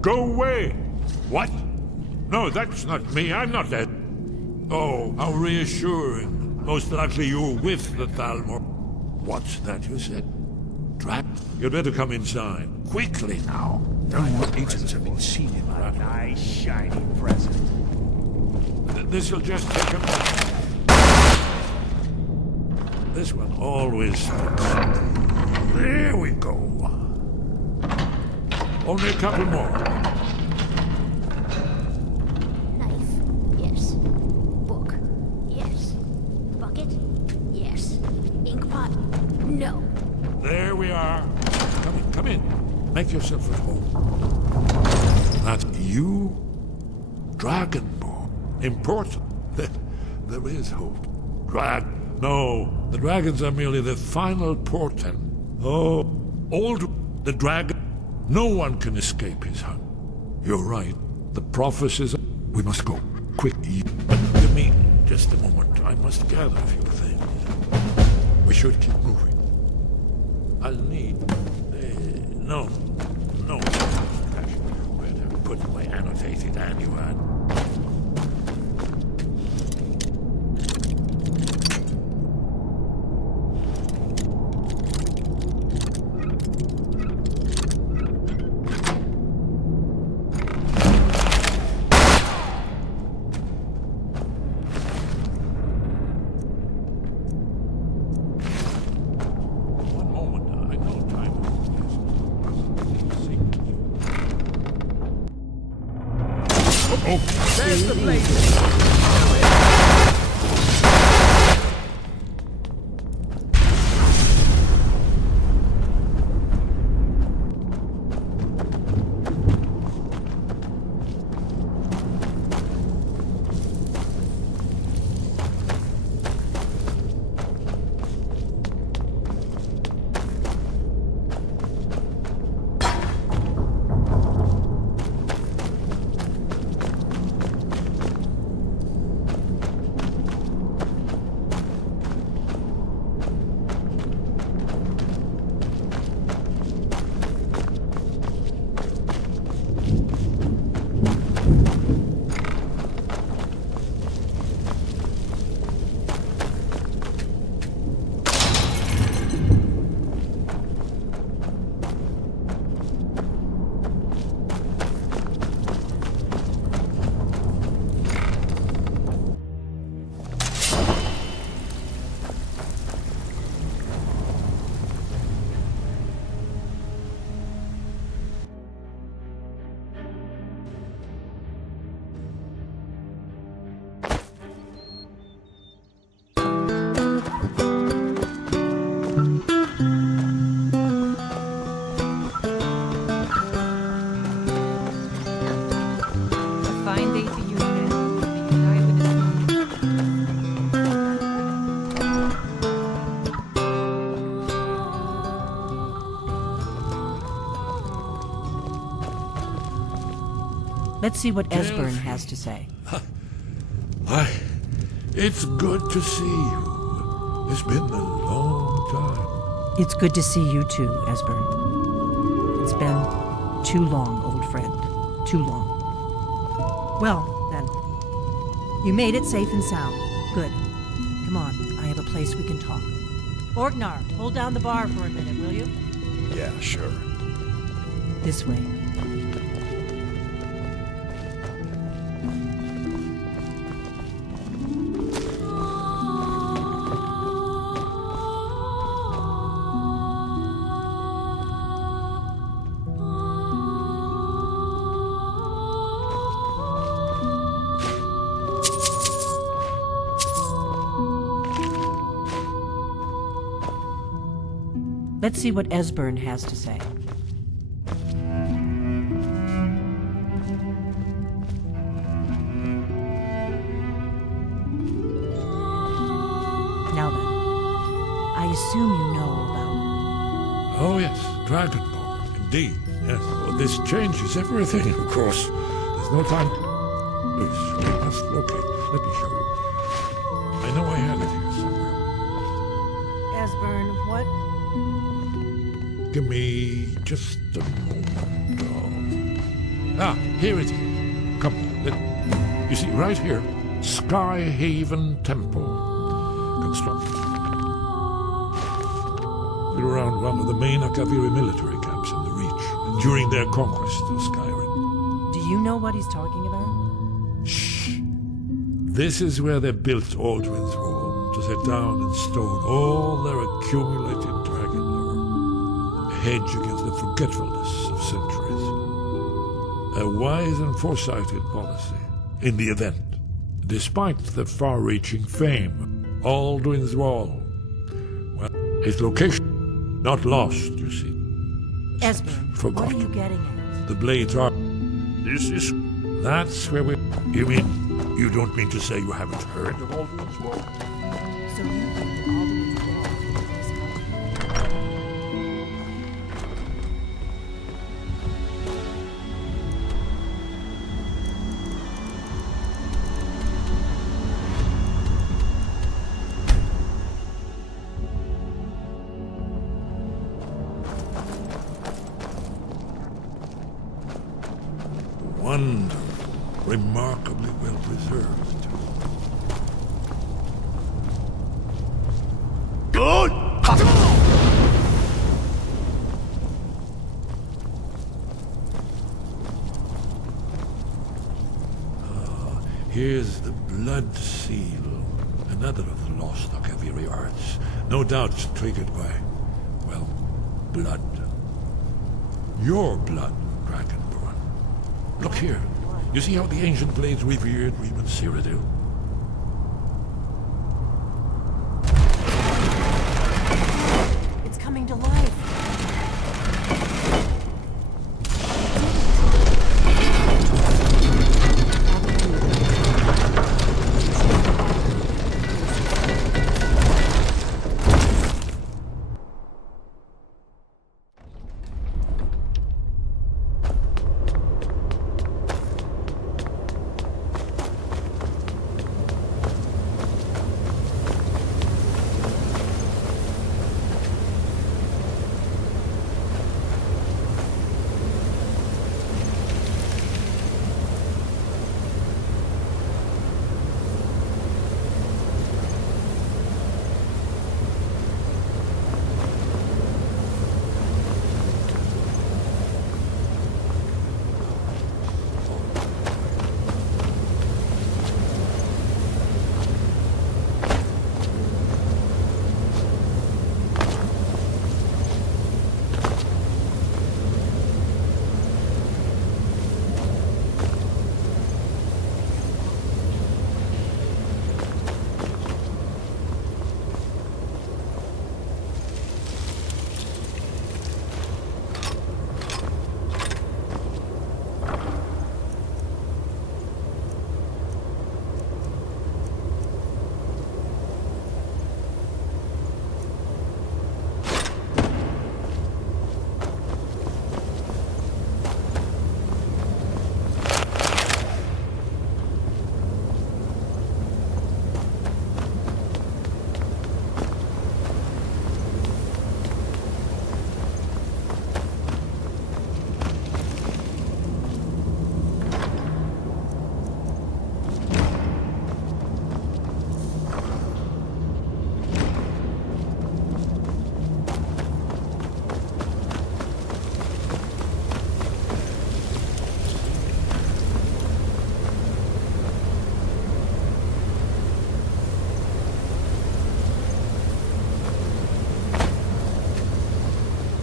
Go away! What? No, that's not me. I'm not dead. Oh, how reassuring. Most likely you're with the Thalmor. What's that you said? Drag? You'd better come inside. Quickly now. No more agents have been seen in that. Nice shiny present. This'll just take a minute. This one always fits. There we go. Only a couple more. Knife. Yes. Book. Yes. Bucket. Yes. Inkpot. No. There we are. Come in. Make yourself at home. That's you? Dragonborn. Important. There is hope. No, the dragons are merely the final portent. Oh, the dragon. No one can escape his hunt. You're right. The prophecies. We must go. Quick. Give me just a moment. I must gather a few things. We should keep moving. I'll need... No. Where to put my annotated annual? There's the place. Let's see what Esbern has to say. Why, it's good to see you. It's been a long time. It's good to see you too, Esbern. It's been too long, old friend. Too long. Well, then. You made it safe and sound. Good. Come on, I have a place we can talk. Orgnar, hold down the bar for a minute, will you? Yeah, sure. This way. Let's see what Esbern has to say. Now then, I assume you know about... Oh yes, Dragonborn, indeed. Yes, well, this changes everything, of course. There's no time. Please, we must locate. Let me show you. I know I had it here somewhere. Esbern, what? Give me just a moment. Ah, here it is. Come, you see, right here, Sky Haven Temple. Constructed around one of the main Akaviri military camps in the Reach during their conquest of Skyrim. Do you know what he's talking about? Shh. This is where they built Alduin's Home to set down in stone all their accumulated dragon lore. A hedge against the forgetfulness of centuries. A wise and foresighted policy in the event. Despite the far-reaching fame, Alduin's Wall, well, its location not lost, you see. Esbern, Forgotten. what are you getting at? The blades are... That's where we... You mean... You don't mean to say you haven't heard of Alduin's Wall? So you think Alduin's Wall is Wonderful. Remarkably well preserved. Good! Here's the Blood Seal, another of the lost Akaviri arts. No doubt triggered by, well, blood. Your blood, Dragonborn. Look here. You see how the ancient blades revered Reman Cyrodiil? It's coming to life.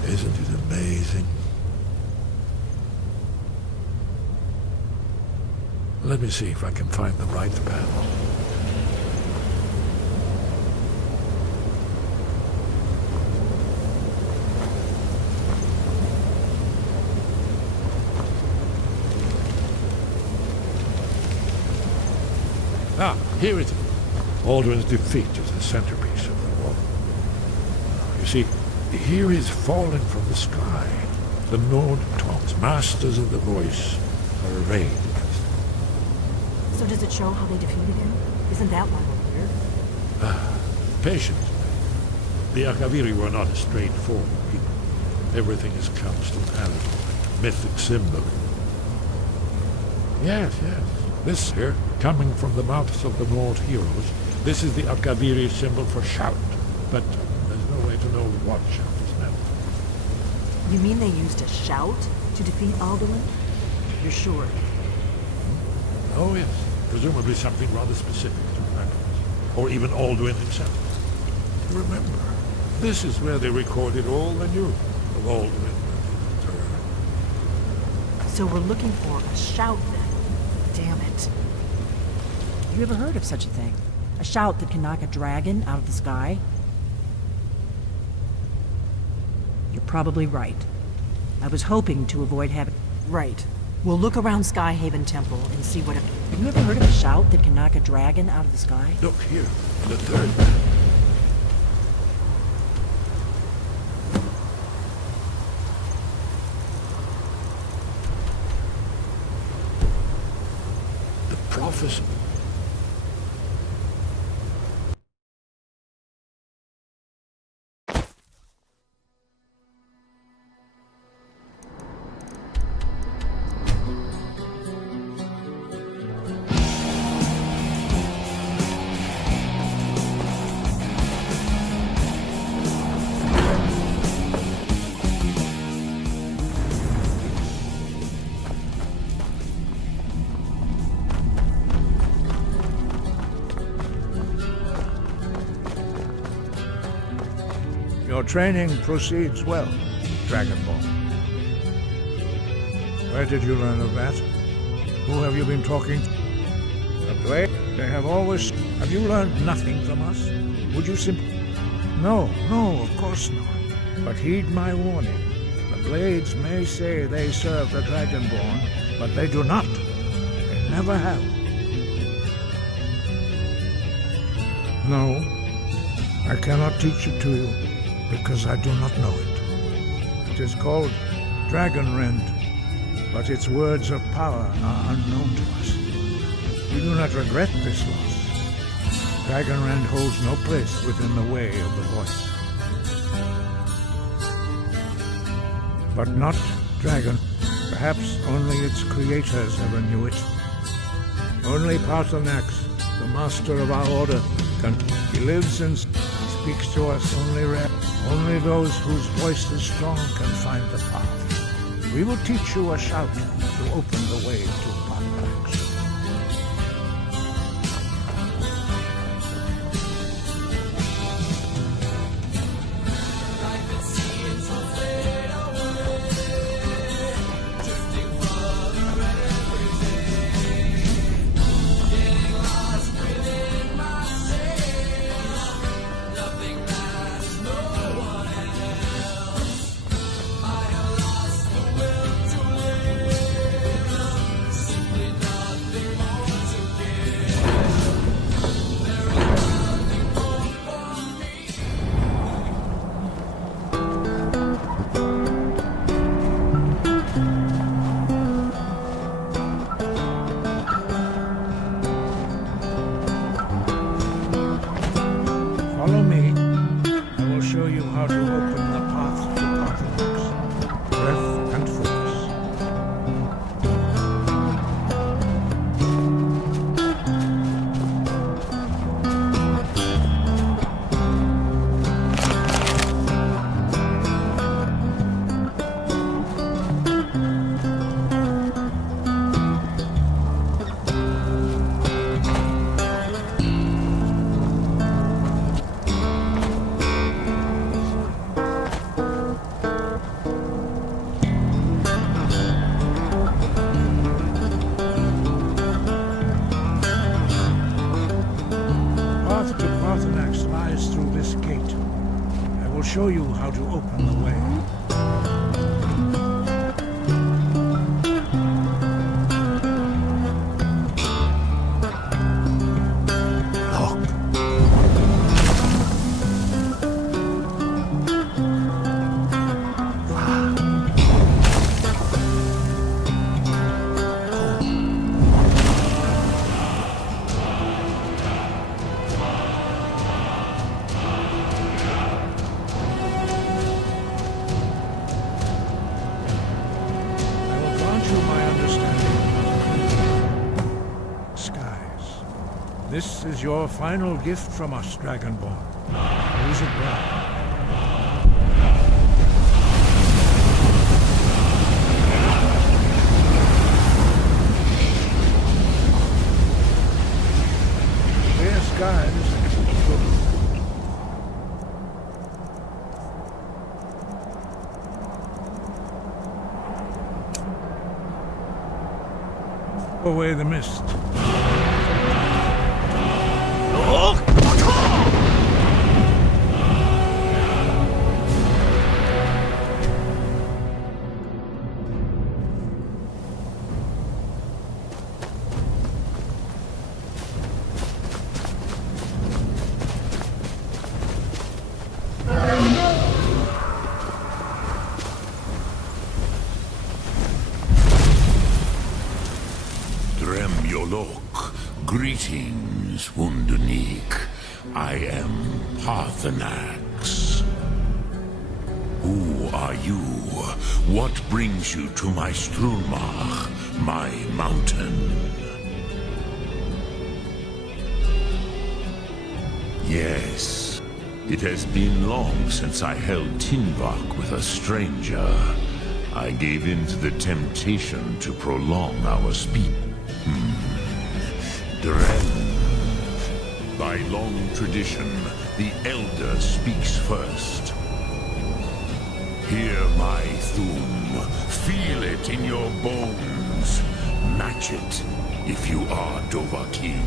Isn't it amazing? Let me see if I can find the right panel. Ah, here it is. Alduin's defeat is the centerpiece of the wall. You see, here is falling from the sky. The Nord Tongs, masters of the voice, are arrayed against him. So does it show how they defeated him? Isn't that why we're here? Ah, patience. The Akaviri were not a straightforward people. Everything is couched in allegory, mythic symbol. Yes, yes. This here, coming from the mouths of the Nord heroes, this is the Akaviri symbol for shout, but there's no way to know what shout is meant. You mean they used a shout to defeat Alduin? You're sure? Oh yes, presumably something rather specific to Magnus, or even Alduin himself. Remember, this is where they recorded all they knew of Alduin and her. So we're looking for a shout then. Damn it. You ever heard of such a thing? A shout that can knock a dragon out of the sky? You're probably right. I was hoping to avoid having... Right. We'll look around Skyhaven Temple and see what... Have you ever heard of a shout that can knock a dragon out of the sky? Look here, the third man. The prophecy. Your training proceeds well, Dragonborn. Where did you learn of that? Who have you been talking to? The Blade? They have always... Have you learned nothing from us? Would you simply... No, of course not. But heed my warning. The Blades may say they serve the Dragonborn, but they do not. They never have. No, I cannot teach it to you, because I do not know it. It is called Dragon Rend, but its words of power are unknown to us. We do not regret this loss. Dragon Rend holds no place within the way of the voice. But not Dragon. Perhaps only its creators ever knew it. Only Paarthurnax, the master of our order, can... He lives and speaks to us only rare. Only those whose voice is strong can find the path. We will teach you a shout to open the way to Paarthurnax. Follow me. I will show you how to open the path to Paarthurnax. Breath and focus. Path to Paarthurnax lies through this gate. I will show you how to open the way. This is your final gift from us, Dragonborn. Use it well. Clear skies. Away the mist. Greetings, Wunderneek. I am Parthenax. Who are you? What brings you to my Strulmach, my mountain? Yes, it has been long since I held Tinvak with a stranger. I gave in to the temptation to prolong our speed. By long tradition, the Elder speaks first. Hear my Thum. Feel it in your bones. Match it if you are Dovahkiin.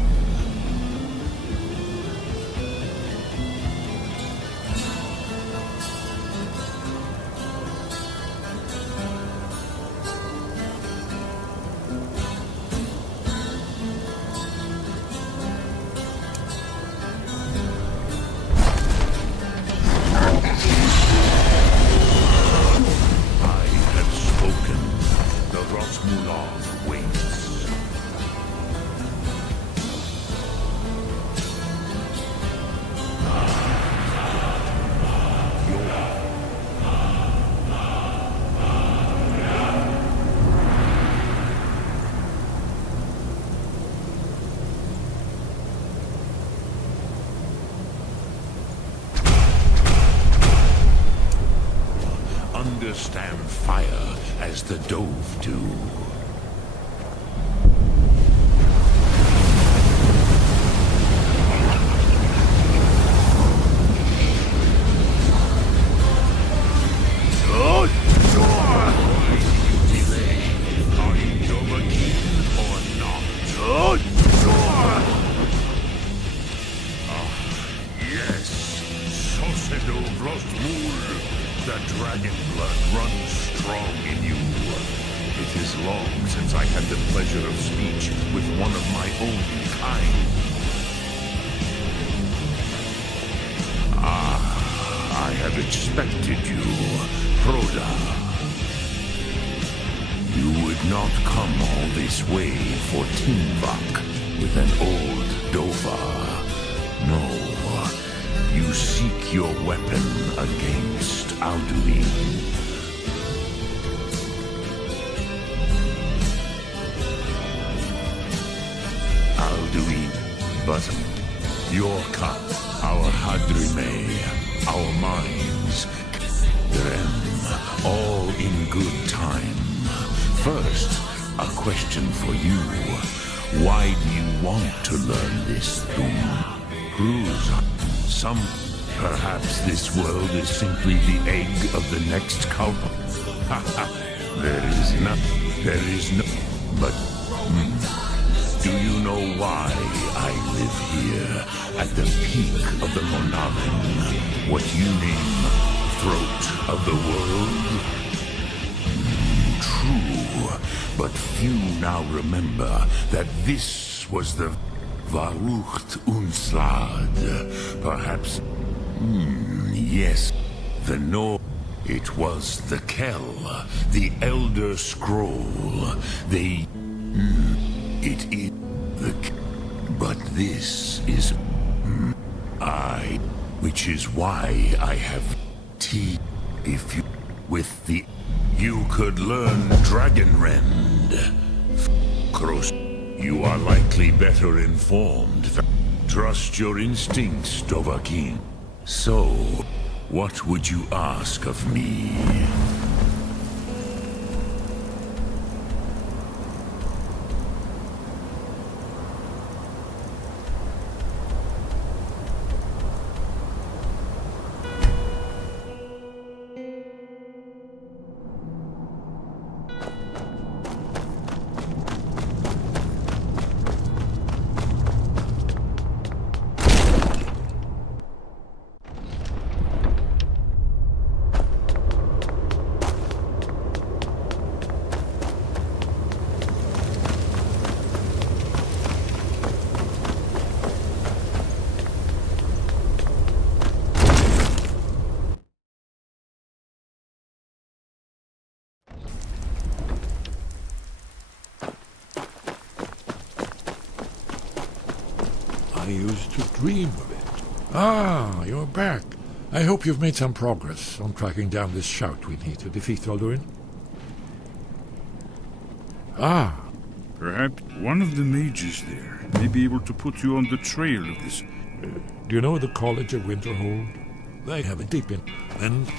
Understand fire as the Dove do. Alduin. Alduin, but your cup, our Hadrime, our minds, Drem, all in good time. First, a question for you. Why do you want to learn this thing? Proves some... Perhaps this world is simply the egg of the next cult. There is no... But, do you know why I live here, at the peak of the Monarchin, what you name throat of the world? True, but few now remember that this was the Varucht Unslad, perhaps... yes, the Nord. It was the Kell, the Elder Scroll. They... it is the... But this is... I... Which is why I have... tea. If you... With the... You could learn Dragonrend. Kroos, you are likely better informed than... Trust your instincts, Dovahkiin. So, what would you ask of me? I used to dream of it. Ah, you're back. I hope you've made some progress on tracking down this shout we need to defeat Alduin. Ah. Perhaps one of the mages there may be able to put you on the trail of this. Do you know the College of Winterhold? They have a deep in. And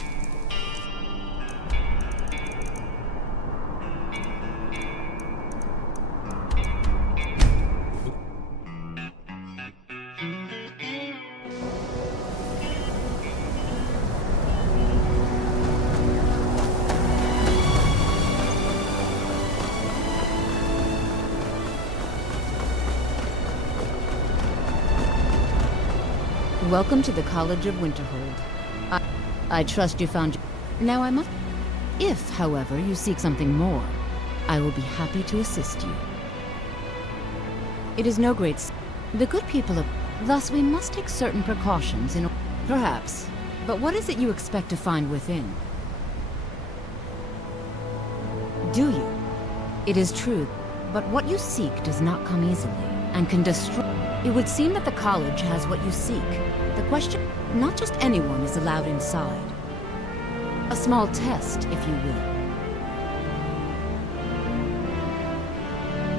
Welcome to the College of Winterhold. I trust you found... Now I must... If, however, you seek something more, I will be happy to assist you. It is no great... The good people of... Thus, we must take certain precautions in... Perhaps. But what is it you expect to find within? Do you? It is true, but what you seek does not come easily, and can destroy... It would seem that the college has what you seek. The question, not just anyone is allowed inside. A small test, if you will.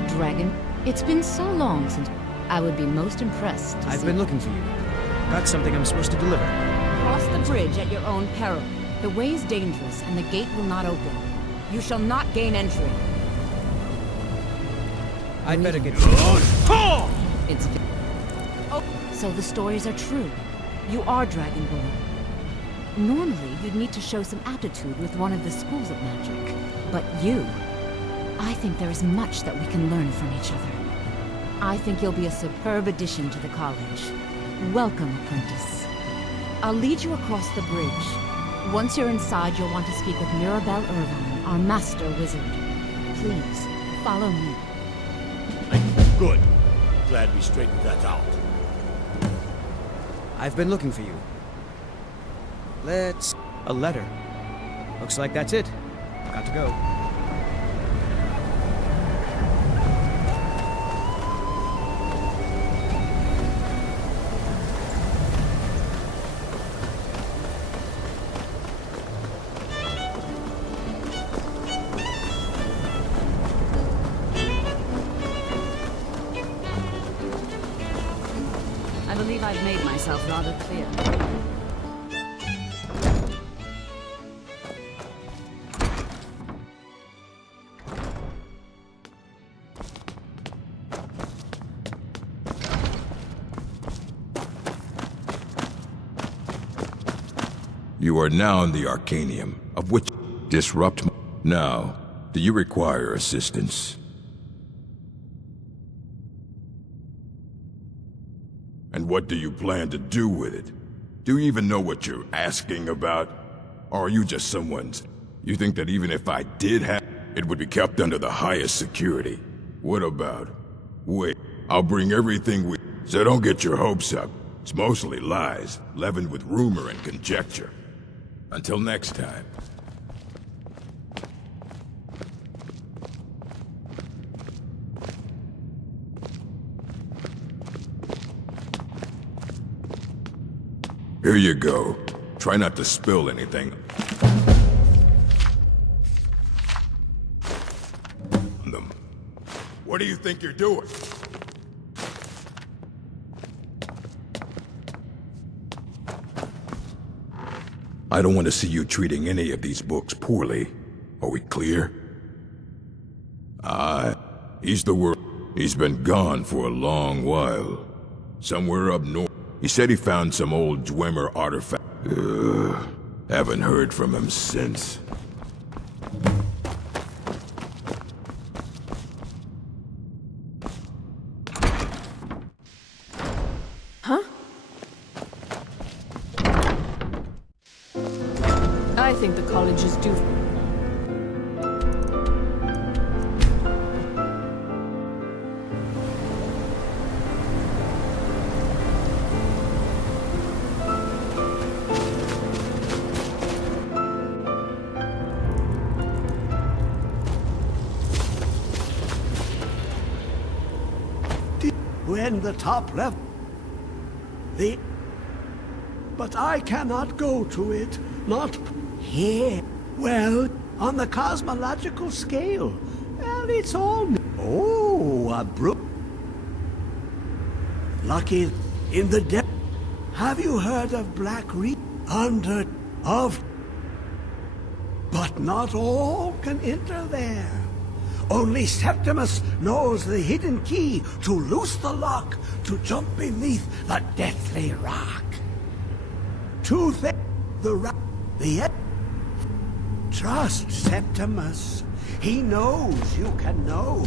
Dragon, it's been so long since I would be most impressed to I've been looking for you. Got something I'm supposed to deliver. Cross the bridge at your own peril. The way is dangerous and the gate will not open. You shall not gain entry. I'd better get... It's... Oh, so the stories are true. You are Dragonborn. Normally, you'd need to show some aptitude with one of the schools of magic. But you... I think there is much that we can learn from each other. I think you'll be a superb addition to the college. Welcome, apprentice. I'll lead you across the bridge. Once you're inside, you'll want to speak with Mirabelle Irvine, our master wizard. Please, follow me. Good. Glad we straightened that out. I've been looking for you. Let's... A letter. Looks like that's it. Got to go. I believe I've made myself rather clear. You are now in the Arcanium, of which disrupt... Now, do you require assistance? And what do you plan to do with it? Do you even know what you're asking about? Or are you just someone's... You think that even if I did have... It would be kept under the highest security? What about... Wait, I'll bring everything we... So don't get your hopes up. It's mostly lies, leavened with rumor and conjecture. Until next time. Here you go. Try not to spill anything. What do you think you're doing? I don't want to see you treating any of these books poorly. Are we clear? He's the word. He's been gone for a long while. Somewhere up north. He said he found some old Dwemer artifact. Haven't heard from him since. Huh? I think the college is due. When the top level, but I cannot go to it, not here. Well, on the cosmological scale, well, it's all. Oh, a lucky in the depth. Have you heard of Black Reef? But not all can enter there. Only Septimus knows the hidden key to loose the lock to jump beneath the deathly rock. Trust Septimus. He knows you can know.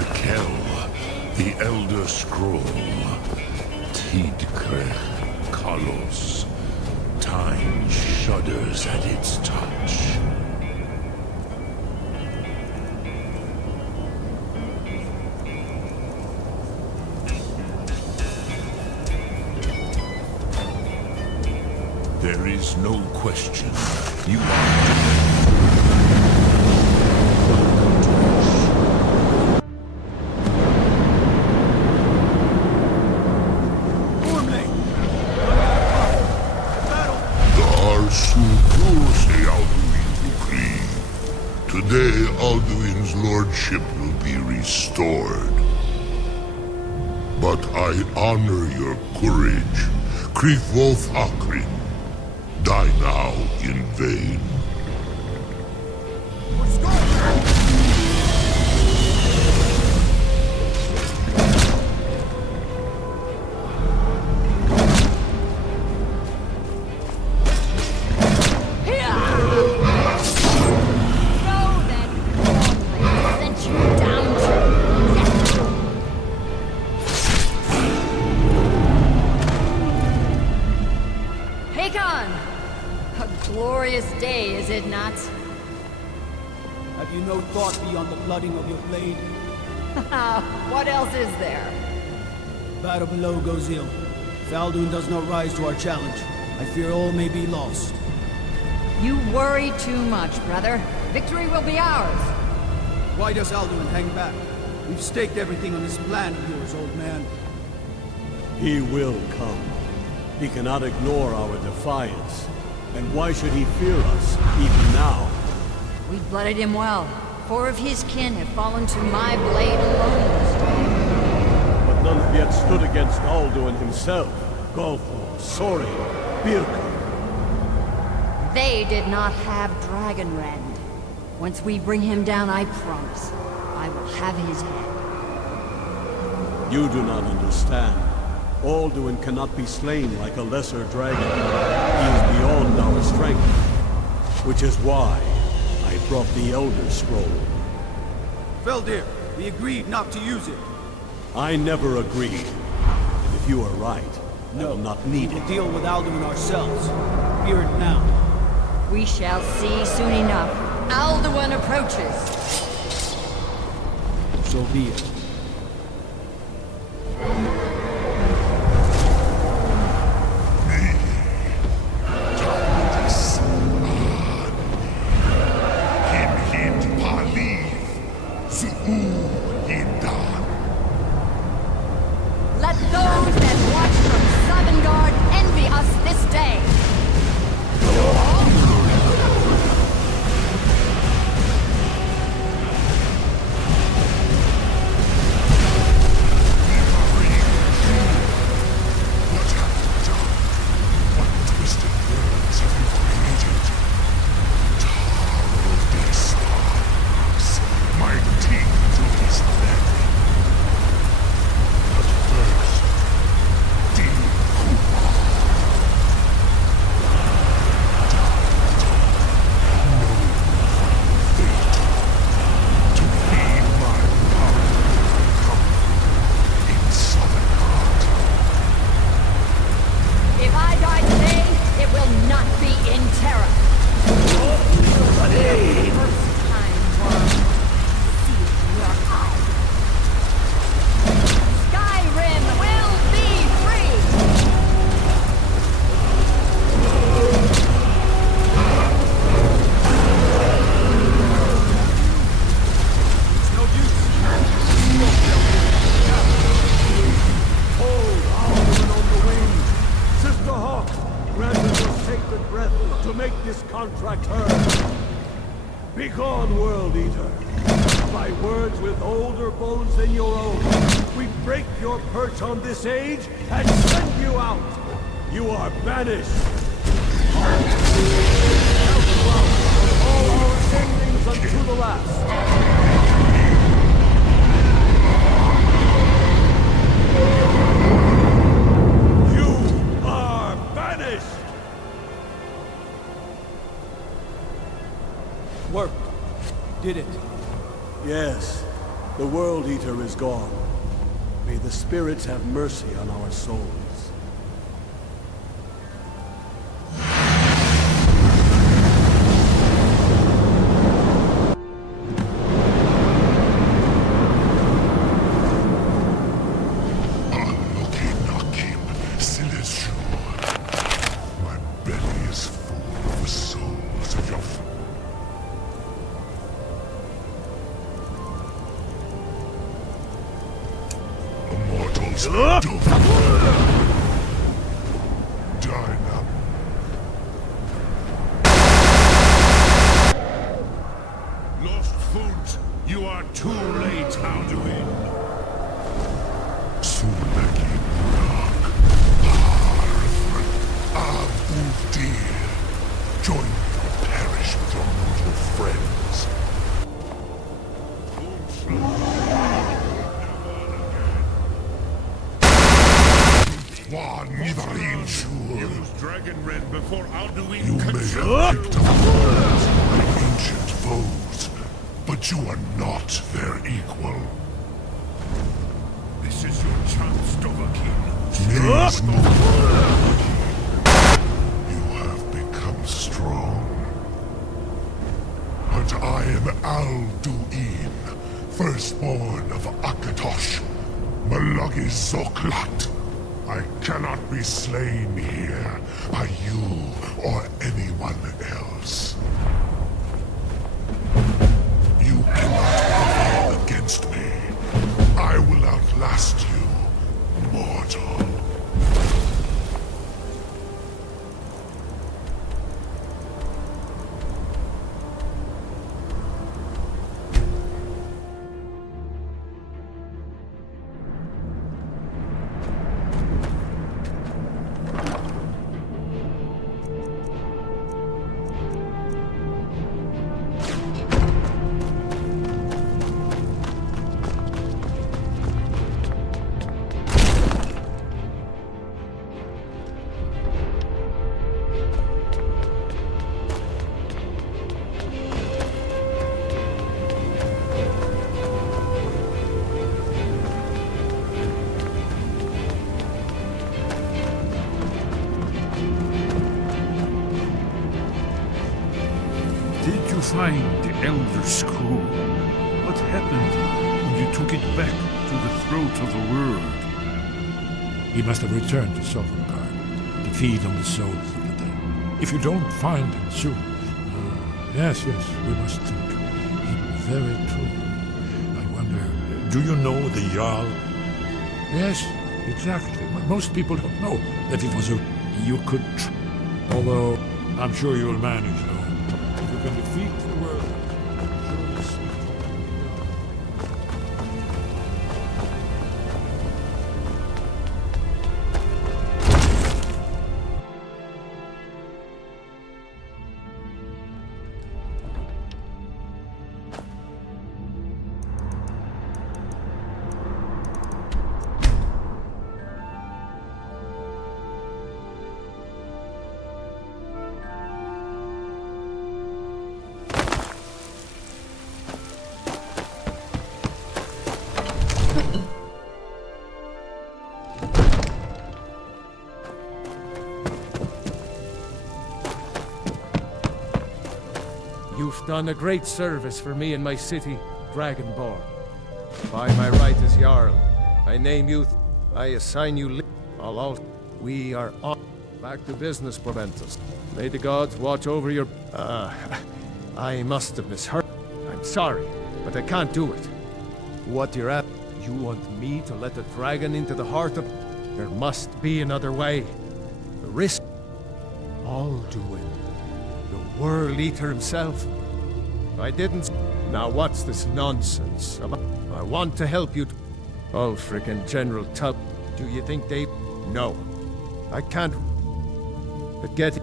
the Kell, the Elder Scroll, Tidkre Kalos. Time shudders at its touch. There is no question. You are... Today, Alduin's lordship will be restored. But I honor your courage. Krifwolf Akrin. Die now in vain. Have you no thought beyond the blooding of your blade? What else is there? Battle below goes ill. If Alduin does not rise to our challenge, I fear all may be lost. You worry too much, brother. Victory will be ours. Why does Alduin hang back? We've staked everything on this plan of yours, old man. He will come. He cannot ignore our defiance. And why should he fear us, even now? We blooded him well. 4 of his kin have fallen to my blade alone. But none have yet stood against Alduin himself. Golthor, Sori, Birka. They did not have Dragonrend. Once we bring him down, I promise, I will have his head. You do not understand. Alduin cannot be slain like a lesser dragon. He is beyond our strength. Which is why I brought the Elder Scroll. Feldir, we agreed not to use it. I never agreed. And if you are right, I will not need it. We'll deal with Alduin ourselves. Hear it now. We shall see soon enough. Alduin approaches. So be it. Let those that watch from Sovngarde envy us this day. father is gone. May the spirits have mercy on our souls. Lost foot, you are too late, Alduin. Sulaki Miraak, join me or perish with your mortal friends. Use Dragon Red before Alduin You may have picked up my ancient foes, but you are not their equal. This is your chance, Dovahkiin. Names no You have become strong. But I am Alduin, firstborn of Akatosh, Malagi Zoklat. I cannot be slain here by you or anyone else. You cannot prevail against me. I will outlast you, mortal. Find the Elder Scroll. What happened when you took it back to the throat of the world? He must have returned to Sovngarde to feed on the souls of the dead. If you don't find him soon... yes, we must think. Very true. I wonder, do you know the Jarl? Yes, exactly. Most people don't know that it was a... You could... Although, I'm sure you'll manage, though. If you can defeat the world, surely speak for me. You've done a great service for me and my city, Dragonborn. By my right as Jarl, I name you, I assign you we are on. Back to business, Proventus. May the gods watch over your... I must have misheard. I'm sorry, but I can't do it. What you're at, you want me to let the dragon into the heart of... There must be another way. The risk... Alduin. The World Eater himself. I didn't... Now what's this nonsense about... I want to help you... Ulfric and General Tubb. Do you think they... No. I can't... But get it.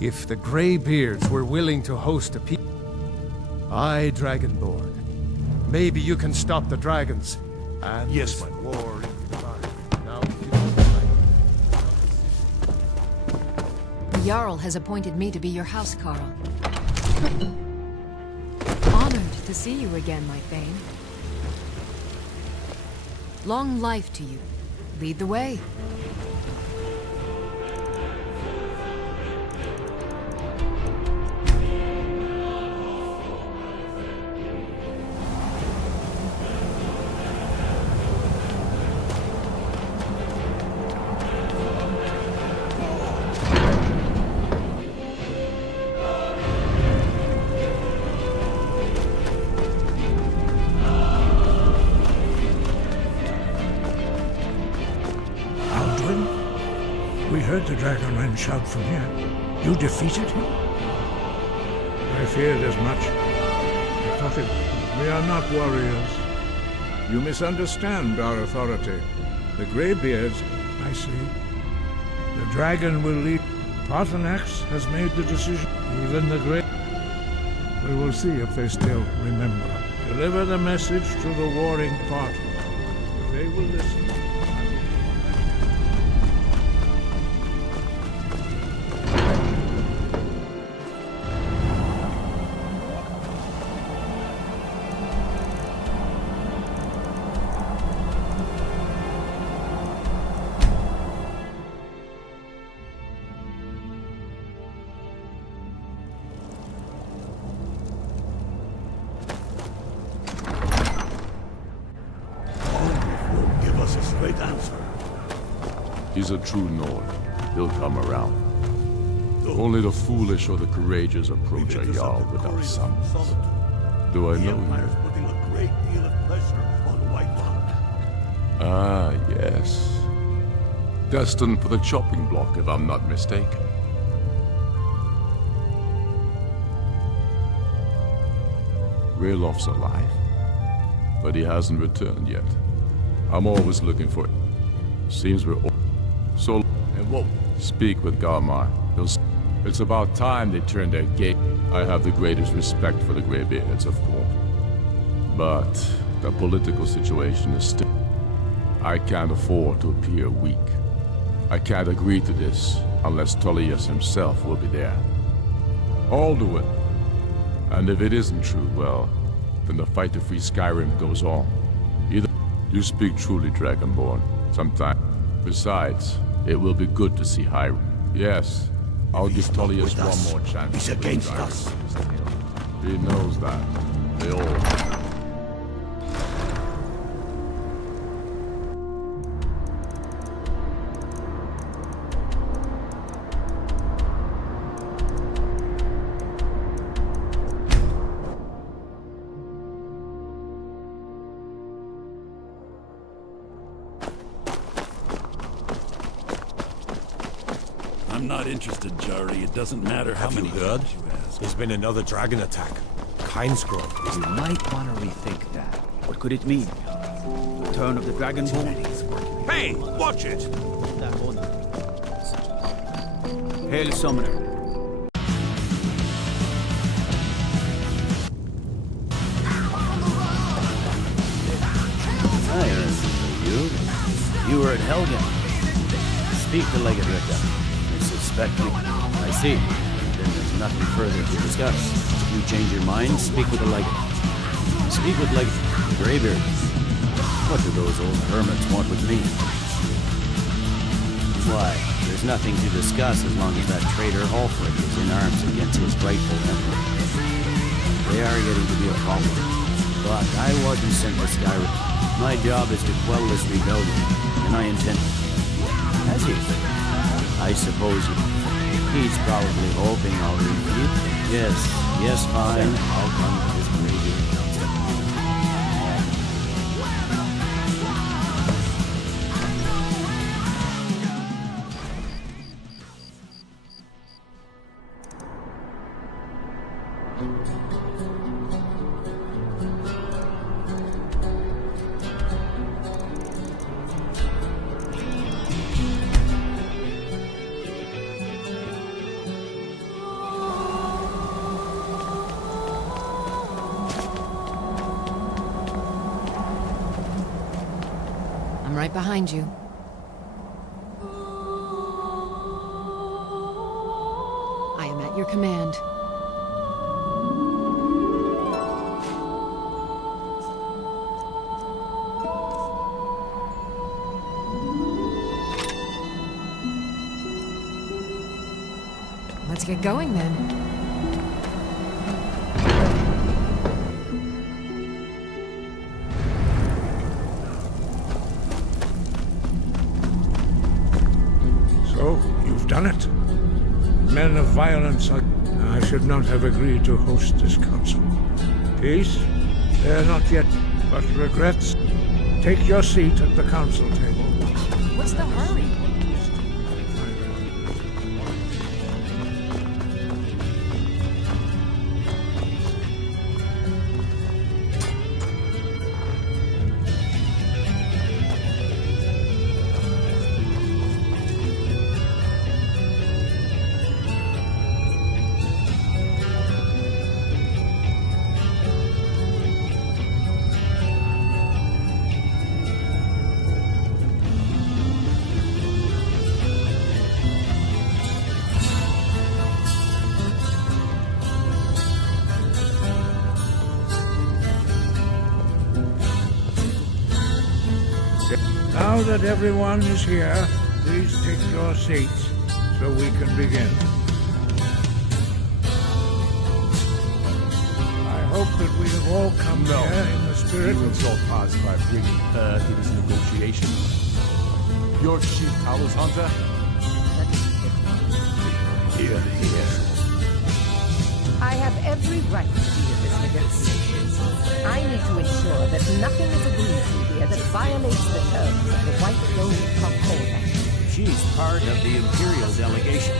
If the Greybeards were willing to host a people... I, Dragonborn. Maybe you can stop the dragons. And yes, my war in now, The Jarl has appointed me to be your housecarl. Honored to see you again, my Bane. Long life to you. Lead the way. We heard the dragonman shout from here. You defeated him? I feared as much. I thought it... We are not warriors. You misunderstand our authority. The Greybeards... I see. The dragon will lead... Paarthurnax has made the decision. Even the Grey... We will see if they still remember. Deliver the message to the warring party. If they will listen... He's a true Nord. He'll come around. Only the foolish or the courageous approach a Jarl without summons. Do I know you? Putting a great deal of pressure on Whiterun. Ah, yes. Destined for the chopping block, if I'm not mistaken. Raylof's alive, but he hasn't returned yet. I'm always looking for it. Seems we're all... So, and whoa, speak with Galmar. It's about time they turn their gate. I have the greatest respect for the Greybeards, of course. But the political situation is still... I can't afford to appear weak. I can't agree to this unless Tullius himself will be there. Alduin. And if it isn't true, well, then the fight to free Skyrim goes on. Either you speak truly, Dragonborn, sometime. Besides, it will be good to see Hyrie. Yes, I'll give Tullius one more chance. He's against us. He knows that. They all... I'm not interested, Jari. It doesn't matter how many heard? times you ask. There's been another dragon attack. Kinesgrove. You might want to rethink that. What could it mean? Return of the Dragonborn? Hey, watch it! Hail, Summoner. Hi, you were at Helgen. Speak to Legate Ricka. I suspect we... I see. Then there's nothing further to discuss. If you change your mind, speak with the Legate. Speak with Legate Greybeard. What do those old hermits want with me? Why, there's nothing to discuss as long as that traitor Ulfric is in arms against his rightful emperor. They are getting to be a problem. But I wasn't sent to Skyrim. My job is to quell this rebellion, and I intend... Has he? I suppose he's probably hoping I'll refute. Yes, fine. I'll come to his graveyard. I'm right behind you. I am at your command. Let's get going then. So, you've done it. Men of violence, I should not have agreed to host this council. Peace? They're not yet, but regrets. Take your seat at the council table. What's the hurry? Now that everyone is here, please take your seats so we can begin. I hope that we have all come here in the spirit You of... insult us by bringing her to this negotiation. Your chief Talos hunter? Here, here. I have every right to be in this negotiation. I need to ensure that nothing is agreed to here that violates the terms of the White Throne Concordat. She's part of the Imperial delegation.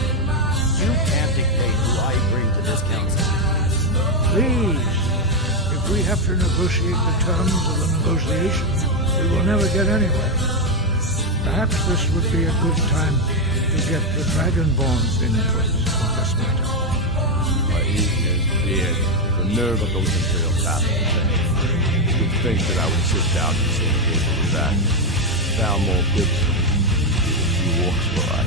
You can't dictate who I bring to this council. Please, if we have to negotiate the terms of the negotiation, we will never get anywhere. Perhaps this would be a good time to get the Dragonborn's input on this matter. My evening is beard. The nerve of those Imperial bastards. You'd think that I would sit down and say that. Thalmor bids for me. She walks where I.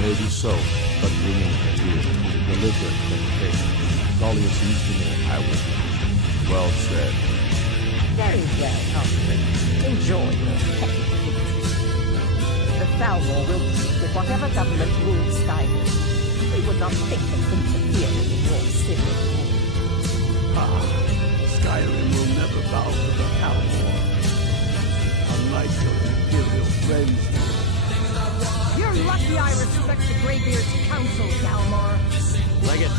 Maybe so, but bringing her here is a deliberate provocation. Dolius needs to know I will. Well said. Very well, Alduin. Enjoy your petty victory. The Thalmor will keep with whatever government rules Skyrim. We would not think of interfering in your civil war. Skyrim will never bow to the Thalmor. Unlike your Imperial friends. You're lucky I respect the Greybeard's counsel, Thalmor. Legate,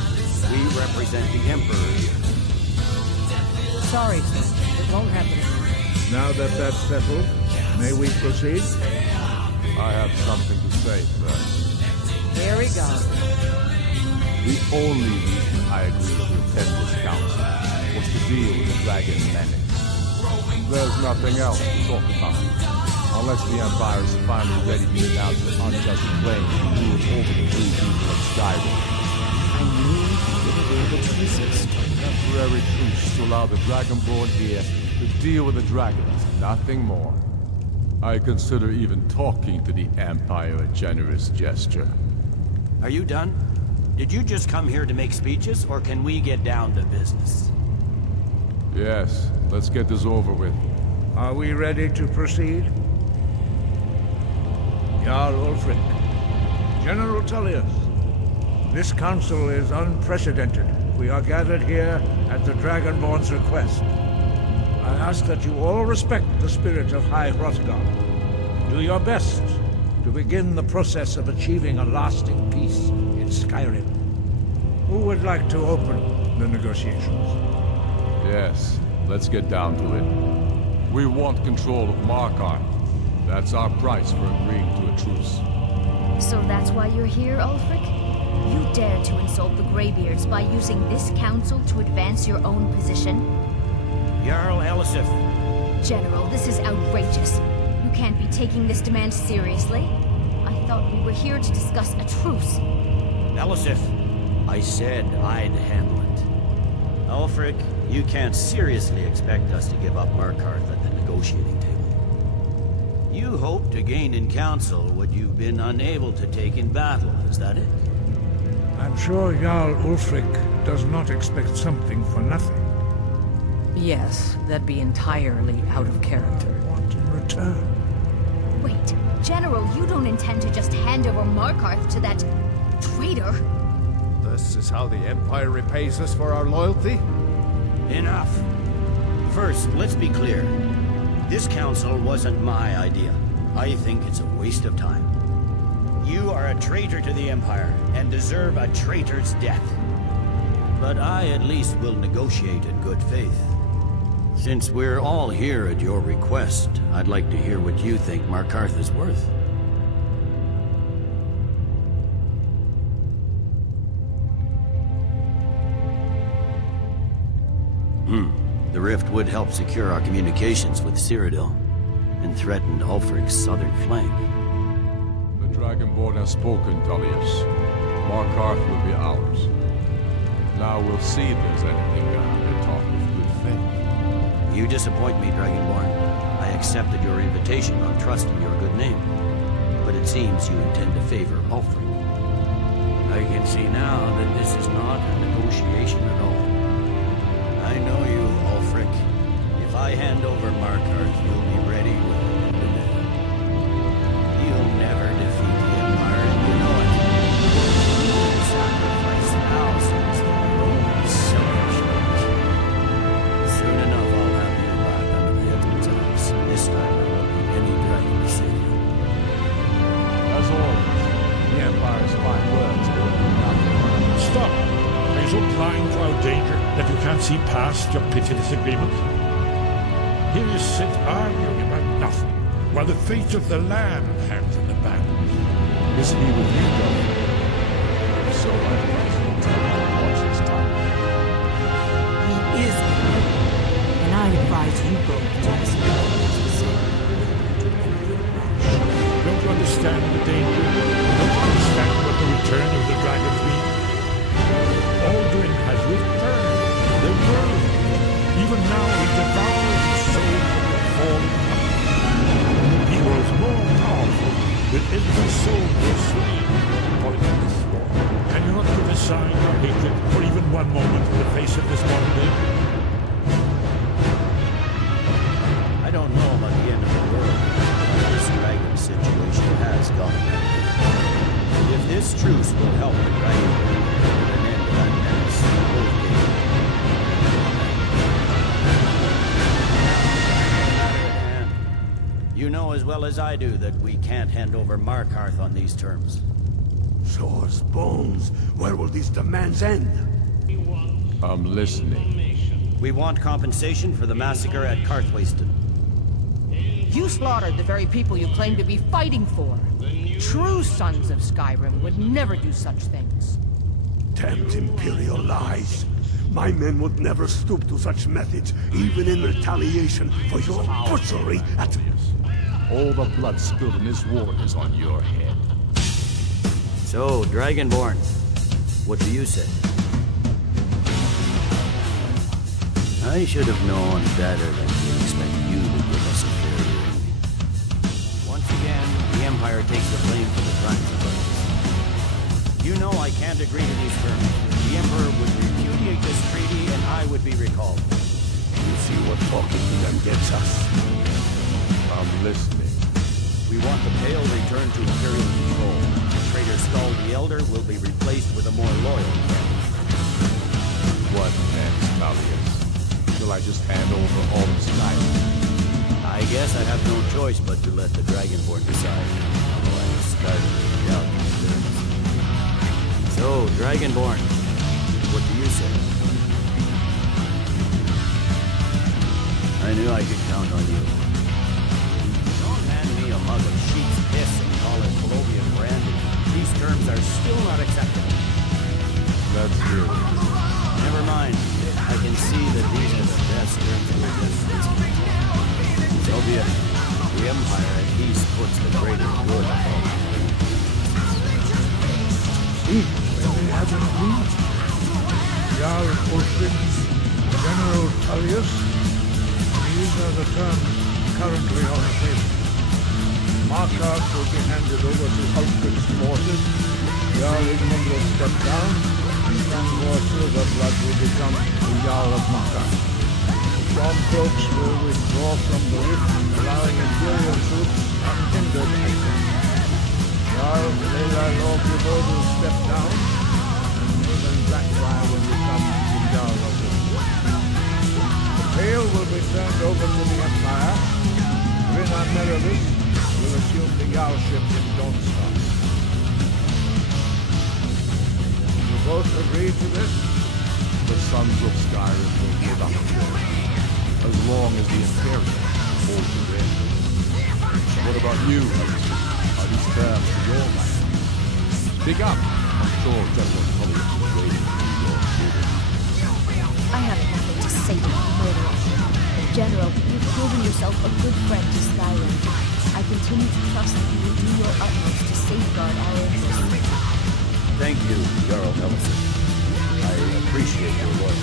we represent the Emperor here. Sorry, sir. It won't happen. Now that that's settled, may we proceed? I have something to say first. Here we go. The only reason I agreed to attend this council was to deal with the dragon menace. There's nothing else to talk about. Unless the Empire is finally ready to announce an unjust claim to rule over the free people of Skyrim. I knew you would be able to resist. Temporary truce to allow the Dragonborn here to deal with the dragons, nothing more. I consider even talking to the Empire a generous gesture. Are you done? Did you just come here to make speeches, or can we get down to business? Yes, let's get this over with. Are we ready to proceed? Jarl Ulfric, General Tullius, this council is unprecedented. We are gathered here at the Dragonborn's request. I ask that you all respect the spirit of High Hrothgar. Do your best to begin the process of achieving a lasting peace in Skyrim. Who would like to open the negotiations? Yes, let's get down to it. We want control of Markarth. That's our price for agreeing to a truce. So that's why you're here, Ulfric? You dare to insult the Greybeards by using this council to advance your own position? Jarl Elisif. General, this is outrageous. You can't be taking this demand seriously. I thought we were here to discuss a truce. Elisif, I said I'd handle it. Ulfric, you can't seriously expect us to give up Markarth at the negotiating table. You hoped to gain in council what you've been unable to take in battle, is that it? I'm sure Jarl Ulfric does not expect something for nothing. Yes, that'd be entirely out of character. What in return? Wait, General, you don't intend to just hand over Markarth to that traitor? This is how the Empire repays us for our loyalty? Enough. First, let's be clear. This council wasn't my idea. I think it's a waste of time. You are a traitor to the Empire, and deserve a traitor's death. But I at least will negotiate in good faith. Since we're all here at your request, I'd like to hear what you think Markarth is worth. The rift would help secure our communications with Cyrodiil, and threatened Ulfric's southern flank. The Dragonborn has spoken, Tullius. Markarth will be ours. Now we'll see if there's anything behind the talk of good faith. You disappoint me, Dragonborn. I accepted your invitation on trusting your good name. But it seems you intend to favor Ulfric. I can see now that this is not a negotiation at all. I know you, Ulfric. If I hand over Markarth, you'll be ready with a minute. You'll never defeat the Empire, and you know it. You will sacrifice thousands for your own selfish ends. Soon enough, I'll have you back under the headsman's eyes. This time, there won't be any dragon to save you. As always, the Empire's fine words will be nothing. Stop! Are you so blind to our danger that you can't see past your pitiless agreement? Here you sit arguing about nothing, while the fate of the land hangs in the balance. Is he with you, Governor? If so, I advise you to watch his tongue. He is with me, and I advise you both to listen to what he has to say. Don't you understand the danger? Don't you understand what the return of the dragons means? Alduin has returned. The world. Even now he devours the soul of the fallen. He grows more powerful with every soul he slain. Poisonous. Can you not put aside your hatred for even one moment in the face of this modern day? I don't know about the end of the world, but this dragon situation has gone bad. If this truce will help the dragon put an end to that menace, both gain. You know as well as I do that we can't hand over Markarth on these terms. Swords, bones, where will these demands end? I'm listening. We want compensation for the massacre at Karthwasten. You slaughtered the very people you claim to be fighting for. True sons of Skyrim would never do such things. Damned Imperial lies. My men would never stoop to such methods, even in retaliation for your butchery at... All the blood spilled in this war is on your head. So, Dragonborn, what do you say? I should have known better than to expect you to give us a fair hearing. Once again, the Empire takes the blame for the crimes of others. You know I can't agree to these terms. The Emperor would repudiate this treaty and I would be recalled. You see what talking to them gets us. I'm listening. We want the Pale returned to Imperial control. Traitor Skaal the Elder will be replaced with a more loyal friend. What next, Tullius? Shall I just hand over all of Skyrim? I guess I have no choice but to let the Dragonborn decide. Otherwise, Skyrim will doubt these terms. So, Dragonborn, what do you say? I knew I could count on you. Don't hand me a mug of sheep's piss and call it Colovian brandy. These terms are still not acceptable. Let's hear it. Never mind. I can see that these are the best terms to exist. Soviet, the Empire at least puts the greater good above. When we have agreed, Jarl Ulfric, General Tullius, these are the terms currently on the table. Markarth will be handed over to Ulfric's forces, Jarl Igmund will step down, and more silver blood will become the Jarl of Miraak. The Stormcloaks will withdraw from the rift, allowing Imperial troops unhindered access. Jarl Leila Lorgrivo will step down, and Haven Blackfire will become the Jarl of the Rift. The Pale will be turned over to the Empire. Rina Merylith will assume the Jarlship in Dawnstar. You both agree to this? The sons of Skyrim will give up as long as the Imperium holds the ring. What about you, Helgen? Are these terms to your mind? Speak up! I'm sure General Tullius is waiting for your children. I have nothing to say to you, murderer. General, you've proven yourself a good friend to Skyrim. I continue to trust that you will do your utmost to safeguard our interests. Thank you, Jarl Ellison. I appreciate your work.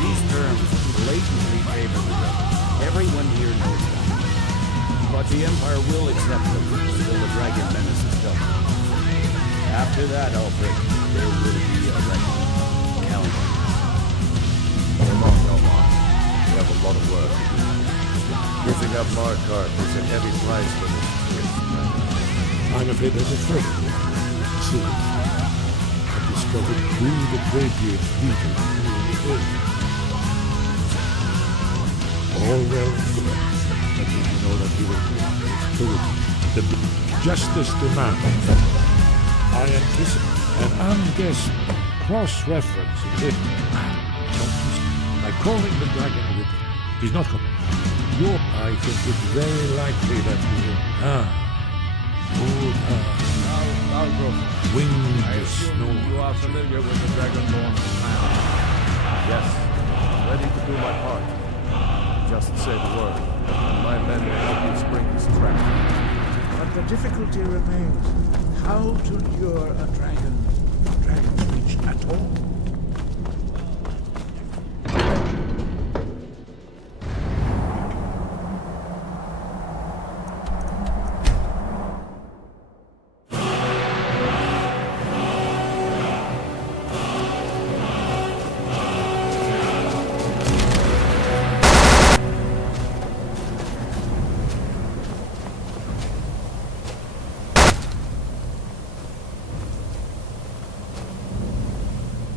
These terms blatantly favor the rebels. Everyone here knows that. But the Empire will accept them until the dragon menace is dealt with. After that, Alfred, there will be a reckoning. Count on it. Hold on, Thalmor. We have a lot of work to do. Giving up Markarth is a heavy price for this trip. I'm afraid there's a threat. See, I've discovered who the Greybeard's leader really is. All well and good, but did you know that he will kill the justice demands? I anticipate an unguessed cross-reference in this. By calling the dragon with him, he's not coming. I think it's very likely that he will. Winged I assume snow. you are familiar with the Dragonborn plan. Yes, ready to do my part. Just say the word, and my men will help you spring this trap. But the difficulty remains how to lure a dragon to Dragonreach at all.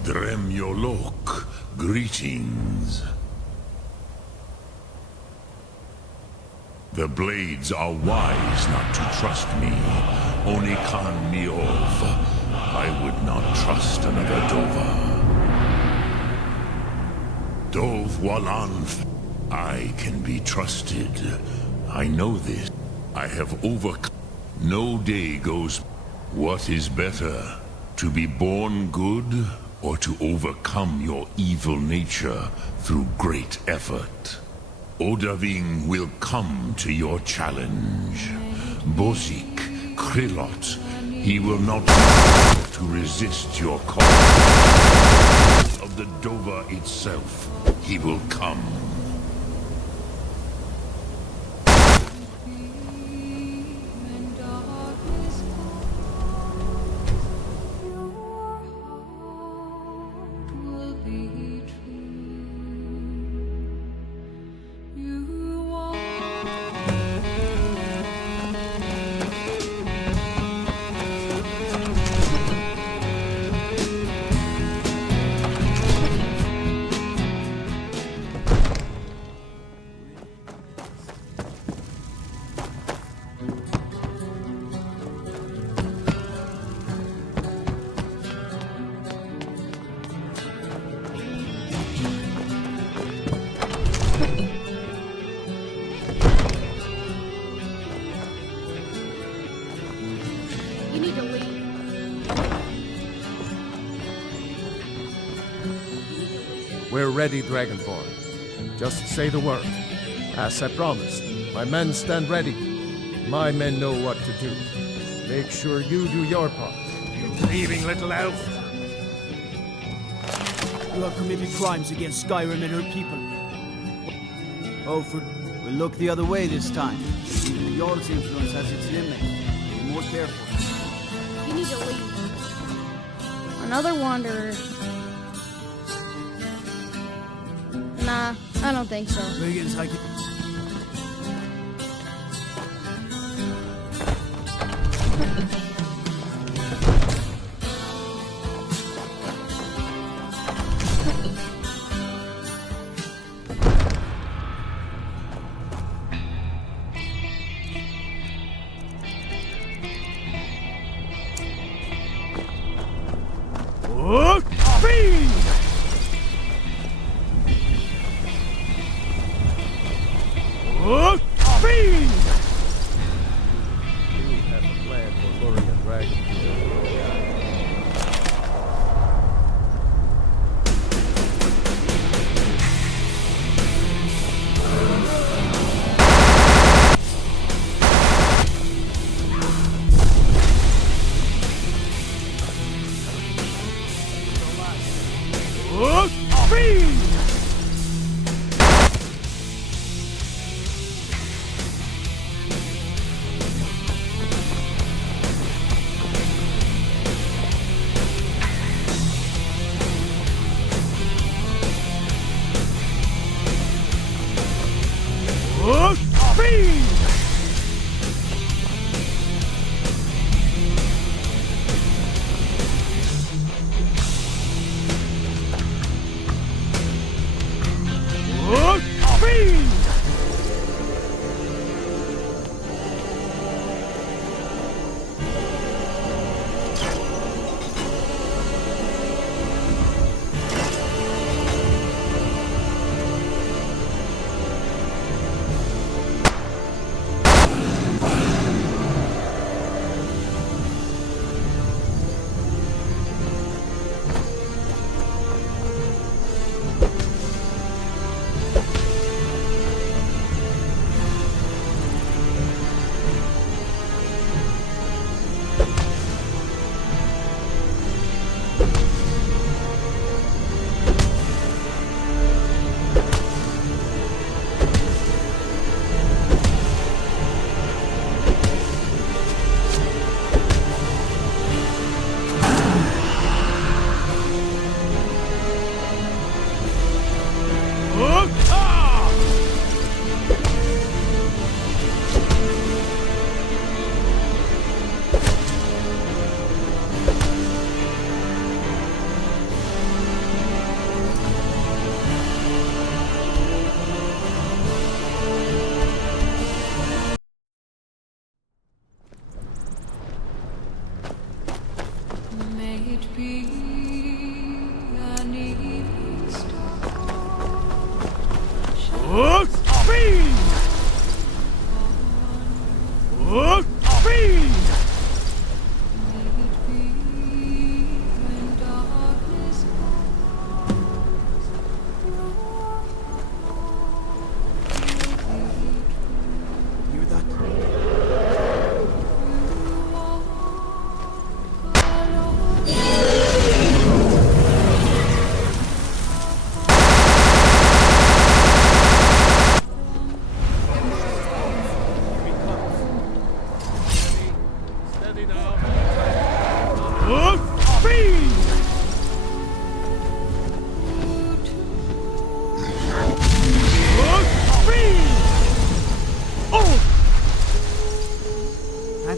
Dremyolok, greetings. The blades are wise not to trust me. Onikan Miov. I would not trust another Dova. Dov Walan. I can be trusted. I know this. I have overcome. No day goes. What is better? To be born good, or to overcome your evil nature through great effort? Odahviing will come to your challenge. Bosik, Krillot, he will not be able to resist your call. Of the Dova itself, he will come. We're ready, Dragonborn. Just say the word. As I promised, my men stand ready. My men know what to do. Make sure you do your part. You thieving little elf! You have committed crimes against Skyrim and her people. Alfred will look the other way this time. The Jarl's influence has its limits. Be more careful. You need to leave. Another wanderer. Nah, I don't think so. Begins like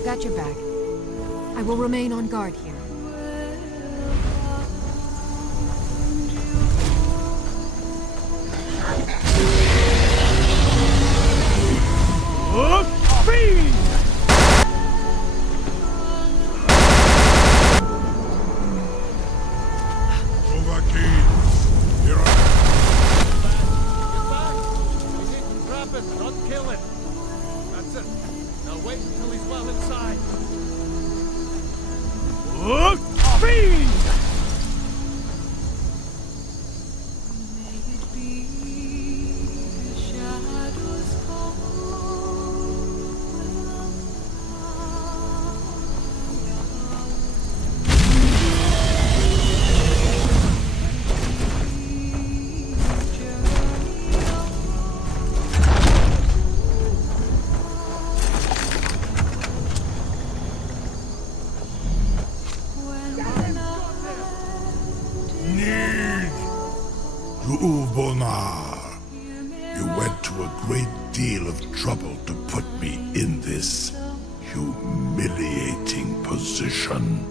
Got your back. I will remain on guard here. me in this humiliating position.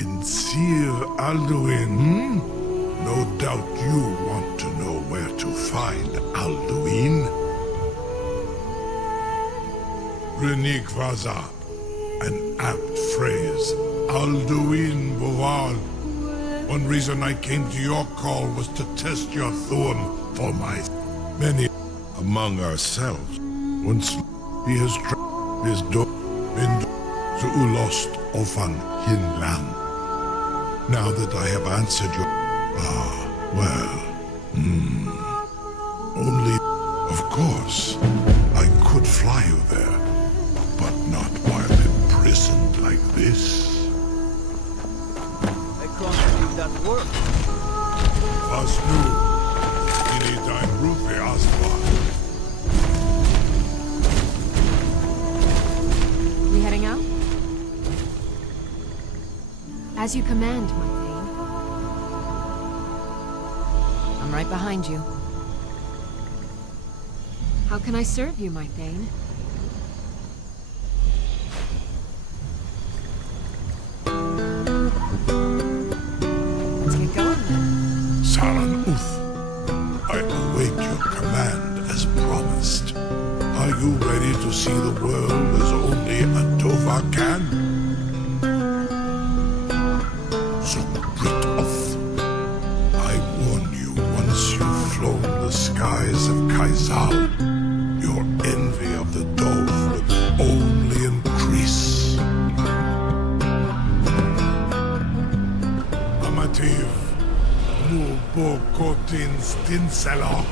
In Sir Alduin, no doubt you want to know where to find Alduin. Renik Vaza, an apt phrase. Alduin Boval. One reason I came to your call was to test your thorn for my many among ourselves. Once he has his been to Ulost Ofan Hinland. Now that I have answered your... Only, of course, I could fly you there, but not while imprisoned like this. I can't believe that worked. Asnu, anytime Rufe Aswan. We heading out? As you command, my Thane. I'm right behind you. How can I serve you, my Thane? Let's get going then. Saran Uth, I await your command as promised. Are you ready to see the world as only a Dova can? So rid off. I warn you, once you've flown the skies of Kaizal, your envy of the Dove will only increase. Amativ, Mubo Kotin Stinselok.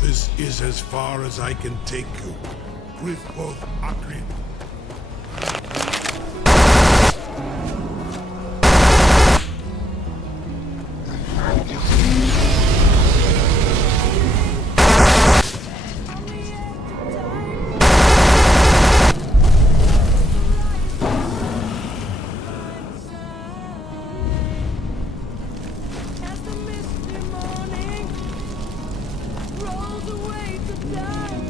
This is as far as I can take you. With both Eyrie. Rolls away to die.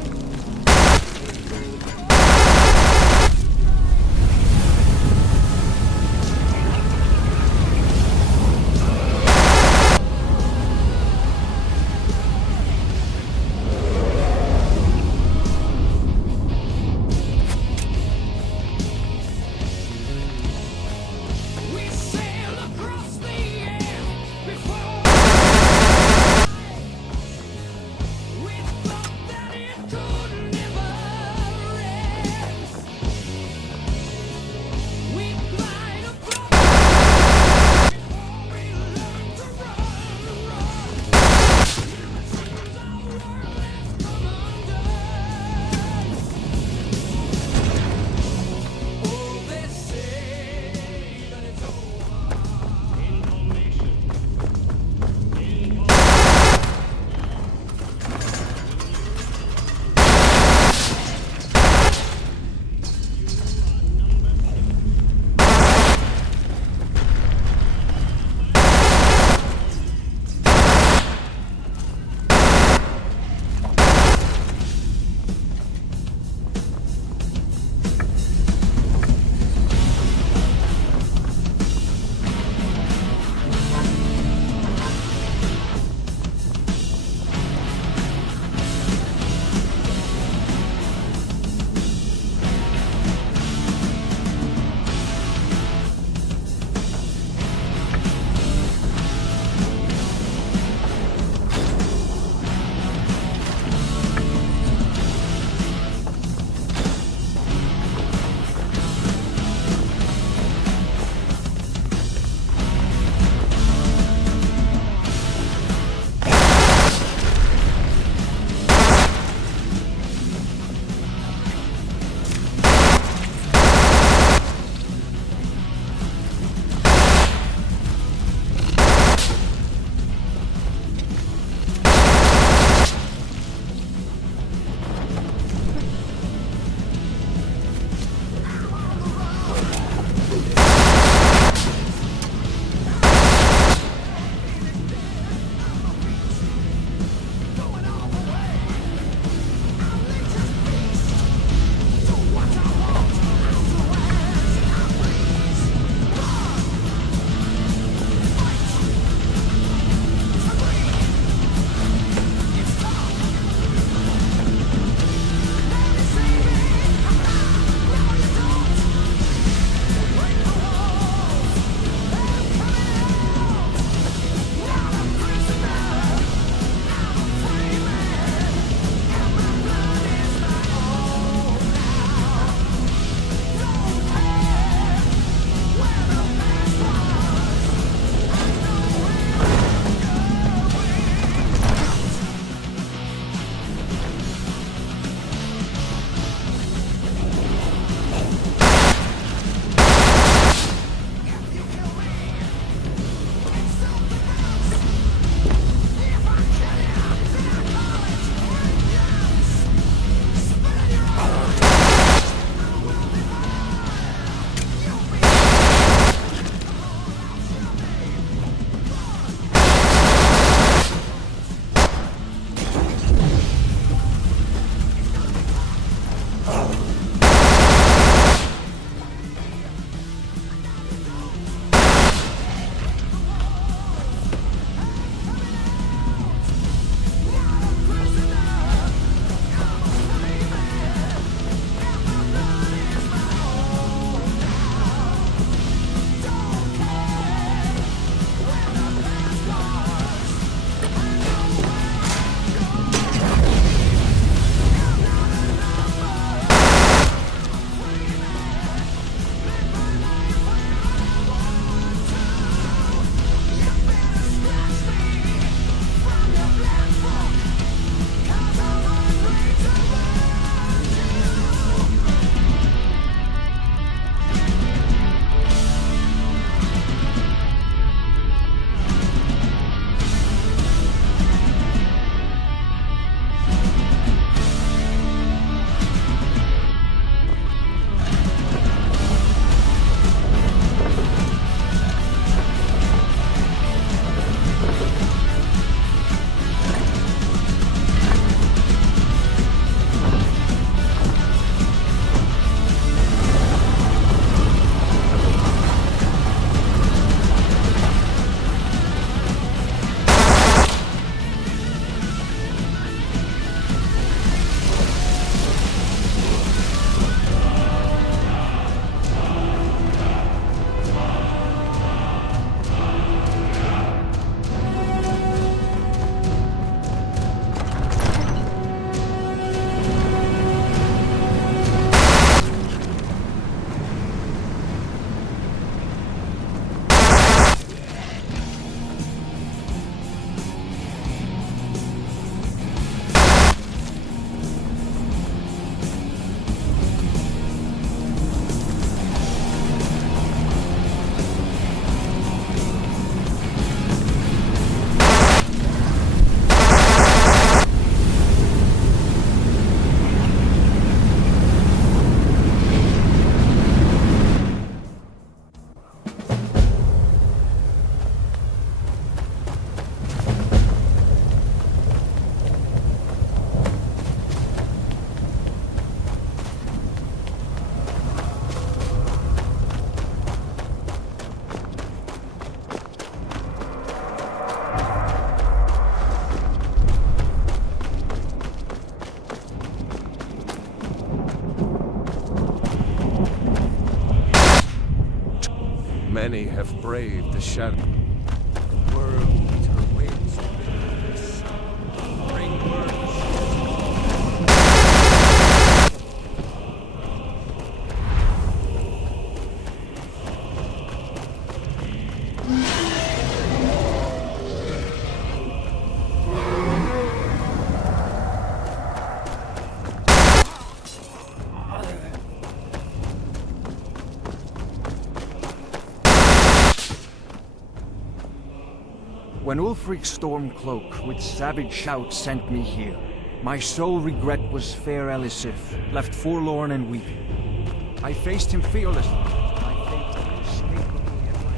Many have braved the shadow. The world eater waits within this. Bring words. When Ulfric's Stormcloak with savage shouts sent me here, my sole regret was fair Elisif, left forlorn and weeping. I faced him fearlessly. My fate unescapably at my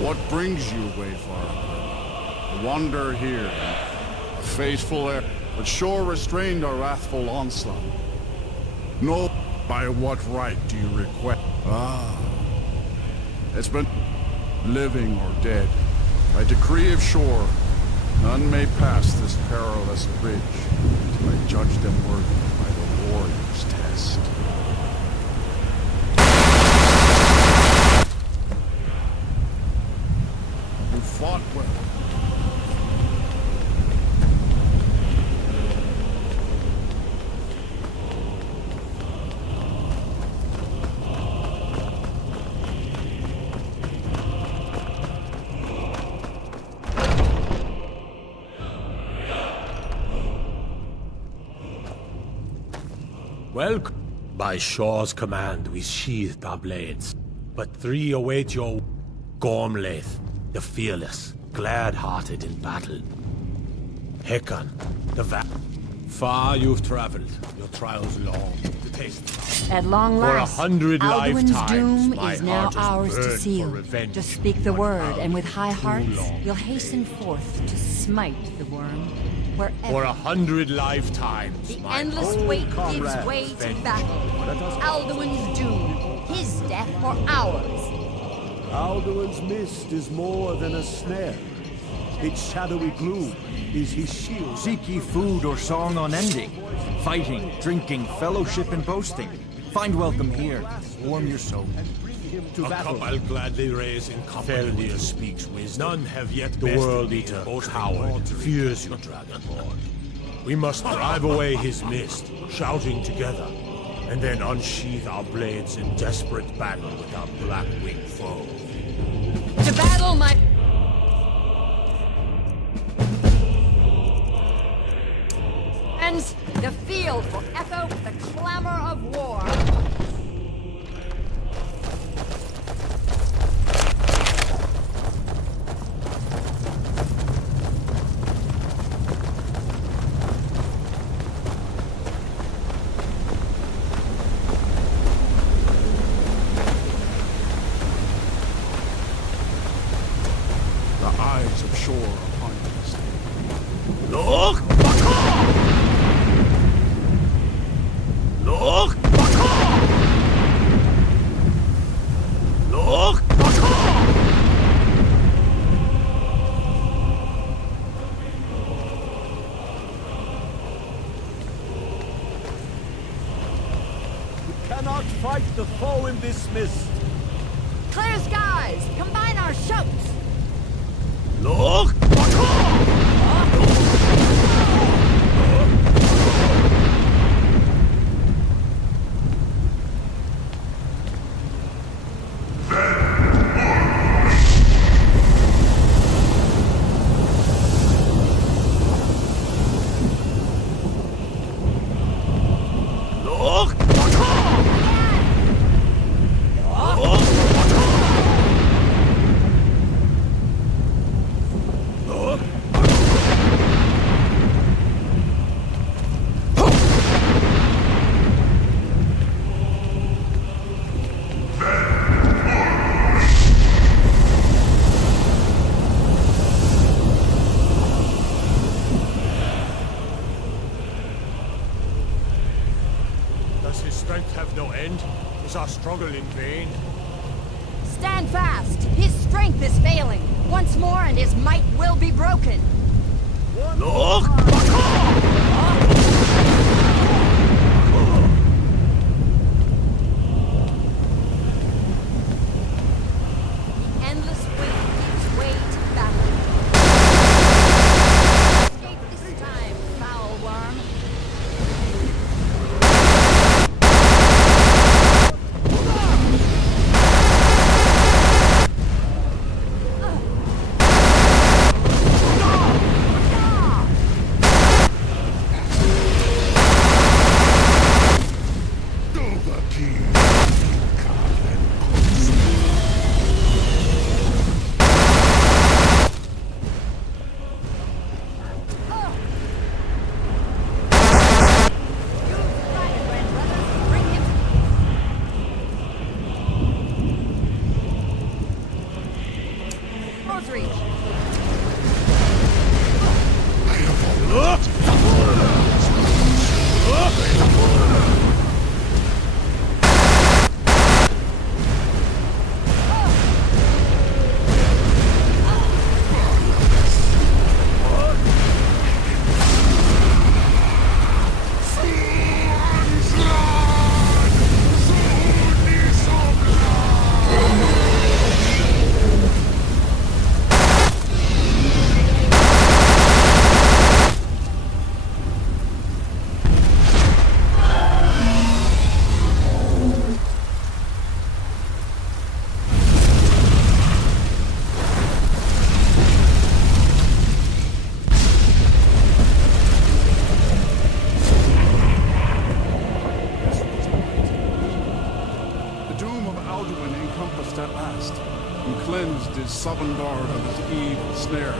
What brings you, Wayfarer? A wanderer here, a faithful heir, but sure restrained a wrathful onslaught. No, by what right do you request? Ah, it's been living or dead. By decree of shore, none may pass this perilous bridge till I judge them worthy by the warrior's test. Fought well. Welcome. By Shaw's command, we sheathed our blades, but 3 await your Gormlaith, the fearless, glad-hearted in battle. Helgen, the far you've traveled, your trials long, to taste. At long last, For 100 Alduin's lifetimes, doom my is now heart has ours to burned for seal. revenge. Just speak the word, and with high hearts, long. we'll hasten forth to smite the worm wherever. For 100 lifetimes, The my endless old wait gives comrade way to defended. battle. Alduin's doom, his death for ours. Alduin's mist is more than a snare. Its shadowy gloom is his shield. Seek ye food or song unending, fighting, drinking, fellowship and boasting. Find welcome here, warm your soul. A cup I'll gladly raise in company. Feldir speaks wisdom. None have yet the world eater, coward, fears you, Dragonborn. We must drive away his mist, shouting together, and then unsheath our blades in desperate battle with our black-winged foe. To battle, my... Friends, the field will echo with the clamor of war. The eyes of shore upon us. Look! Look! Look! We cannot fight the foe in this mist. Clear skies! Combine our shouts! Look! strength have no end? Is our struggle in vain? Stand fast! His strength is failing. Once more and his might will be broken. Look! The endless wait gives way to battle. Escape this time, foul worm. Sovngarde of his evil snare.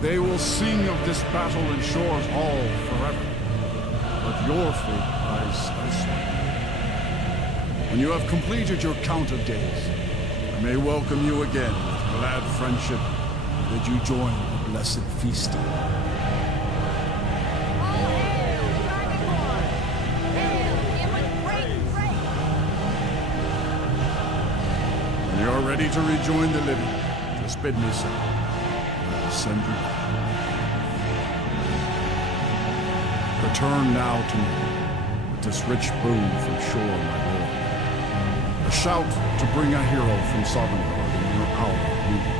They will sing of this battle in Shores Hall forever. But your fate lies elsewhere. When you have completed your count of days, I may welcome you again with glad friendship, and that you join the blessed feasting. When you're ready to rejoin the living, just bid me so. I will send you back. Return now to me with this rich boon from shore, my lord. A shout to bring a hero from Sovngarde in your hour of need.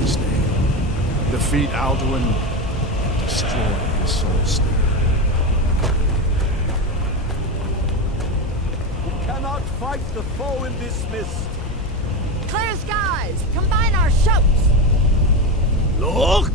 this day. Defeat Alduin and destroy his soul snare. We cannot fight the foe in this mist. Clear skies! Combine our shouts! Look!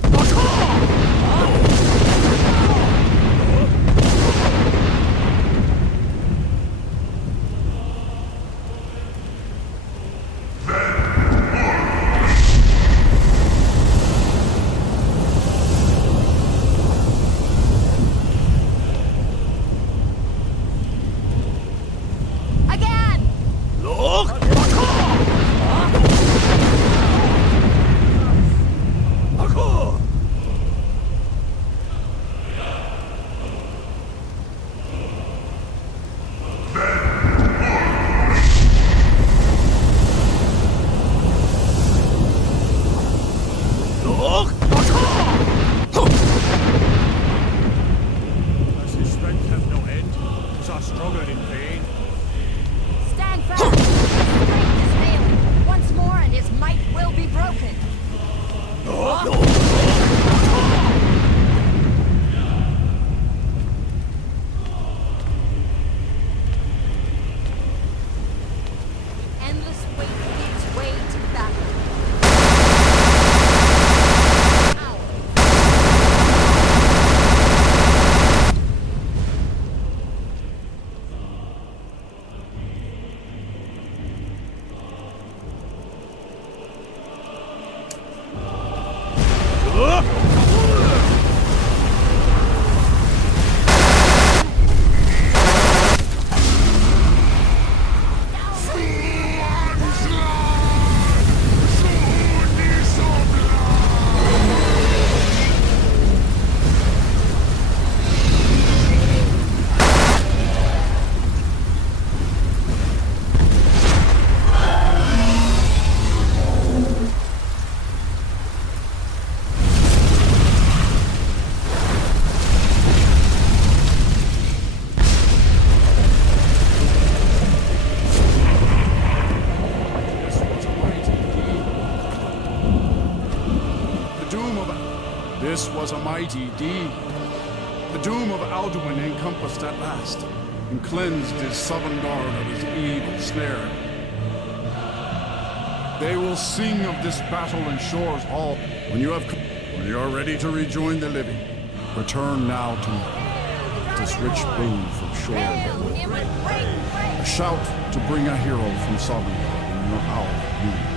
This was a mighty deed. The doom of Alduin encompassed at last, and cleansed his Sovngarde of his evil snare. They will sing of this battle in Shore's Hall. When you are ready to rejoin the living, return now to this rich boon from Shore. A shout to bring a hero from Sovngarde in your hour of need.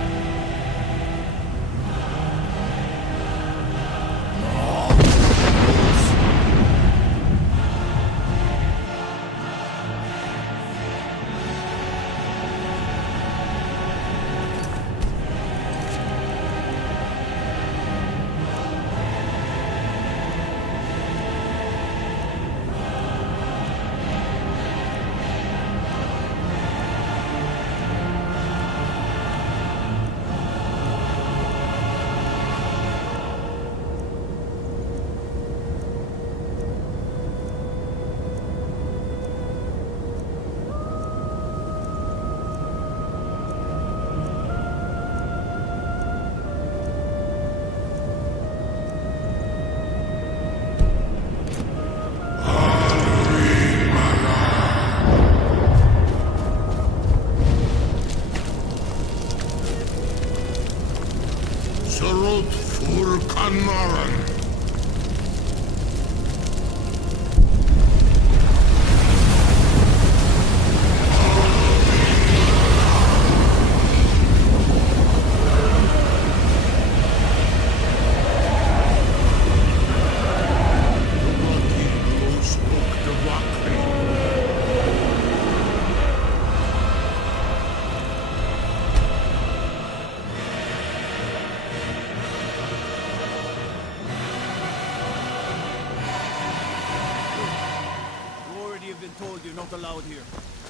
Allowed here.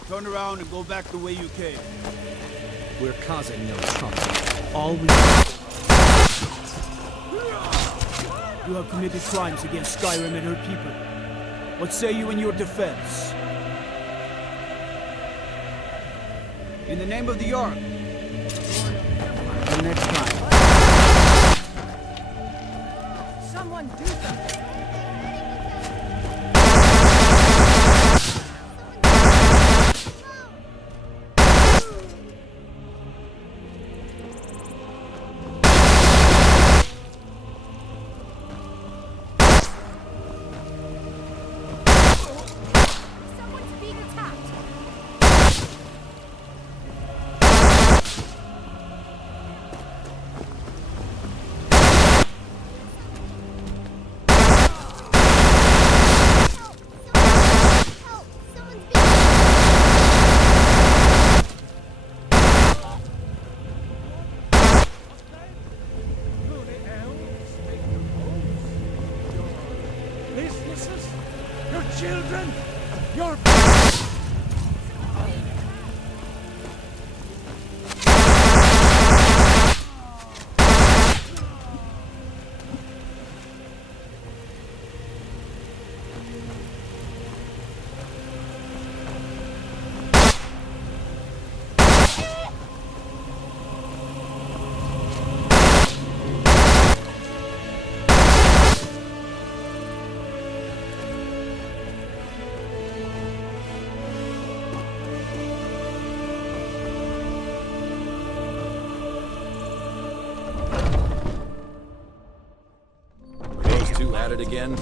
Turn around and go back the way you came. We're causing no trouble. All we... You have committed crimes against Skyrim and her people. What say you in your defense? In the name of the Jarl. Until next time. Someone do something! Children! Your... At it again?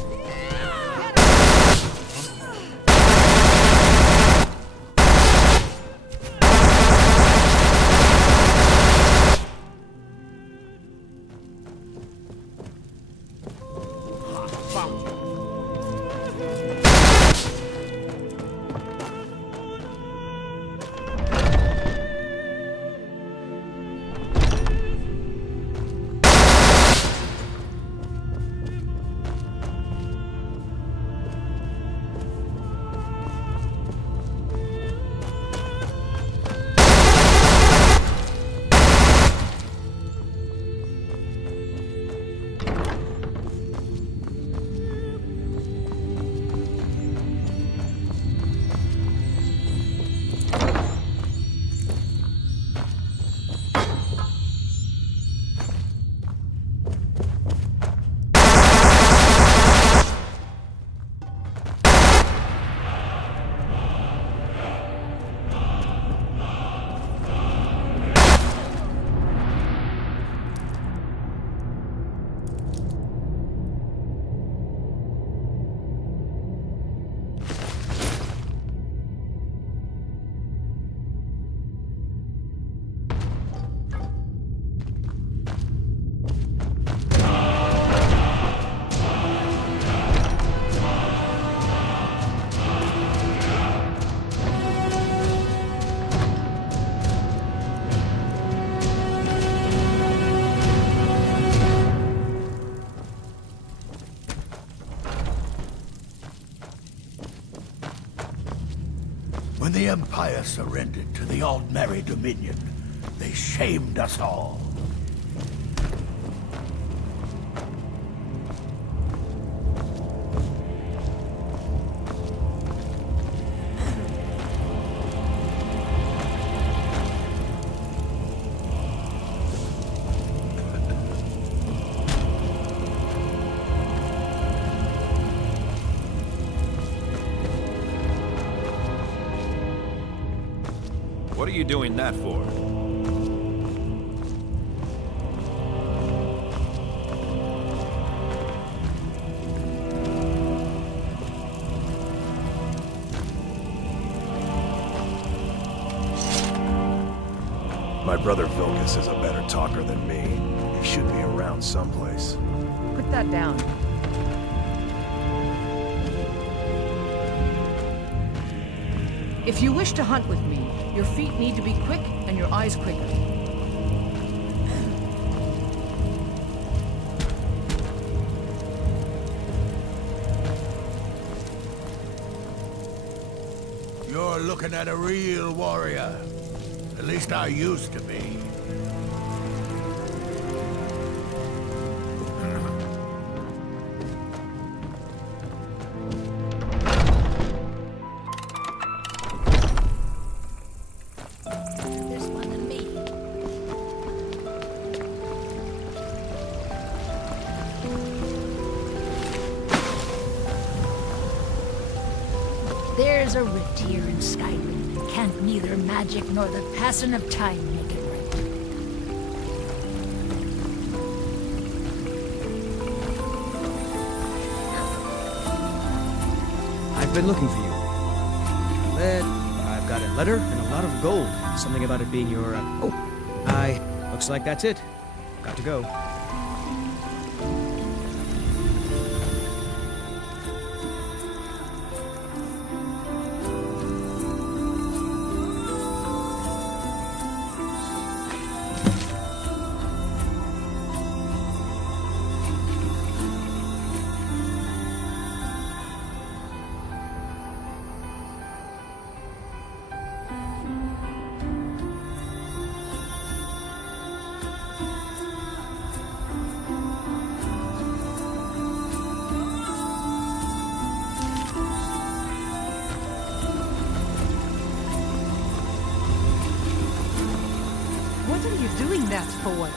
When the Empire surrendered to the Aldmeri Dominion, they shamed us all. What are you doing that for? My brother Vilgus is a better talker than me. He should be around someplace. Put that down. If you wish to hunt with me, your feet need to be quick and your eyes quicker. You're looking at a real warrior. At least I used to be. There's a rift here in Skyrim, and can't neither magic nor the passing of time make it right. I've been looking for you. I've got a letter and a lot of gold. Something about it being your, looks like that's it. Got to go. What are you doing that for?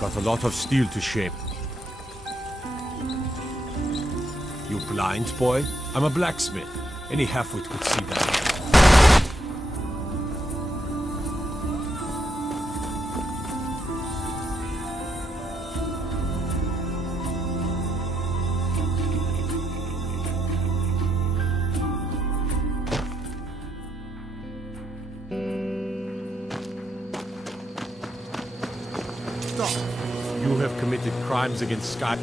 Got a lot of steel to shape. You blind, boy? I'm a blacksmith. Any halfwit could see that. Stop! You have committed crimes against Sky.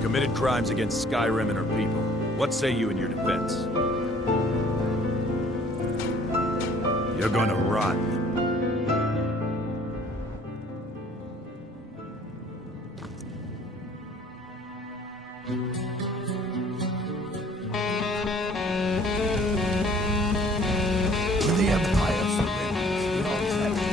Committed crimes against Skyrim and her people. What say you in your defense? You're gonna rot. When the Empire surrenders, it all happens.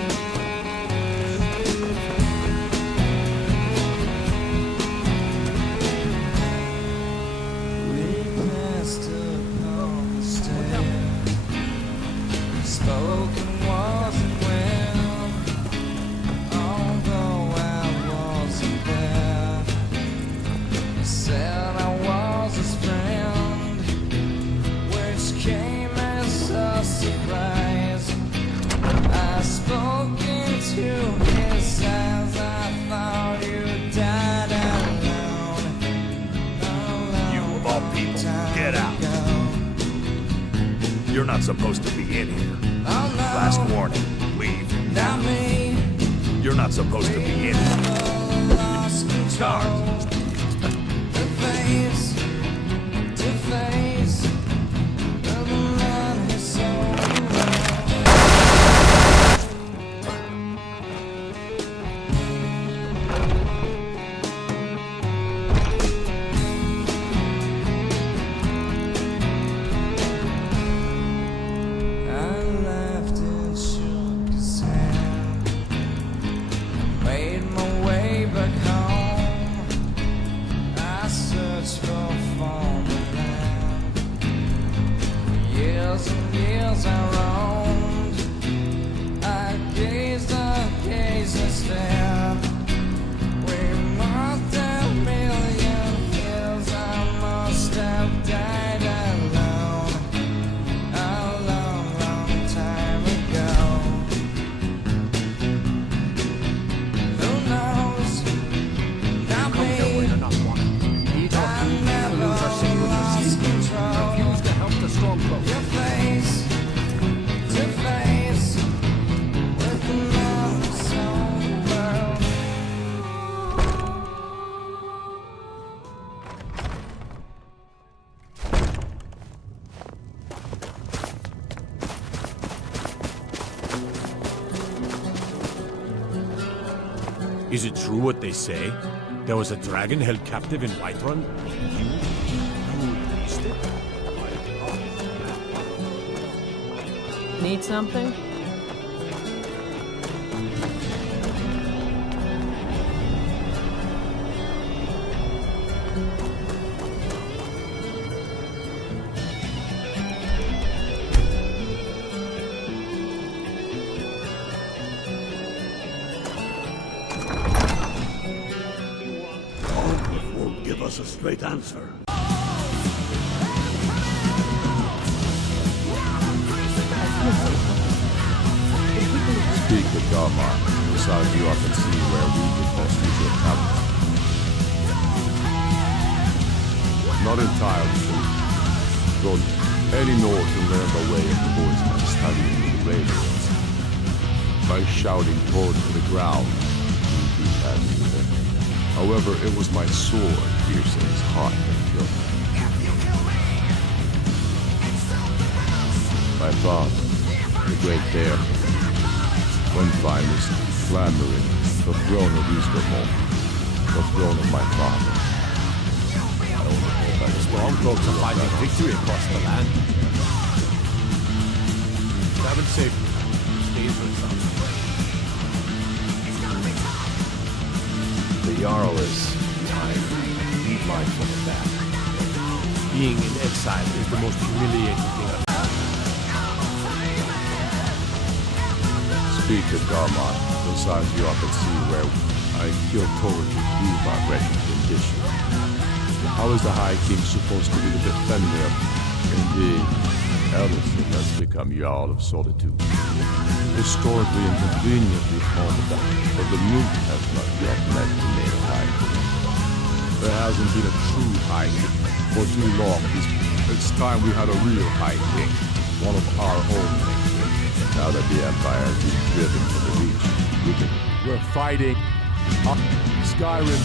You're not supposed to be in here. Last warning, leave. You're not supposed to be in here. Start. Made my way back home. I searched for as I roamed. I gazed and stared. We marked a million years. I must have died alone a long, long time ago. Who knows? Not me. I never lost control. Refuse to help the Stormcloak. Your face to face with another soul world. Is it true what they say? There was a dragon held captive in Whiterun? You released it? Need something? Won't give us a straight answer. Speak with Thalmor. We'll size you up and see where we can best use your talent. Not entirely true. Don't any North can learn the way of the voice by studying the radiance. By shouting towards the ground, you had it. However, it was my sword piercing his heart that killed him. My father, the great bear, when finest clamoring the throne of Easterhall, the throne of my father. I only hope that the Stormcloaks are finding victory across the land. Travel safely. Stay for yourself. The Jarl is tired. Be mindful of that. Being in exile is the most humiliating thing I've Speak with Thalmor. We'll size you up and see where I killed Torrid to prove our wretched condition. How is the High King supposed to be the defender of... Indeed, Eldison has become Jarl of Solitude. Historically and conveniently home of that, but the mute has not yet met the male High King. There hasn't been a true High King for too long. It's time we had a real High King, one of our own. Now that the Empire has been driven from the Reach, we're fighting. Skyrim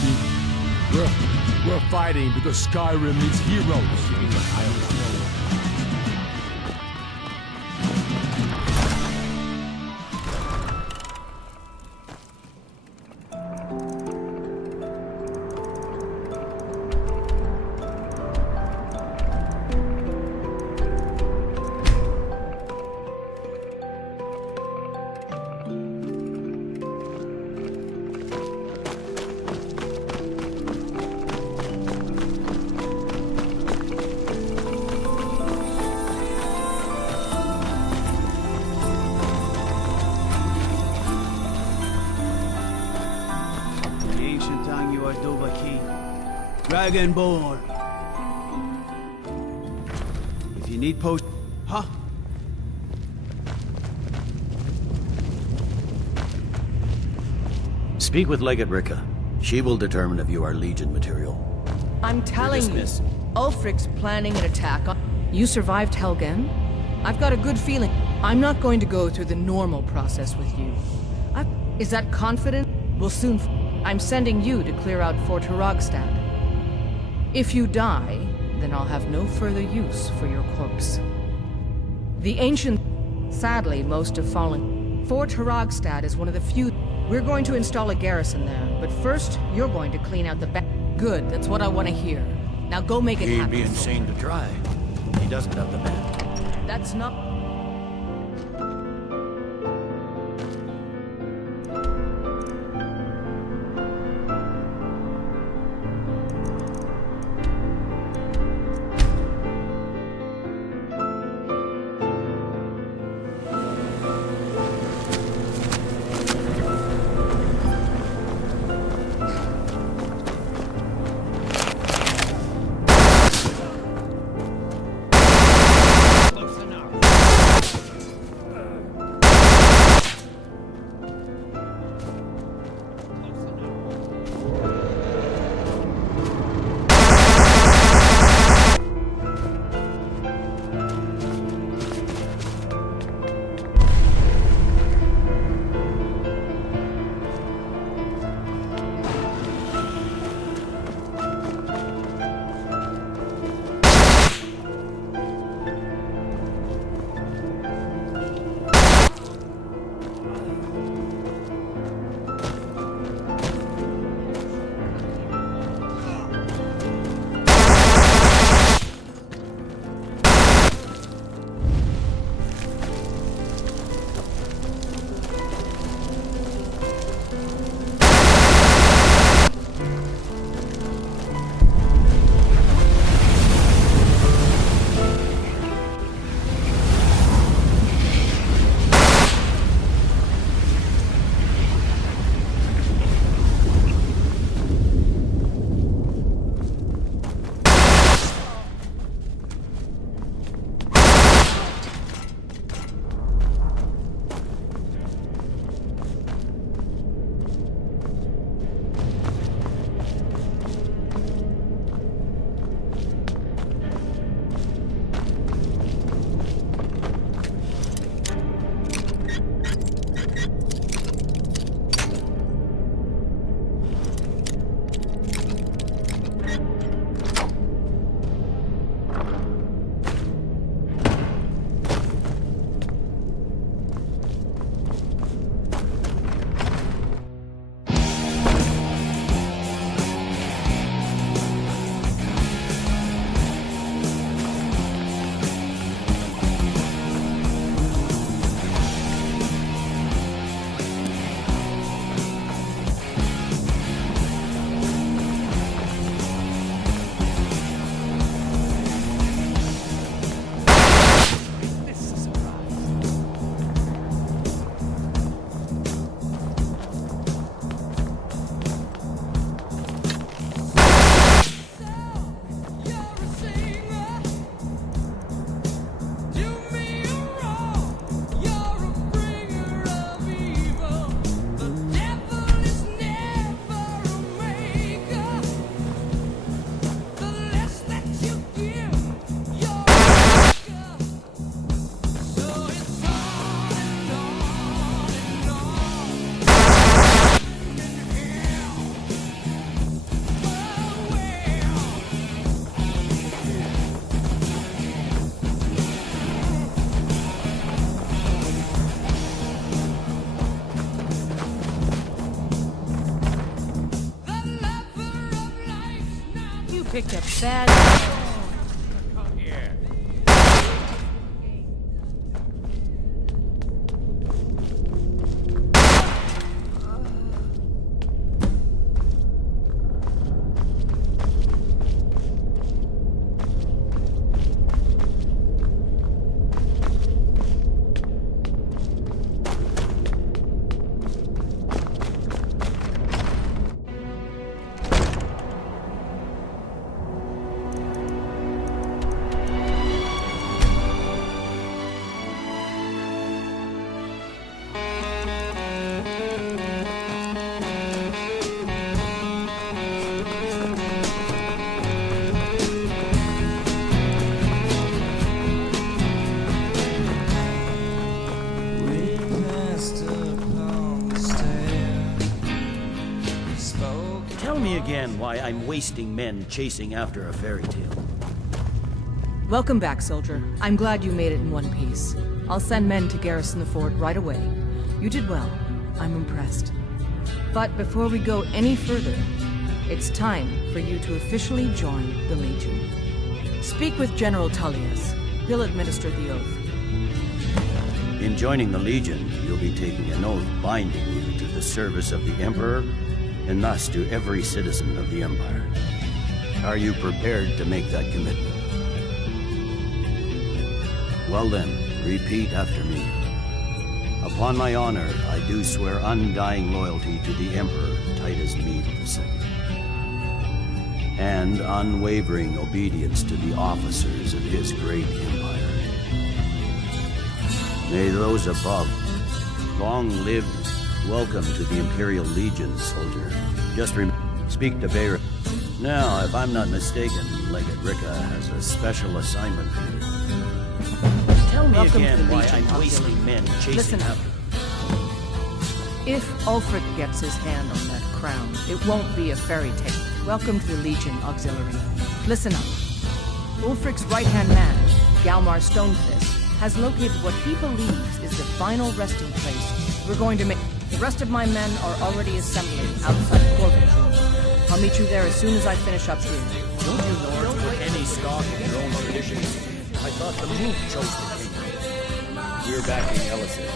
we're fighting because Skyrim needs heroes. Dragonborn. If you need post... Huh? Speak with Legate Ricka. She will determine if you are Legion material. I'm telling you, Ulfric's planning an attack on... You survived Helgen? I've got a good feeling. I'm not going to go through the normal process with you. Is that confident? We'll soon... I'm sending you to clear out Fort Hrogstad. If you die, then I'll have no further use for your corpse. The ancient... Sadly, most have fallen. Fort Hrogstad is one of the few... We're going to install a garrison there, but first, you're going to clean out the back. Good, that's what I want to hear. Now go make it happen. He'd be insane to try. He doesn't have the men. That's not... picked a bad... Come here. Tell me again why I'm wasting men chasing after a fairy tale. Welcome back, soldier. I'm glad you made it in one piece. I'll send men to garrison the fort right away. You did well. I'm impressed. But before we go any further, it's time for you to officially join the Legion. Speak with General Tullius. He'll administer the oath. In joining the Legion, you'll be taking an oath binding you to the service of the Emperor, and thus to every citizen of the Empire. Are you prepared to make that commitment? Well then, repeat after me. Upon my honor, I do swear undying loyalty to the Emperor Titus Mede II, and unwavering obedience to the officers of his great empire. May those above long live. Welcome to the Imperial Legion, soldier. Just speak to Bayra. Now, if I'm not mistaken, Legate Ricka has a special assignment for you. Tell me Welcome again to the why Legion, I'm wasting Auxiliary. men chasing Listen up. after. If Ulfric gets his hand on that crown, it won't be a fairy tale. Welcome to the Legion, Auxiliary. Listen up. Ulfric's right-hand man, Galmar Stonefist, has located what he believes is the final resting place we're going to make. The rest of my men are already assembling outside Corvin. I'll meet you there as soon as I finish up here. Don't you lords put any stock in your own traditions? I thought the moon chose the king. We're backing Elisir.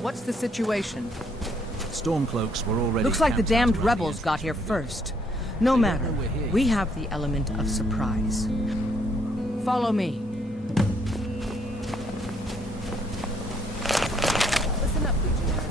What's the situation? Stormcloaks were already... Looks like the camped damned out rebels got here first. No matter, we have the element of surprise. Follow me. Listen up, Legionnaire.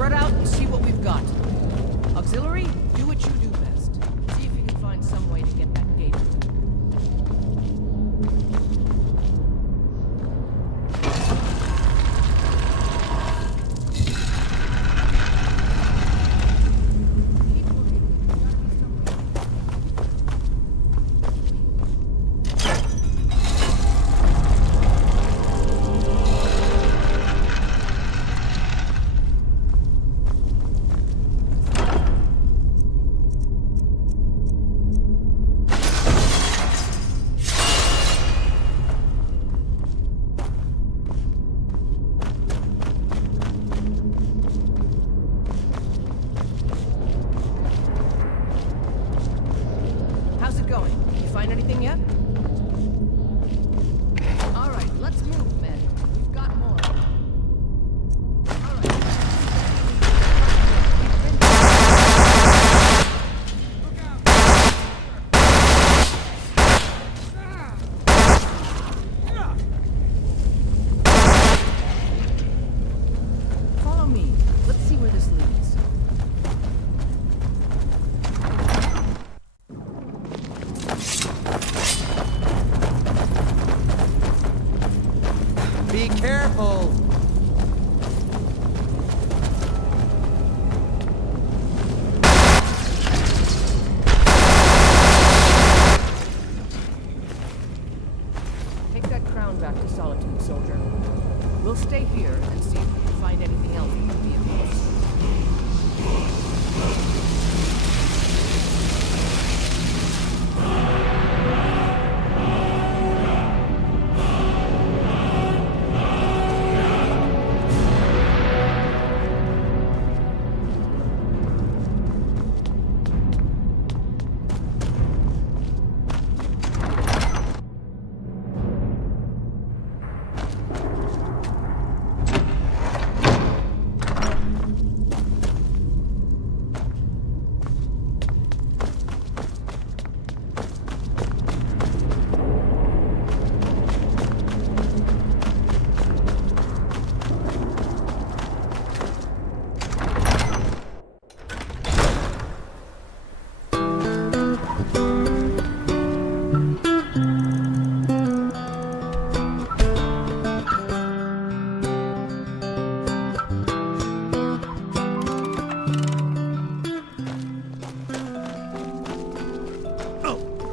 Spread out and see what we've got. Auxiliary, do what you do best. See if you can find some way to get that gate open.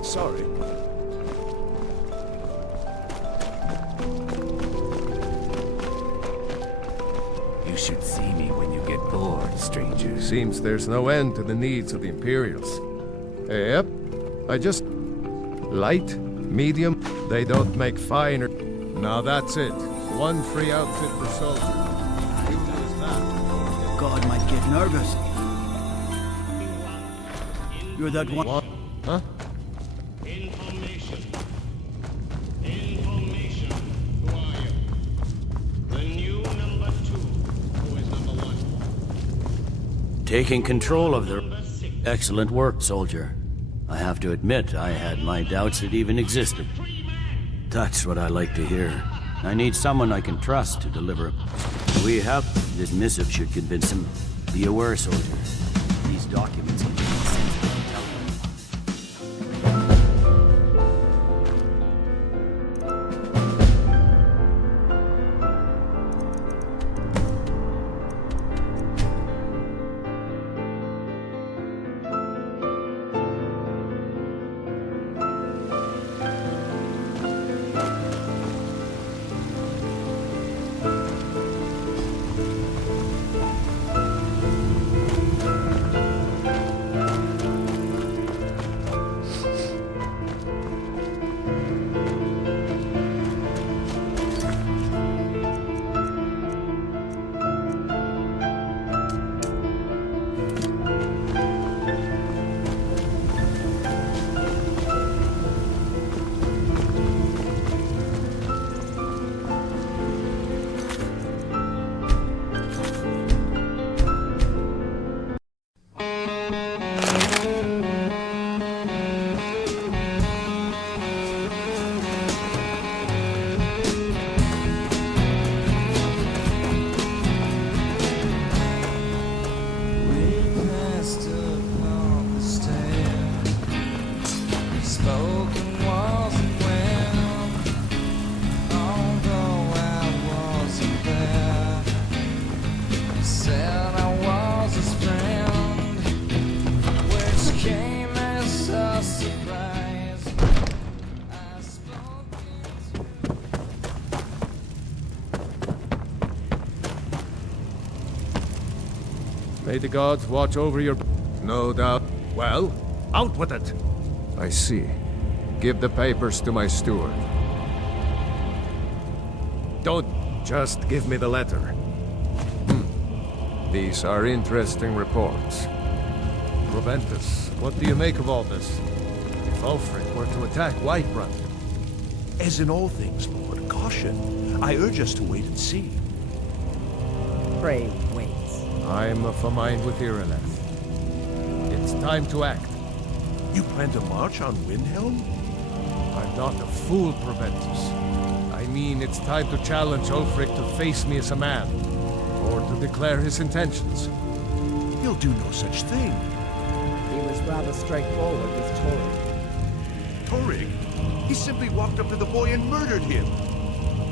Sorry. You should see me when you get bored, stranger. Seems there's no end to the needs of the Imperials. Yep. I just... Light, medium, they don't make finer. Now that's it. One free outfit per soldier. You lose that. God might get nervous. You're that one... What? Huh? Information. Information. Who are you? The new number 2. Who is number 1? Taking control of the... Excellent work, soldier. I have to admit, I had my doubts it even existed. That's what I like to hear. I need someone I can trust to deliver. We have... This missive should convince him. Be aware, soldier. These documents can be sensitive intelligence. May the gods watch over your... No doubt. Well, out with it! I see. Give the papers to my steward. Don't just give me the letter. These are interesting reports. Proventus, what do you make of all this? If Ulfric were to attack Whiterun... As in all things, Lord, caution. I urge us to wait and see. Pray, wait. I'm of a mind with Irileth. It's time to act. You plan to march on Windhelm? I'm not a fool, Proventus. I mean, it's time to challenge Ulfric to face me as a man, or to declare his intentions. He'll do no such thing. He was rather straightforward with Torrig. Torrig? He simply walked up to the boy and murdered him.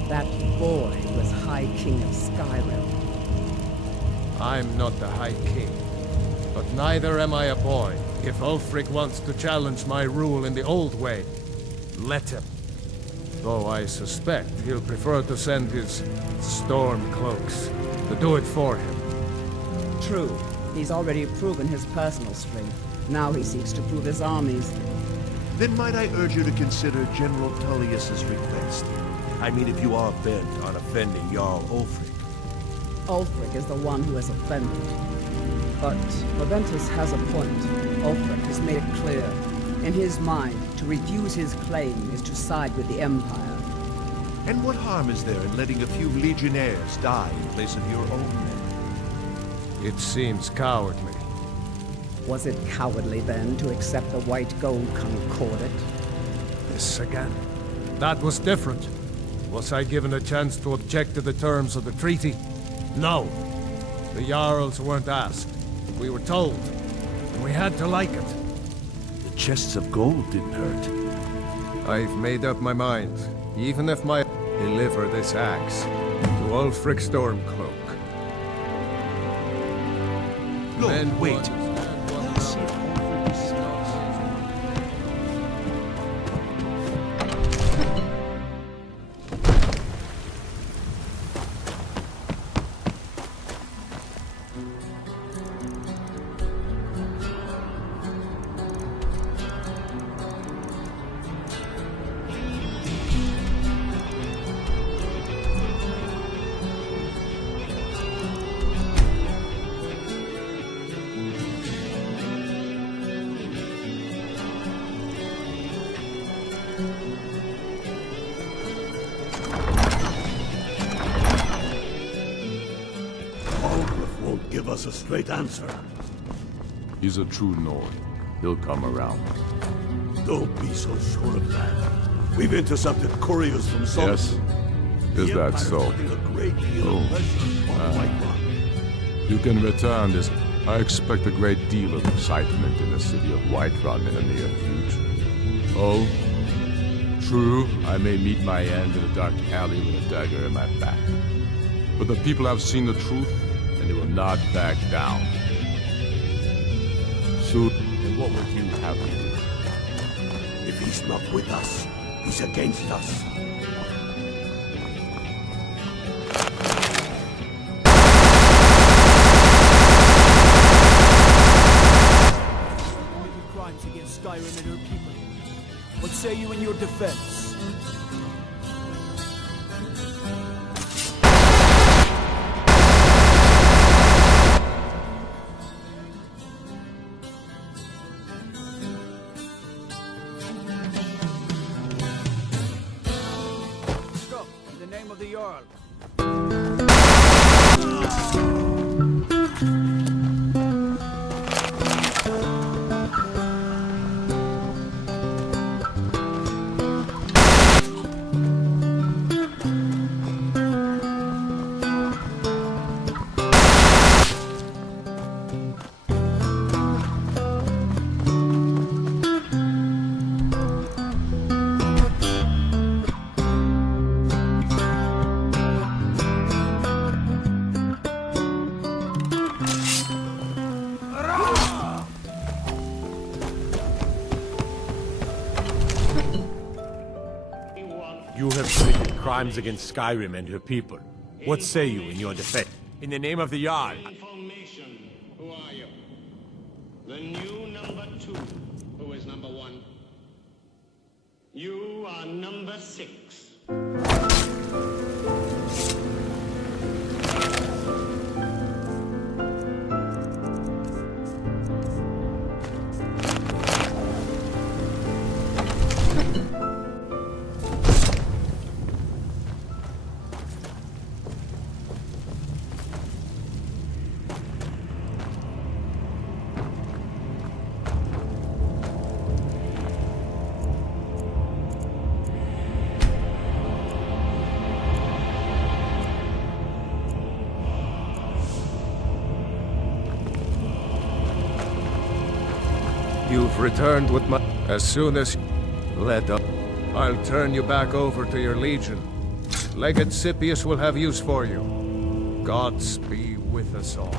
That boy was High King of Skyrim. I'm not the High King, but neither am I a boy. If Ulfric wants to challenge my rule in the old way, let him. Though I suspect he'll prefer to send his storm cloaks to do it for him. True. He's already proven his personal strength. Now he seeks to prove his armies. Then might I urge you to consider General Tullius's request? I mean, if you are bent on offending Jarl Ulfric. Ulfric is the one who has offended. But Proventus has a point. Ulfric has made it clear. In his mind, to refuse his claim is to side with the Empire. And what harm is there in letting a few legionnaires die in place of your own men? It seems cowardly. Was it cowardly then to accept the white gold concordat? This again. That was different. Was I given a chance to object to the terms of the treaty? No. The Jarls weren't asked. We were told. And we had to like it. The chests of gold didn't hurt. I've made up my mind. Even if my... deliver this axe to Ulfric Stormcloak. Lord, wait. Let us see if Ulfric is A straight answer. He's a true Nord. He'll come around. Don't be so sure of that. We've intercepted couriers from Sovngarde. Yes? Is that so? You can return this. I expect a great deal of excitement in the city of Whiterun in the near future. Oh? True, I may meet my end in a dark alley with a dagger in my back. But the people have seen the truth, and they will not back down. Soon, and what would you have me do? If he's not with us, he's against us. Crimes against Skyrim and her people. What say you in your defense? You have committed crimes against Skyrim and her people. What say you in your defense? In the name of the Jarl, Who are you? The new number 2. Who is number 1? You are number 6. You've returned with my... As soon as... Let up. I'll turn you back over to your legion. Legate Scipius will have use for you. Gods be with us all.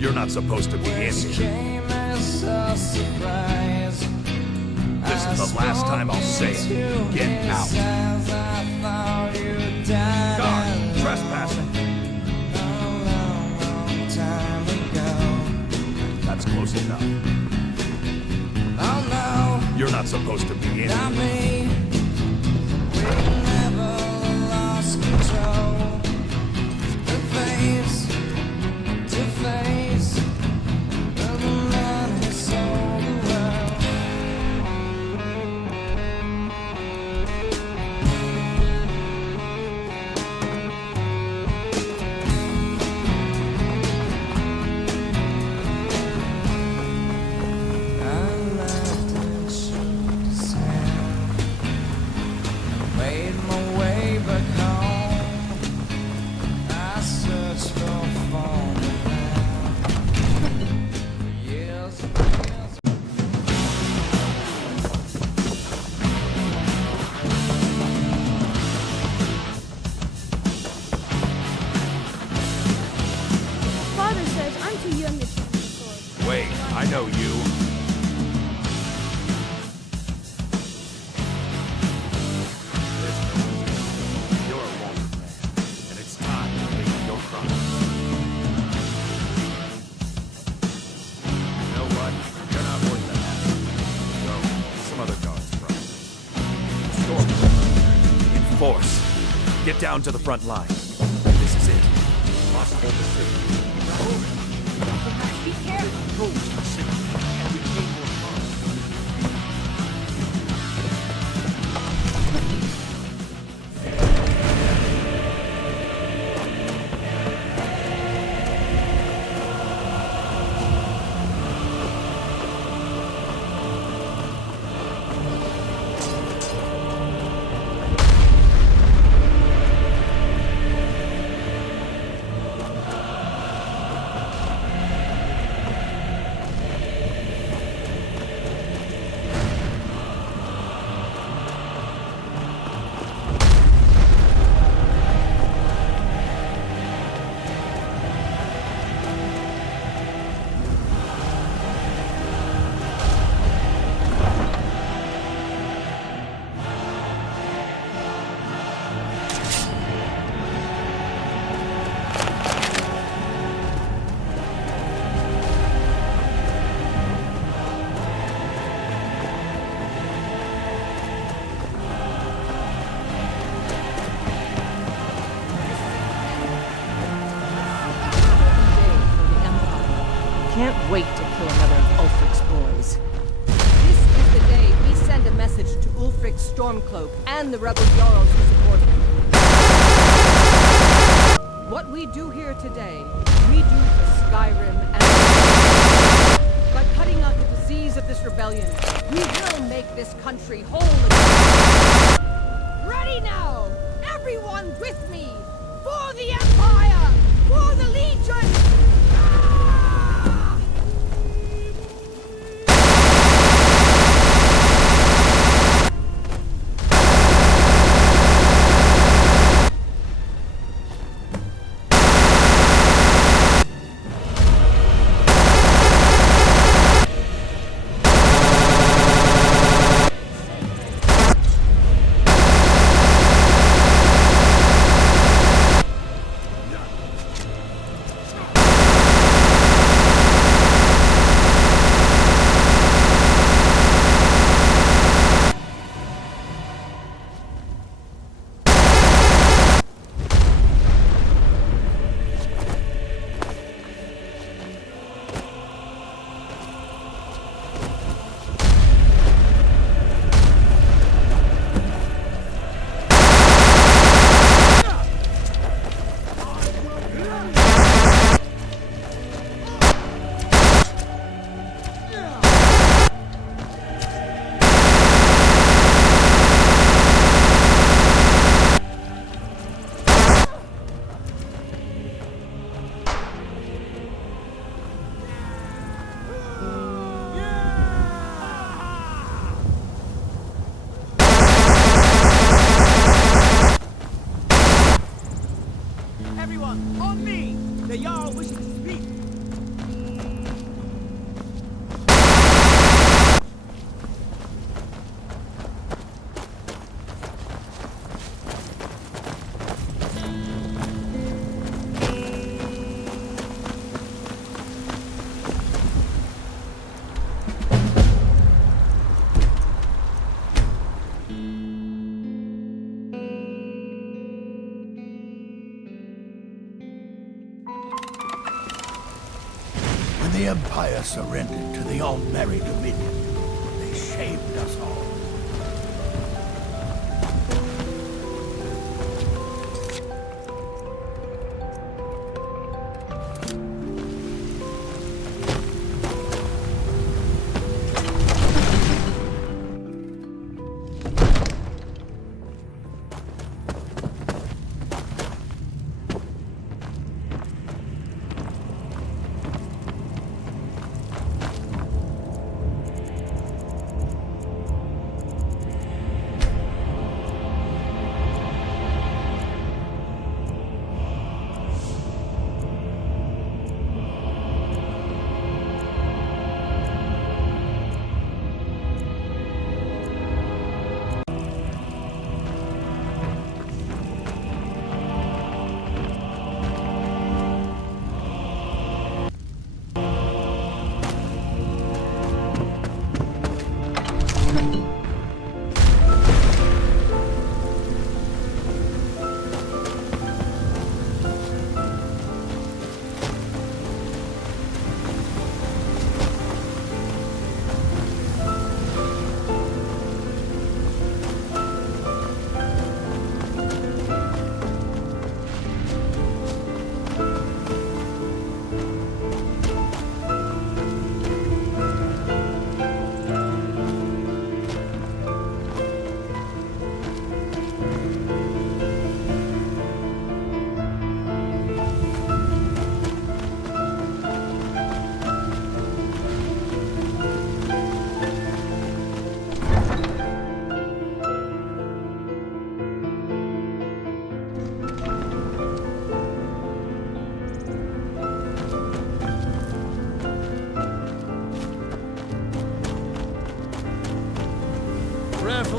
You're not supposed to be in here. This is the last time I'll say it. Get out. Guard, trespassing. That's close enough. You're not supposed to be in here. Wait, I know you. You're a wanted man, and it's time to leave your crime. You know what? You're not worth the hassle. Go, some other guards front. Enforce. Get down to the front line. This is it. Must hold the city. Be careful! And we came more far. Can't wait to kill another of Ulfric's boys. This is the day we send a message to Ulfric's Stormcloak and the rebel Jarls who support him. What we do here today, we do for Skyrim and... By cutting out the disease of this rebellion, we will make this country whole again. Ready now! with me! For the Empire! For the Legion! Everyone, on me! The Jarl wishes to speak! The Empire surrendered to the All-Merry Dominion. They shamed us all.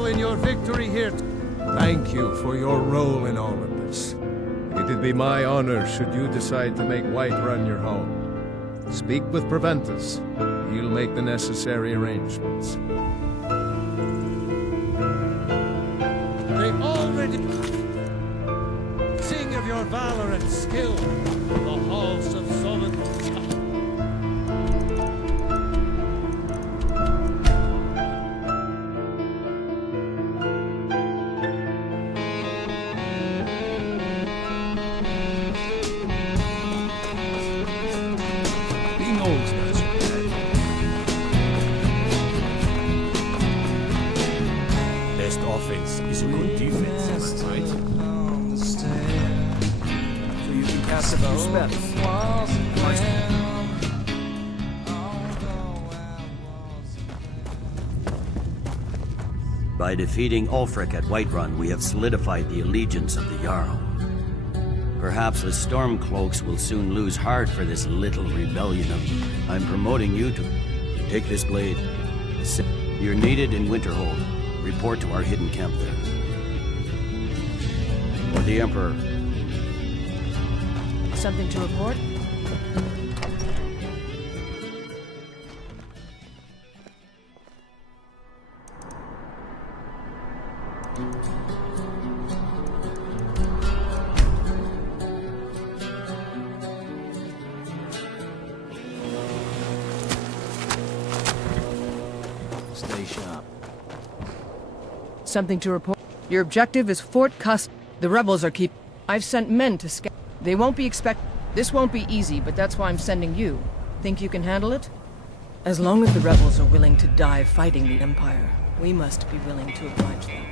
In your victory here. Thank you for your role in all of this. It'd be my honor should you decide to make Whiterun your home. Speak with Preventus. He'll make the necessary arrangements. They already sing of your valor and skill in the halls of Sovngarde. Best offense is a good defense, am I right? cast a few spells. By defeating Ulfric at Whiterun, we have solidified the allegiance of the Jarl. Perhaps the Stormcloaks will soon lose heart for this little rebellion of... I'm promoting you to... Take this blade. You're needed in Winterhold. Report to our hidden camp there. For the Emperor. Something to report? Stay sharp. Something to report? Your objective is Fort Cust. The rebels are keep... I've sent men to scout. They won't be This won't be easy, but that's why I'm sending you. Think you can handle it? As long as the rebels are willing to die fighting the Empire, we must be willing to oblige them.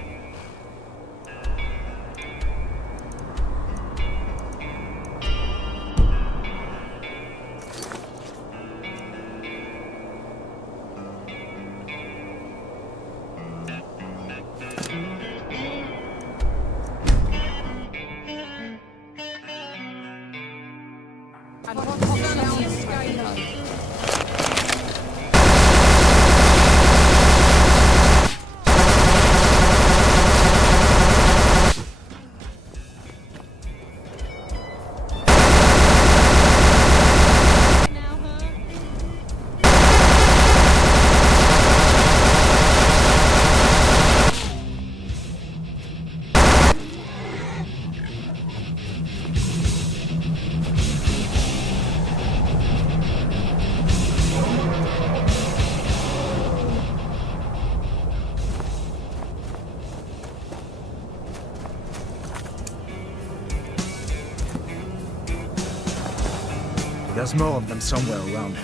There's more of them somewhere around here.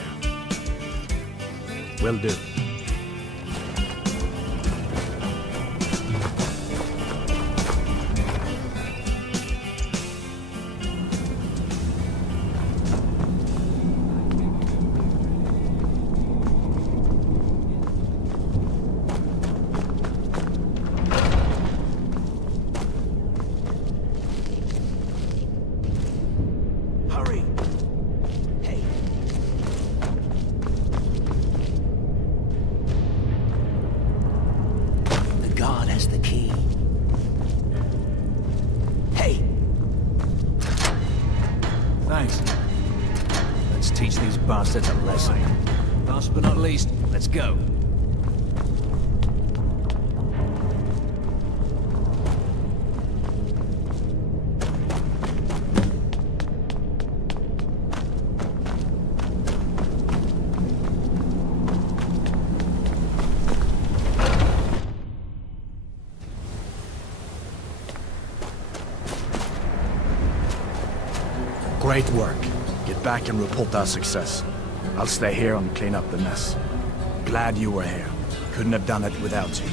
Will do. Bastards a lesson. Last but not least, let's go. Great work. Get back and report our success. I'll stay here and clean up the mess. Glad you were here. Couldn't have done it without you.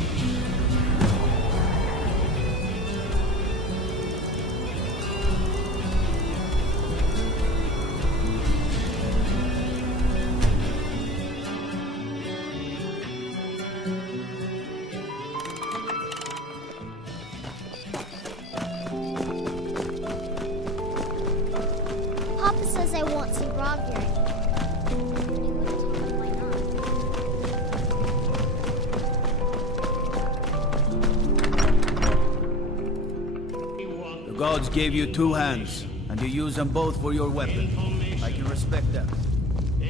Papa says I won't see Rob here. The gods gave you two hands, and you use them both for your weapon. I can respect that.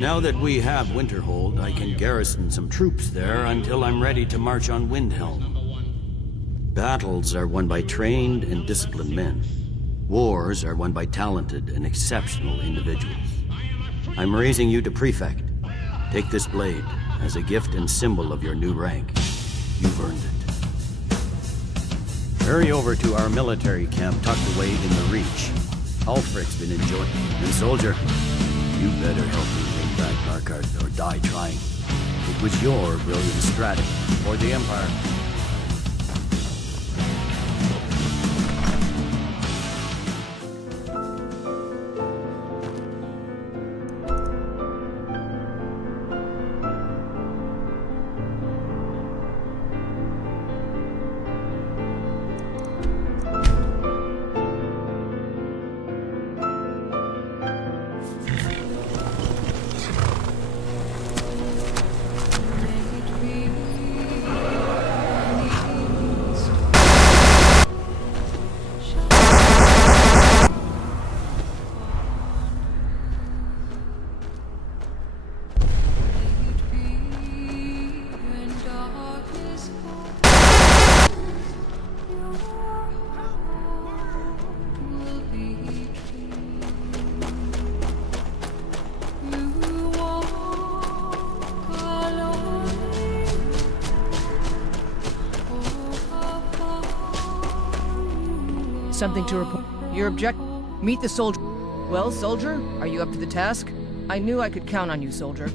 Now that we have Winterhold, I can garrison some troops there until I'm ready to march on Windhelm. Battles are won by trained and disciplined men. Wars are won by talented and exceptional individuals. I'm raising you to prefect. Take this blade as a gift and symbol of your new rank. You've earned it. Hurry over to our military camp tucked away in the Reach. Ulfric's been enjoying. And soldier, you better help me bring back Markarth or die trying. It was your brilliant strategy for the Empire. Something to report. Your object... Meet the soldier. Well, soldier, are you up to the task? I knew I could count on you, soldier.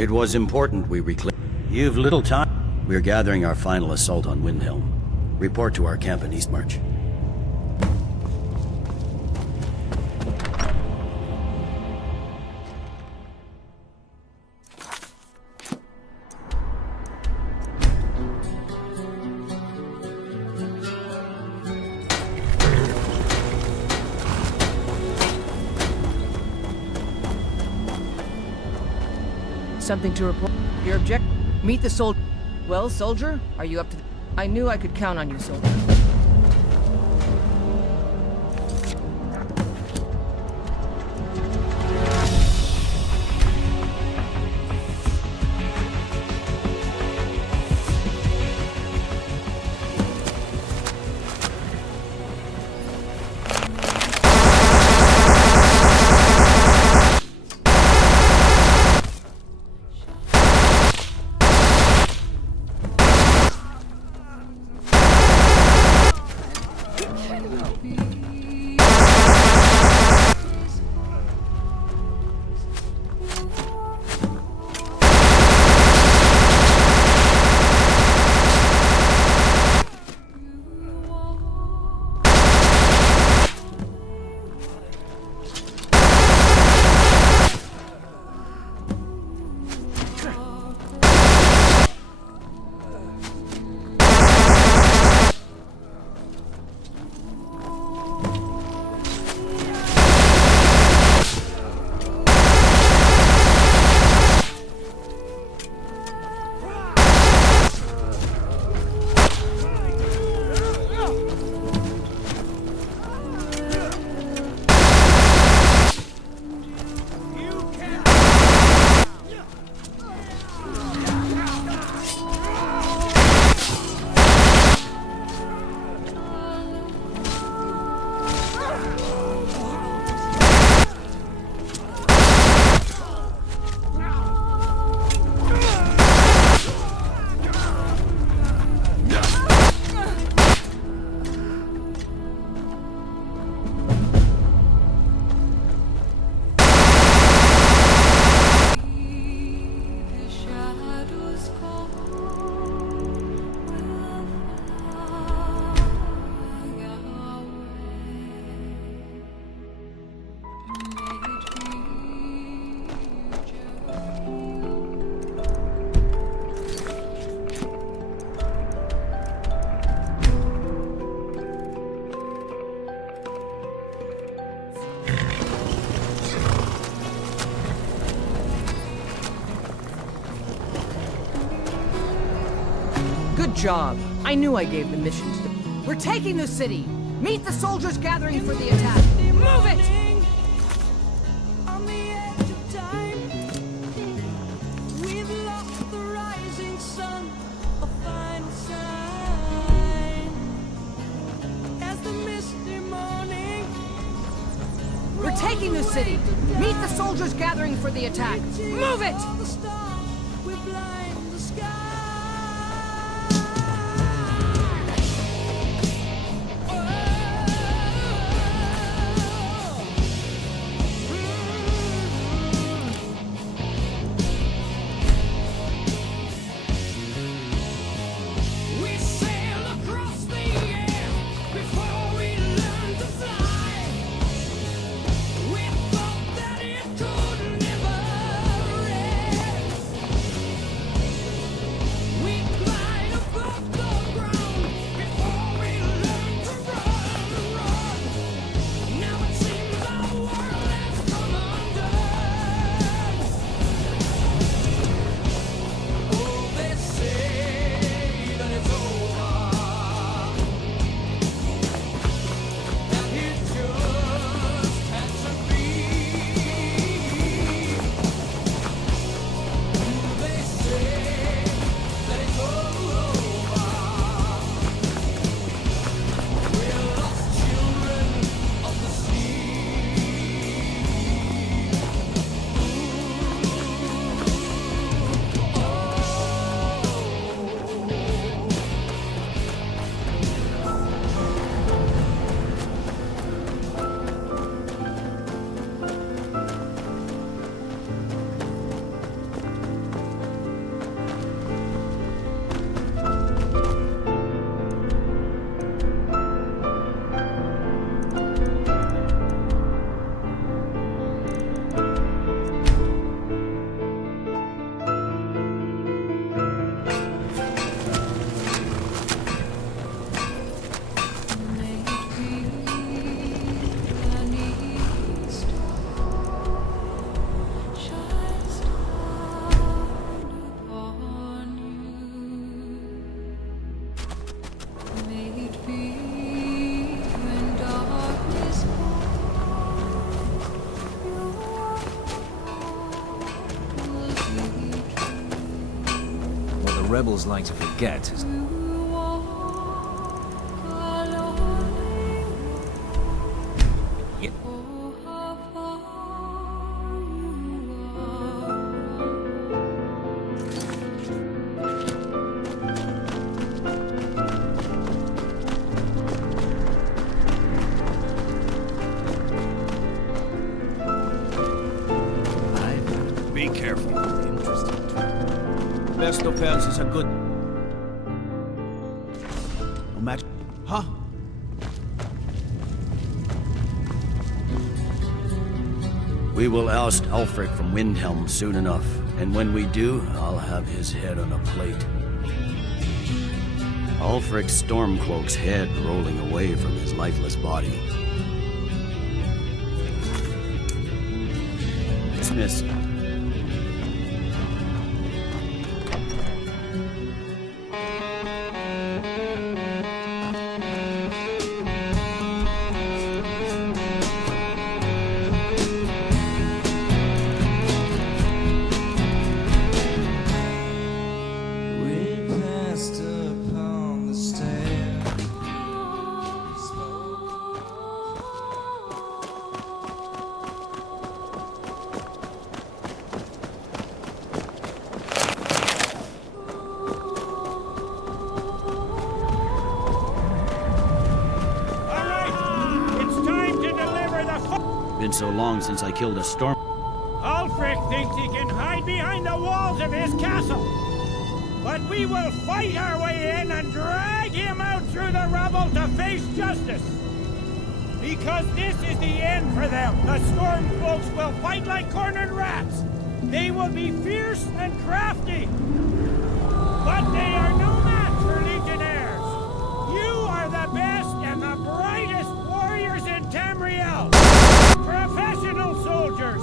It was important we reclaim. You've little time. We're gathering our final assault on Windhelm. Report to our camp in Eastmarch. Something to report. Your object... Meet the soldier. Well, soldier, are you up to the... I knew I could count on you, soldier. job. I knew I gave the mission to the... We're taking the city! Meet the soldiers gathering for the attack! Move it! On the edge of time, we've lost the rising sun, a final sign. As the misty morning, We're taking the city! Meet the soldiers gathering for the attack! Move it! all the stars, we blind the sky. We sail across the air before we learn to fly. We thought that it could never rest. We glide above the ground before we learn to run. Now it seems our world has come undone. Oh, they say that it's over, that it just had to be. They say that it's over. We're lost children of the What the rebels like to forget is... Be careful. Interesting. Bestopels is a good... No matter... Huh? We will oust Ulfric from Windhelm soon enough, and when we do, I'll have his head on a plate. Ulfric's Stormcloak's head rolling away from his lifeless body. Dismiss. Been so long since I killed a storm. Ulfric thinks he can hide behind the walls of his castle. But we will fight our way in and drag him out through the rubble to face justice. Because this is the end for them. The Stormcloaks will fight like cornered rats. They will be fierce and crafty. But they are no match for legionnaires. You are the best and the brightest warriors in Tamriel. Professional soldiers.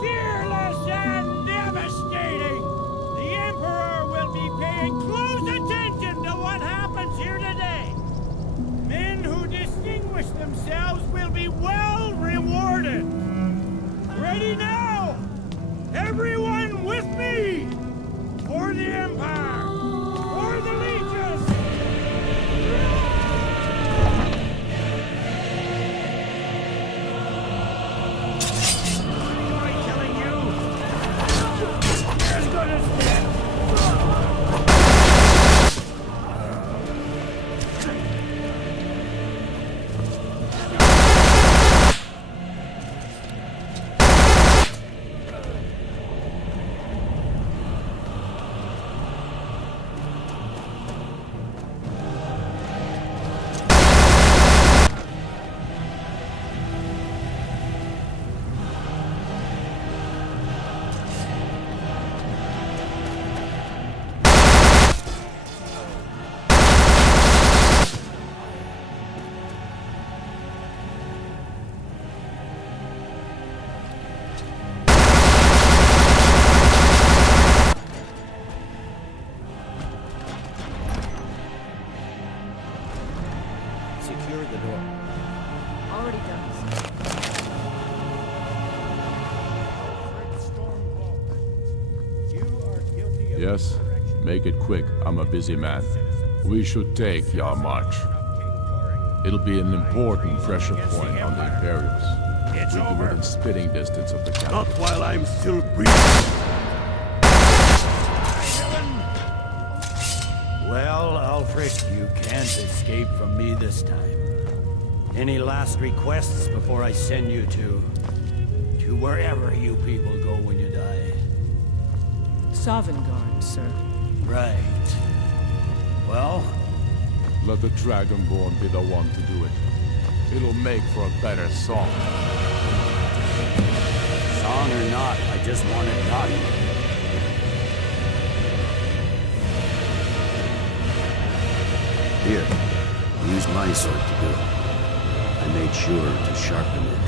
Fearless and devastating. The Emperor will be paying close attention to secure the door. Already done. Yes? Make it quick. I'm a busy man. We should take your march. It'll be an important pressure point on the Imperials. We'll be within spitting distance of the capital. Not while I'm still breathing. Well, Ulfric, you can't escape from me this time. Any last requests before I send you to wherever you people go when you die? Sovngarde, sir. Right. Well? Let the Dragonborn be the one to do it. It'll make for a better song. Song or not, I just want it done. Here, use my sword to do it. I made sure to sharpen it.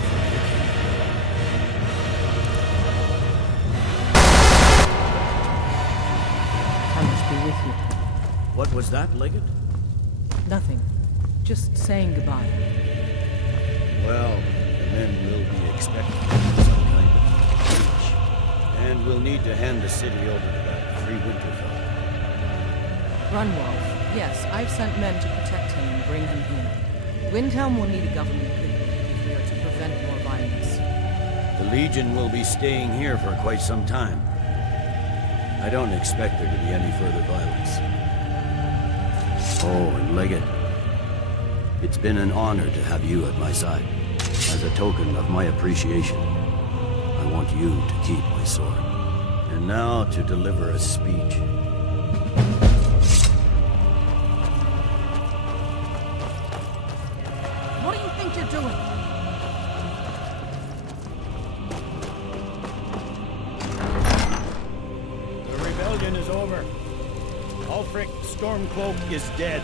I must be with you. What was that, Legate? Nothing. Just saying goodbye. Well, the men will be expecting some kind of speech. And we'll need to hand the city over to that Free Winter fellow. Grunwald. Yes, I've sent men to protect him and bring him here. Windhelm will need a government quickly if we are to prevent more violence. The Legion will be staying here for quite some time. I don't expect there to be any further violence. Oh, and Legate, it's been an honor to have you at my side. As a token of my appreciation, I want you to keep my sword. And now to deliver a speech. What do you think you're doing? The rebellion is over. Ulfric Stormcloak is dead.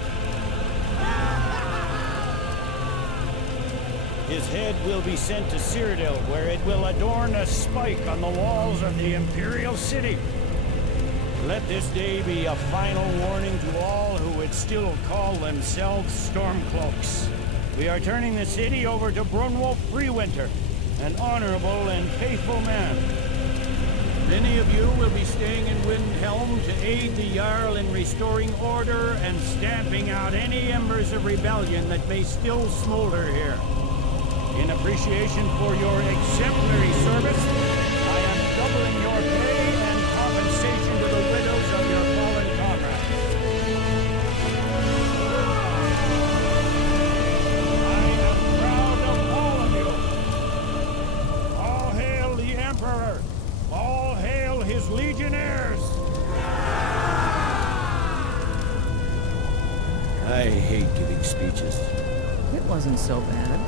His head will be sent to Cyrodiil, where it will adorn a spike on the walls of the Imperial City. Let this day be a final warning to all who would still call themselves Stormcloaks. We are turning the city over to Brunwulf Freewinter, an honorable and faithful man. Many of you will be staying in Windhelm to aid the Jarl in restoring order and stamping out any embers of rebellion that may still smolder here. In appreciation for your exemplary service, I am doubling your pay and compensation to the widows of your fallen comrades. I am proud of all of you. All hail the Emperor! All hail his legionnaires! I hate giving speeches. It wasn't so bad.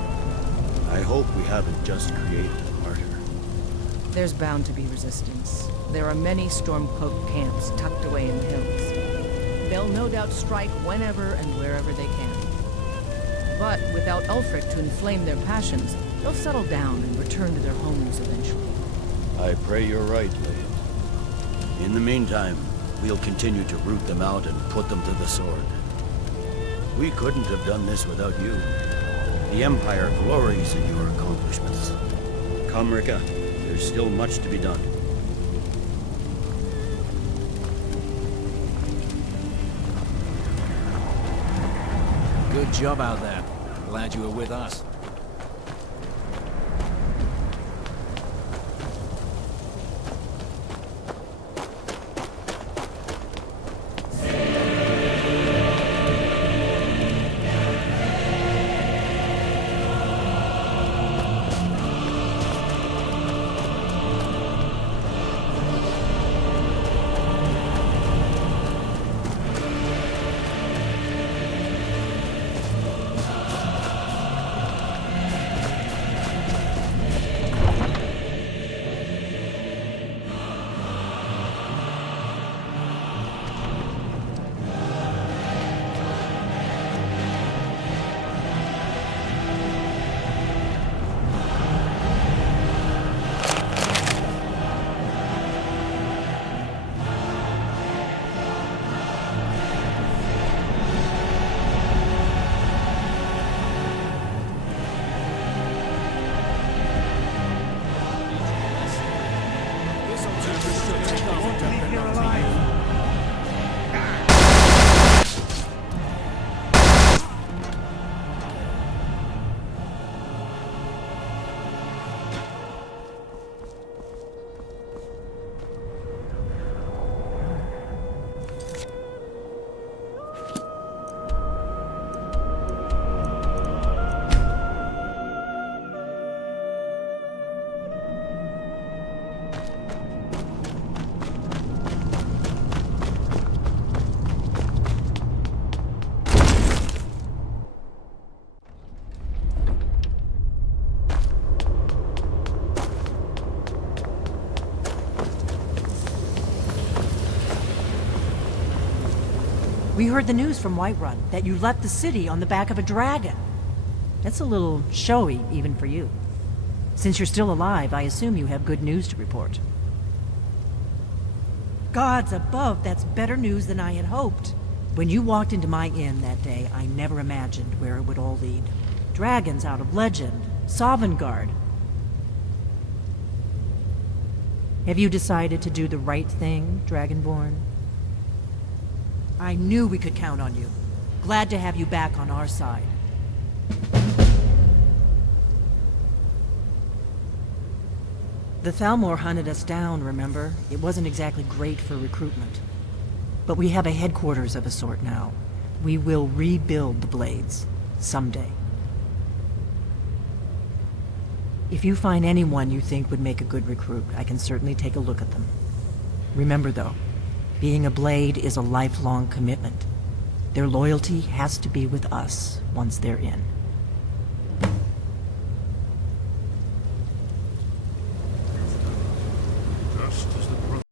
I hope we haven't just created a martyr. There's bound to be resistance. There are many Stormcloak camps tucked away in the hills. They'll no doubt strike whenever and wherever they can. But without Ulfric to inflame their passions, they'll settle down and return to their homes eventually. I pray you're right, Lady. In the meantime, we'll continue to root them out and put them to the sword. We couldn't have done this without you. The Empire glories in your accomplishments. Come, Rika. There's still much to be done. Good job out there. Glad you were with us. We heard the news from Whiterun that you left the city on the back of a dragon. That's a little showy, even for you. Since you're still alive, I assume you have good news to report. Gods above, that's better news than I had hoped. When you walked into my inn that day, I never imagined where it would all lead. Dragons out of legend, Sovngarde. Have you decided to do the right thing, Dragonborn? I knew we could count on you. Glad to have you back on our side. The Thalmor hunted us down, remember? It wasn't exactly great for recruitment. But we have a headquarters of a sort now. We will rebuild the Blades. Someday. If you find anyone you think would make a good recruit, I can certainly take a look at them. Remember though, being a Blade is a lifelong commitment. Their loyalty has to be with us once they're in.